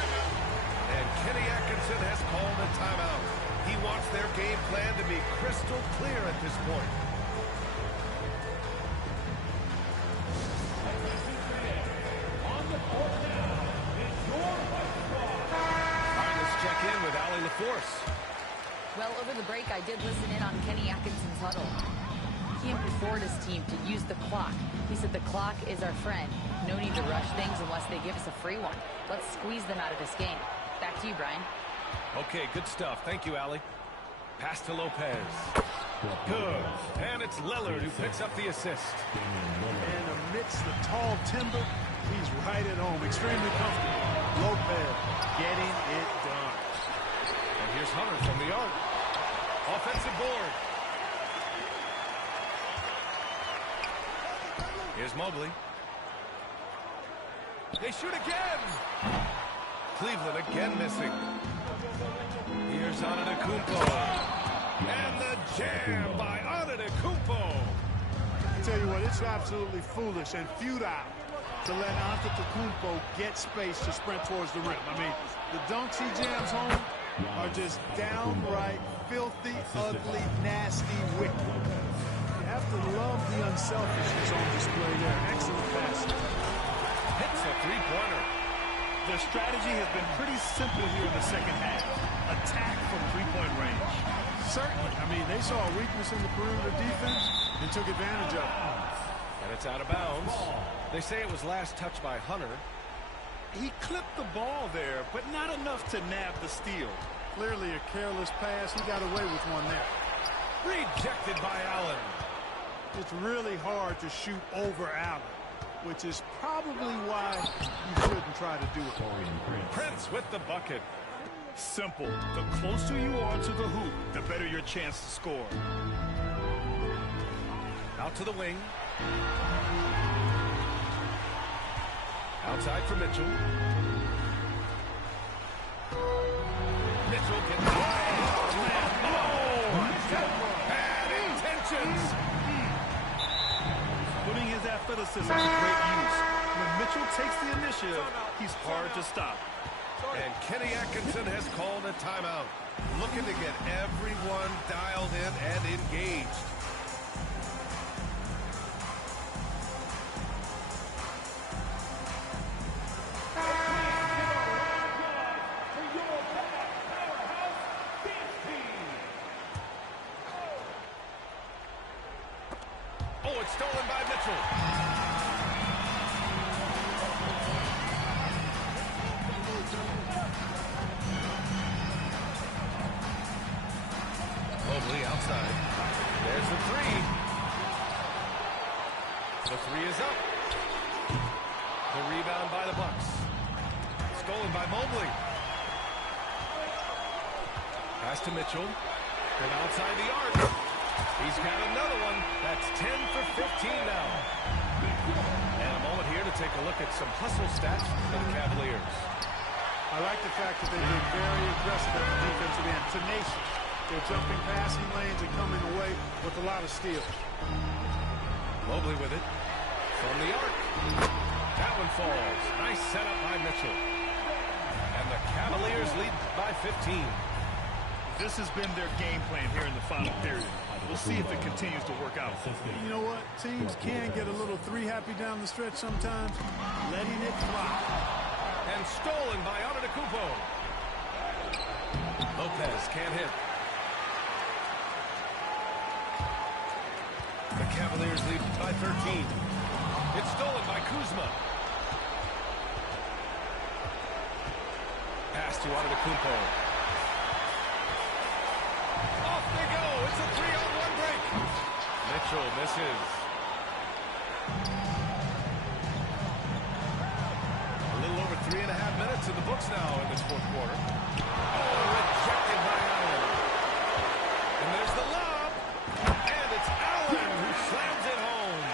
And Kenny Atkinson has called a timeout. He wants their game plan to be crystal clear at this point. Check in with Allie LaForce. Well, over the break, I did listen in on Kenny Atkinson's huddle. He implored his team to use the clock. He said the clock is our friend. No need to rush things unless they give us a free one. Let's squeeze them out of this game. Back to you, Brian. Okay, good stuff. Thank you, Allie. Pass to Lopez. Good. And it's Lillard who picks up the assist. And amidst the tall timber, he's right at home. Extremely comfortable. Lopez getting it done. And here's Hunter from the arc. Offensive board. Here's Mobley. They shoot again. Cleveland again missing. Here's Antetokounmpo. And the jam by Antetokounmpo. I tell you what, it's absolutely foolish and futile to let Antetokounmpo get space to sprint towards the rim. I mean, the dunks he jams home are just downright filthy, ugly, nasty, wicked. You have to love the unselfishness on display there. Excellent pass. Hits a three-pointer. Their strategy has been pretty simple here in the second half. Attack from three-point range. Certainly. I mean, they saw a weakness in the perimeter defense and took advantage of it. And it's out of bounds. They say it was last touched by Hunter. He clipped the ball there, but not enough to nab the steal. Clearly a careless pass. He got away with one there. Rejected by Allen. It's really hard to shoot over Allen, which is probably why you shouldn't try to do it. Prince with the bucket. Simple. The closer you are to the hoop, the better your chance to score. Out to the wing. Outside for Mitchell. Mitchell gets slam. Bad intentions. Putting his athleticism to great use. When Mitchell takes the initiative, he's hard to stop. And Kenny Atkinson has called a timeout. Looking to get everyone dialed in and engaged. Oh, it's stolen by Mitchell. Mobley outside. There's the three. The three is up. The rebound by the Bucks. Stolen by Mobley. Pass to Mitchell. From outside the arc. He's got another one. That's 10 for 15 now. And a moment here to take a look at some hustle stats for the Cavaliers. I like the fact that they've been very aggressive at the defensive end, tenacious. They're jumping passing lanes and coming away with a lot of steals. Mobley with it. From the arc. That one falls. Nice setup by Mitchell. And the Cavaliers lead by 15. This has been their game plan here in the final period. We'll see if it continues to work out. You know what? Teams can get a little three-happy down the stretch sometimes. Letting it fly. And stolen by Antetokounmpo. Lopez can't hit. The Cavaliers lead by 13. It's stolen by Kuzma. Pass to Antetokounmpo. Off they go. It's a 3-on-1 break. Mitchell misses. A little over 3.5 minutes in the books now in this fourth quarter. Oh, rejected by Allen. And there's the lob. And it's Allen who slams it home.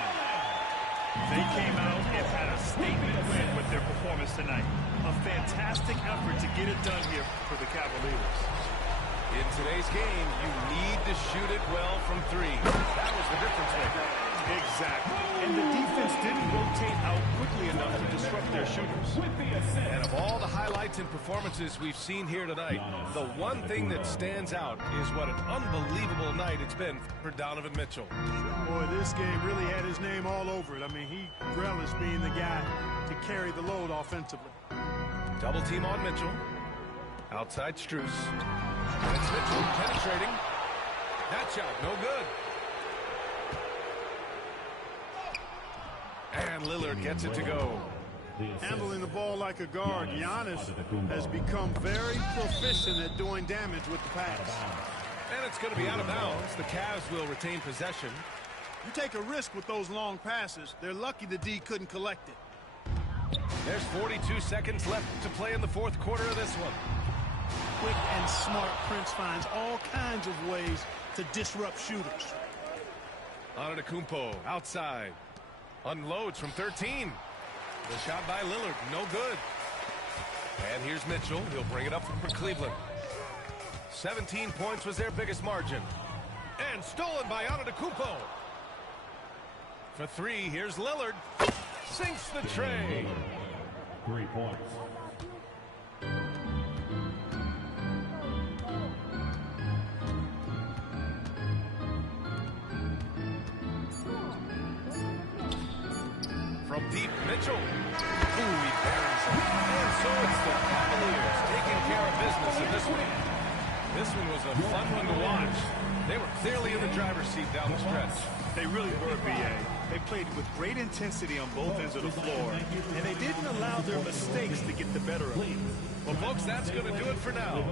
They came out and had a statement win with their performance tonight. A fantastic effort to get it done here for the Cavaliers. In today's game, you need to shoot it well from three. That was the difference maker. Exactly. And the defense didn't rotate out quickly enough to disrupt their shooters. And of all the highlights and performances we've seen here tonight, the one thing that stands out is what an unbelievable night it's been for Donovan Mitchell. Boy, this game really had his name all over it. I mean, he relished being the guy to carry the load offensively. Double team on Mitchell. Outside Strus. It's Mitchell penetrating. That shot, no good. And Lillard gets it to go. Handling the ball like a guard, Giannis has become very proficient at doing damage with the pass. And it's going to be out of bounds. The Cavs will retain possession. You take a risk with those long passes. They're lucky the D couldn't collect it. There's 42 seconds left to play in the fourth quarter of this one. Quick and smart, Prince finds all kinds of ways to disrupt shooters. Antetokounmpo outside. Unloads from 13. The shot by Lillard, no good. And here's Mitchell. He'll bring it up for Cleveland. 17 points was their biggest margin. And stolen by Antetokounmpo. For three, here's Lillard. Sinks the tray. 3 points. From deep, Mitchell. Ooh, he buries it. And so it's the Cavaliers taking care of business in this one. This one was a fun one to watch. They were clearly in the driver's seat down the stretch. They really were, B.A. They played with great intensity on both ends of the floor, and they didn't allow their mistakes to get the better of them. Well, folks, that's going to do it for now.